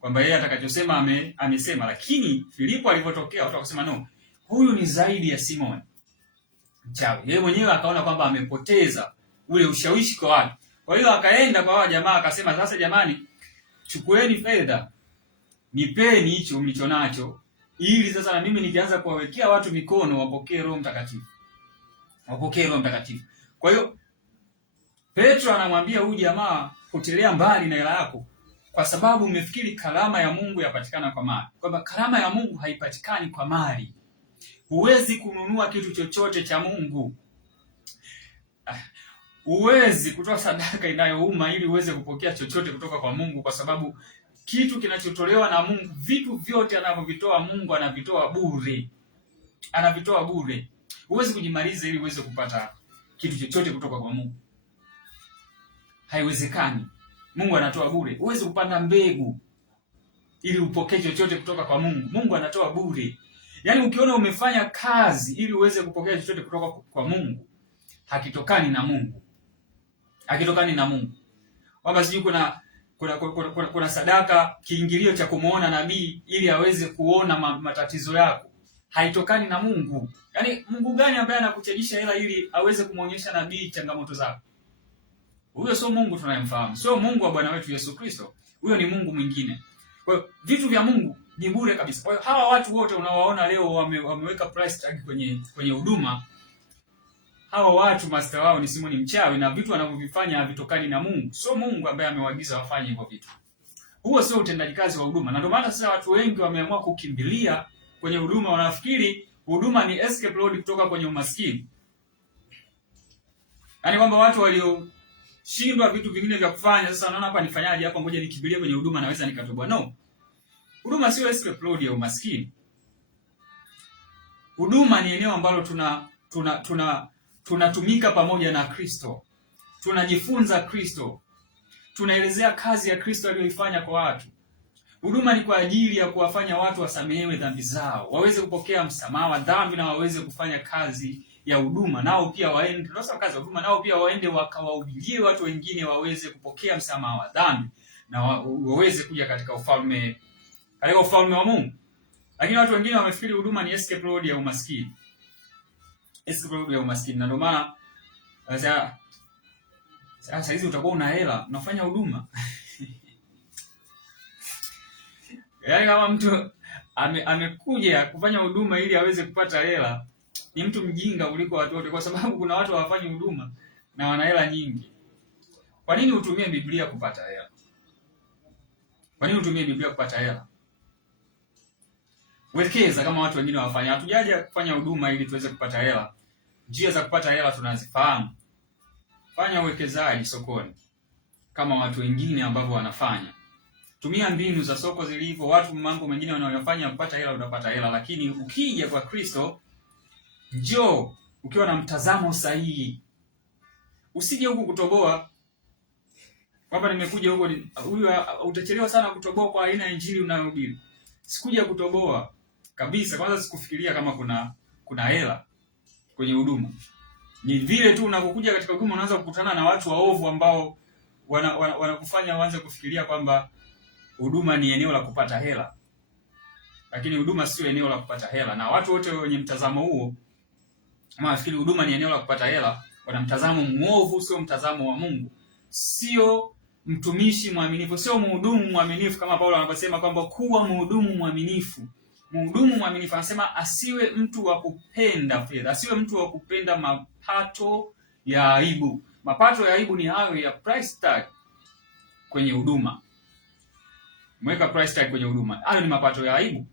kwamba yeye atakachosema amesema. Lakini Filipo alipotokea, watu wakasema no, huyu ni zaidi ya Simoni mchawi. Yeye mwenyewe akaona kwamba amepoteza ule ushawishi kwa watu. Kwa hiyo akaenda kwa wale jamaa akasema, sasa jamani, chukueni fedha, nipeni hicho mlicho nacho, ili sasa na mimi nikianza kuwawekea watu mikono wapokee Roho Mtakatifu. Wapokee Roho Mtakatifu. Kwa hiyo Petro anamwambia huyu jamaa, potelea mbali na hela yako, kwa sababu umefikiri karama ya Mungu yapatikana kwa mali. Kwamba karama ya Mungu haipatikani kwa mali. Huwezi kununua kitu chochote cha Mungu. Huwezi kutoa sadaka inayouma ili uweze kupokea chochote kutoka kwa Mungu, kwa sababu kitu kinachotolewa na Mungu, vitu vyote anavyovitoa Mungu anavitoa bure. Anavitoa bure. Huwezi kujimaliza ili uweze kupata kitu chochote kutoka kwa Mungu. Haiwezekani. Mungu anatoa bure. Huwezi kupanda mbegu ili upokee chochote kutoka kwa Mungu. Mungu anatoa bure. Yaani ukiona umefanya kazi ili uweze kupokea chochote kutoka kwa Mungu, hakitokani na Mungu. Hakitokani na Mungu. Kwamba sijui kuna sadaka, kiingilio cha kumuona nabii ili aweze kuona matatizo yako. Haitokani na Mungu. Yaani Mungu gani ambaye anakuchajisha hela ili aweze kumuonyesha nabii changamoto zako? Huyo sio Mungu tunayemfahamu. Sio Mungu wa Bwana wetu Yesu Kristo. Huyo ni Mungu mwingine. Kwa hiyo vitu vya Mungu ni bure kabisa. Kwa hiyo hawa watu wote unaowaona leo wameweka price tag kwenye huduma, hawa watu master wao ni Simoni mchawi, na vitu wanavyovifanya havitokani na Mungu. Sio Mungu ambaye amewaagiza wafanye hivyo vitu. Huo sio utendaji kazi wa huduma. Na ndio maana sasa watu wengi wameamua kukimbilia kwenye huduma, wanafikiri huduma ni escape road kutoka kwenye umaskini. Yaani kwamba watu walioshindwa vitu vingine vya kufanya, sasa wanaona hapa nifanyaje, hapa ngoja nikimbilie kwenye huduma naweza nikatoboa. No. Huduma sio escape road ya umaskini. Huduma ni eneo ambalo tunatumika pamoja na Kristo. Tunajifunza Kristo. Tunaelezea kazi ya Kristo aliyoifanya kwa watu. Huduma ni kwa ajili ya kuwafanya watu wasamehewe dhambi zao, waweze kupokea msamaha wa dhambi, na waweze kufanya kazi ya huduma. Nao pia waende, tunasema kazi ya huduma, nao pia waende wakawahubirie watu wengine waweze kupokea msamaha wa dhambi, na waweze kuja katika ufalme wa Mungu. Lakini watu wengine wamefikiri huduma ni escape road ya umaskini. Escape road ya umaskini. Na ndio maana sasa hizi utakuwa una hela, unafanya huduma. Yaani kama mtu amekuja kufanya huduma ili aweze kupata hela, ni mtu mjinga kuliko watu wote, kwa sababu kuna watu hawafanyi huduma na wana hela nyingi. Kwa nini utumie Biblia kupata hela? Kwa nini utumie Biblia kupata hela? Wekeza kama watu wengine wafanya. Hatujaja kufanya huduma ili tuweze kupata hela. Njia za kupata hela tunazifahamu. Fanya uwekezaji sokoni kama watu wengine ambao wanafanya. Tumia mbinu za soko zilivyo. Watu mambo mengine wanayofanya kupata hela, utapata hela. Lakini ukija kwa Kristo, njoo ukiwa na mtazamo sahihi. Usije huku kutoboa kwamba nimekuja huko, huyu utachelewa sana kutoboa kwa aina ya injili unayohubiri. Sikuja kutoboa. kabisa. Kwanza sikufikiria kama kuna hela kwenye huduma. Ni vile tu unapokuja katika huduma unaanza kukutana na watu waovu ambao wanakufanya uanze kufikiria kwamba huduma ni eneo la kupata hela. Lakini huduma sio eneo la kupata hela, na watu wote wenye mtazamo huo kama nafikiri huduma ni eneo la kupata hela, wana mtazamo mwovu, sio mtazamo wa Mungu. Sio mtumishi mwaminifu, sio mhudumu mwaminifu kama Paulo anaposema kwamba kuwa mhudumu mwaminifu. Mhudumu mwaminifu anasema asiwe mtu wa kupenda fedha, asiwe mtu wa kupenda mapato ya aibu. Mapato ya aibu ni hayo ya price tag kwenye huduma. Mweka price tag kwenye huduma. Hayo ni mapato ya aibu.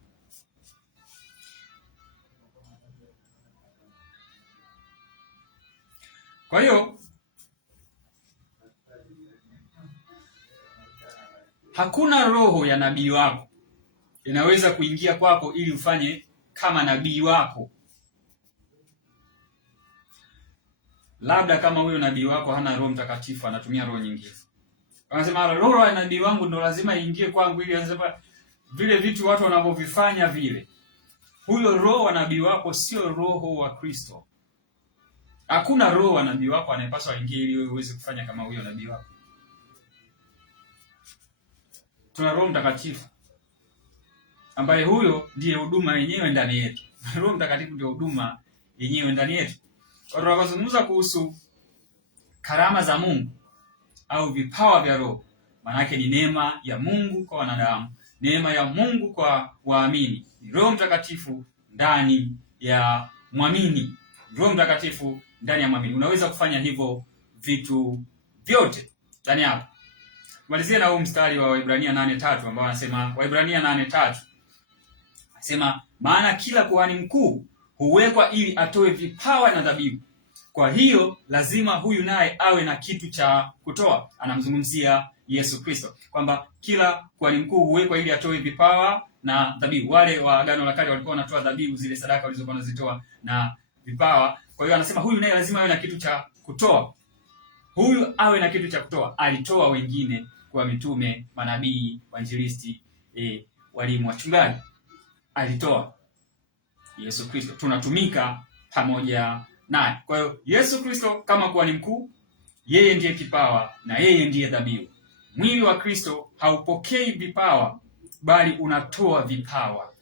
Kwa hiyo hakuna roho ya nabii wako inaweza kuingia kwako ili ufanye kama nabii wako. Labda kama huyo nabii wako hana Roho Mtakatifu, anatumia roho nyingine. Wanasema roho ya nabii wangu ndo lazima iingie kwangu ili anasema vile vitu watu wanavyovifanya vile. Huyo roho wa nabii wako sio roho wa Kristo. Hakuna roho wa nabii wako anayepaswa aingie ili wewe uweze kufanya kama huyo nabii wako. Tuna Roho Mtakatifu ambaye huyo ndiye huduma yenyewe ndani yetu. Roho Mtakatifu ndio huduma yenyewe ndani yetu. Tunapozungumza kuhusu karama za Mungu au vipawa vya Roho, maana yake ni neema ya Mungu kwa wanadamu, neema ya Mungu kwa waamini. Ni Roho Mtakatifu ndani ya mwamini. Roho Mtakatifu ndani ya mwamini. Unaweza kufanya hivyo vitu vyote ndani yako. Malizia na huu mstari wa Waebrania 8:3 ambao anasema, Waebrania 8:3 anasema, maana kila kuhani mkuu huwekwa ili atoe vipawa na dhabihu. Kwa hiyo lazima huyu naye awe na kitu cha kutoa. Anamzungumzia Yesu Kristo kwamba kila kuhani mkuu huwekwa ili atoe vipawa na dhabihu. Wale wa Agano la Kale walikuwa wanatoa dhabihu, zile sadaka walizokuwa wanazitoa na vipawa. Kwa hiyo anasema huyu naye lazima awe na kitu cha kutoa. Huyu awe na kitu cha kutoa. Alitoa wengine kwa mitume, manabii, wainjilisti, walimu, wachungaji. Alitoa Yesu Kristo. Tunatumika pamoja naye. Kwa hiyo Yesu Kristo kama kuhani mkuu, yeye ndiye kipawa na yeye ndiye dhabihu. Mwili wa Kristo haupokei vipawa bali unatoa vipawa.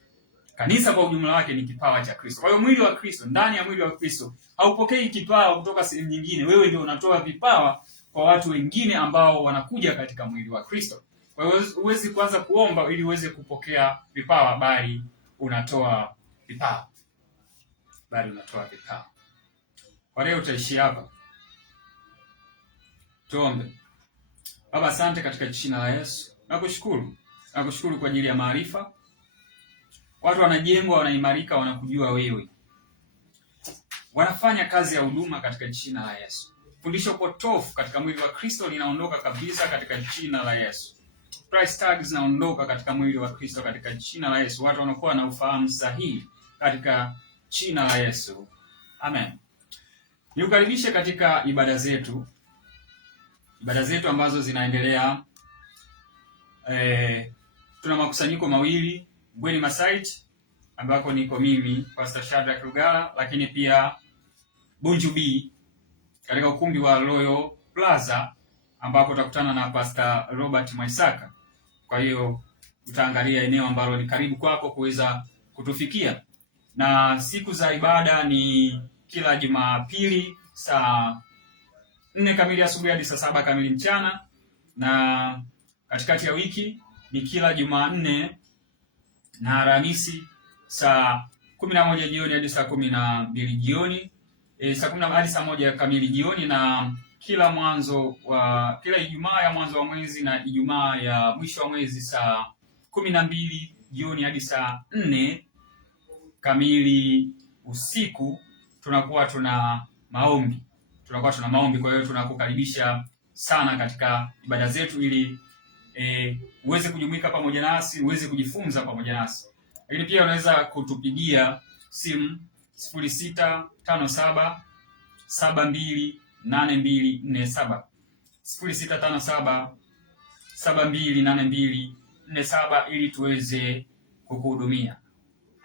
Kanisa kwa ujumla wake ni kipawa cha Kristo. Kwa hiyo mwili wa Kristo, ndani ya mwili wa Kristo haupokei kipawa kutoka sehemu nyingine. Wewe ndio unatoa vipawa kwa watu wengine ambao wanakuja katika mwili wa Kristo. Kwa hiyo huwezi kuanza kuomba ili uweze kupokea vipawa, bali unatoa vipawa. Kwa leo tutaishi hapa. Tuombe. Baba, asante katika jina la Yesu. Nakushukuru kwa ajili ya maarifa. Watu wanajengwa, wanaimarika, wanakujua wewe. Wanafanya kazi ya huduma katika jina la Yesu. Fundisho potofu katika mwili wa Kristo linaondoka kabisa katika jina la Yesu. Price tags zinaondoka katika mwili wa Kristo katika jina la Yesu. Watu wanakuwa na ufahamu sahihi katika jina la Yesu. Amen. Nikukaribishe katika ibada zetu ambazo zinaendelea. Tuna makusanyiko mawili, Bweni Masite ambako niko mimi Pastor Shadrack Rugala, lakini pia Bunju B katika ukumbi wa Royal Plaza ambako utakutana na Pastor Robert Mwaisaka. Kwa hiyo utaangalia eneo ambalo ni karibu kwako kuweza kutufikia. Na siku za ibada ni kila Jumapili saa 4 kamili asubuhi hadi saa 7 kamili mchana, na katikati ya wiki ni kila Jumanne na Alhamisi saa 11 jioni hadi saa 12 jioni, saa 10 hadi saa 1 kamili jioni, na kila Ijumaa ya mwanzo wa mwezi na Ijumaa ya mwisho wa mwezi saa 12 jioni hadi saa 4 kamili usiku tunakuwa tuna maombi. Kwa hiyo tunakukaribisha sana katika ibada zetu ili uweze kujumuika pamoja nasi, uweze kujifunza pamoja nasi. Lakini pia unaweza kutupigia simu 0657 728247, 0657 728247 ili tuweze kukuhudumia.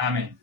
Amen.